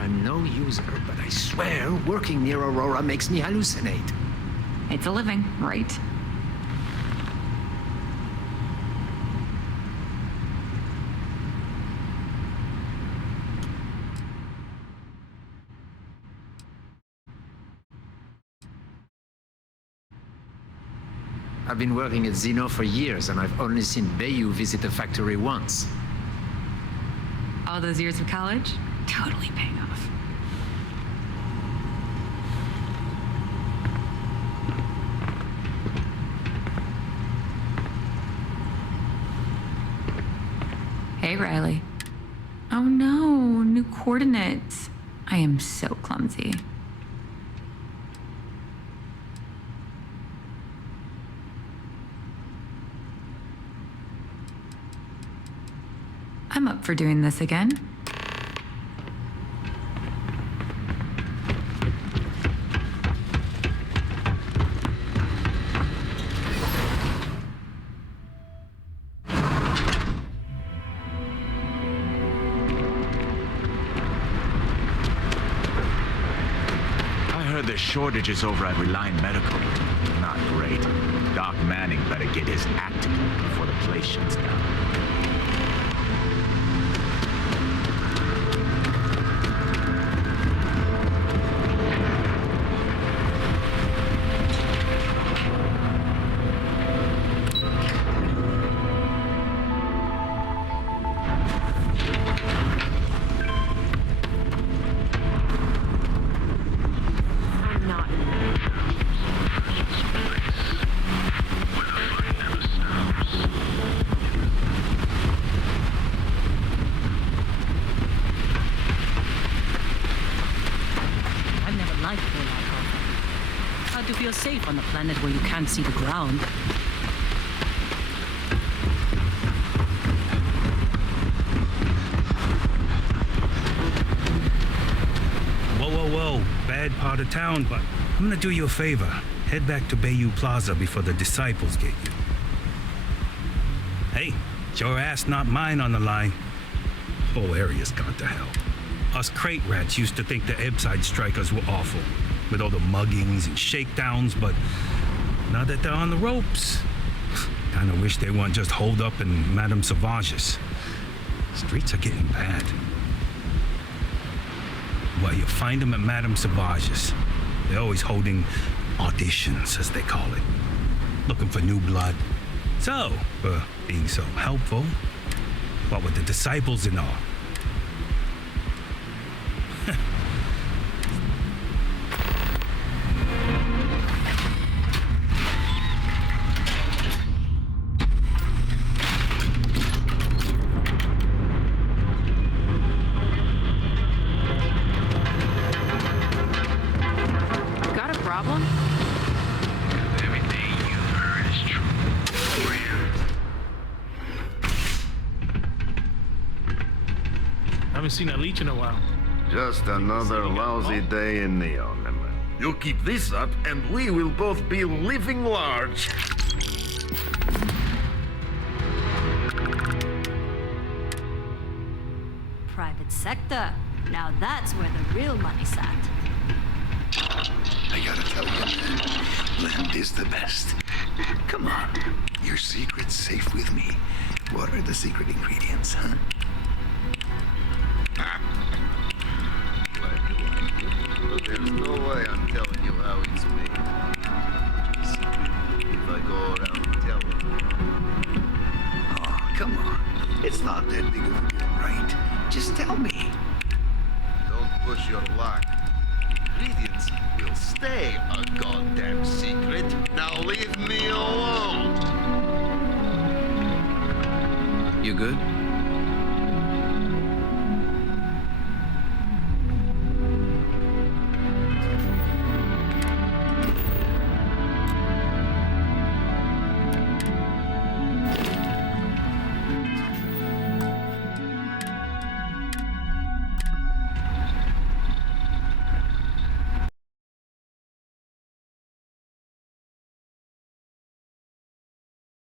I'm no user, but I swear working near Aurora makes me hallucinate. It's a living, right? I've been working at Xeno for years, and I've only seen Bayou visit the factory once. All those years of college? Totally paying off. Hey, Riley. Oh no, new coordinates. I am so clumsy. I'm up for doing this again. I heard there's shortages over at Reliant Medical. Not great. Doc Manning better get his act together before the place shuts down. I'm not. I've never liked daylight combat. Hard to feel safe on a planet where you can't see the ground. Whoa, whoa, whoa. Bad part of town, but I'm gonna do you a favor. Head back to Bayou Plaza before the disciples get you. Hey, it's your ass, not mine on the line. Whole area's gone to hell. Us crate rats used to think the Ebbside strikers were awful, with all the muggings and shakedowns, but now that they're on the ropes, kinda wish they weren't just holed up in Madame Sauvage's. Streets are getting bad. Well, you find them at Madame Sauvage's. They're always holding auditions, as they call it. Looking for new blood. So, being so helpful, what with the disciples and all? Got a problem? Everything you heard is true. Haven't seen a leech in a while. Just another lousy day in Neon. You keep this up, and we will both be living large. Private sector. Now that's where the real money's at. I gotta tell you, man, Blend is the best. Come on, your secret's safe with me. What are the secret ingredients, huh? But there's no way I'm telling you how it's made. If I go around and tell them. Oh, come on. It's not that big of a deal, right? Just tell me. Don't push your luck. Ingredients will stay a goddamn secret. Now leave me alone. You good?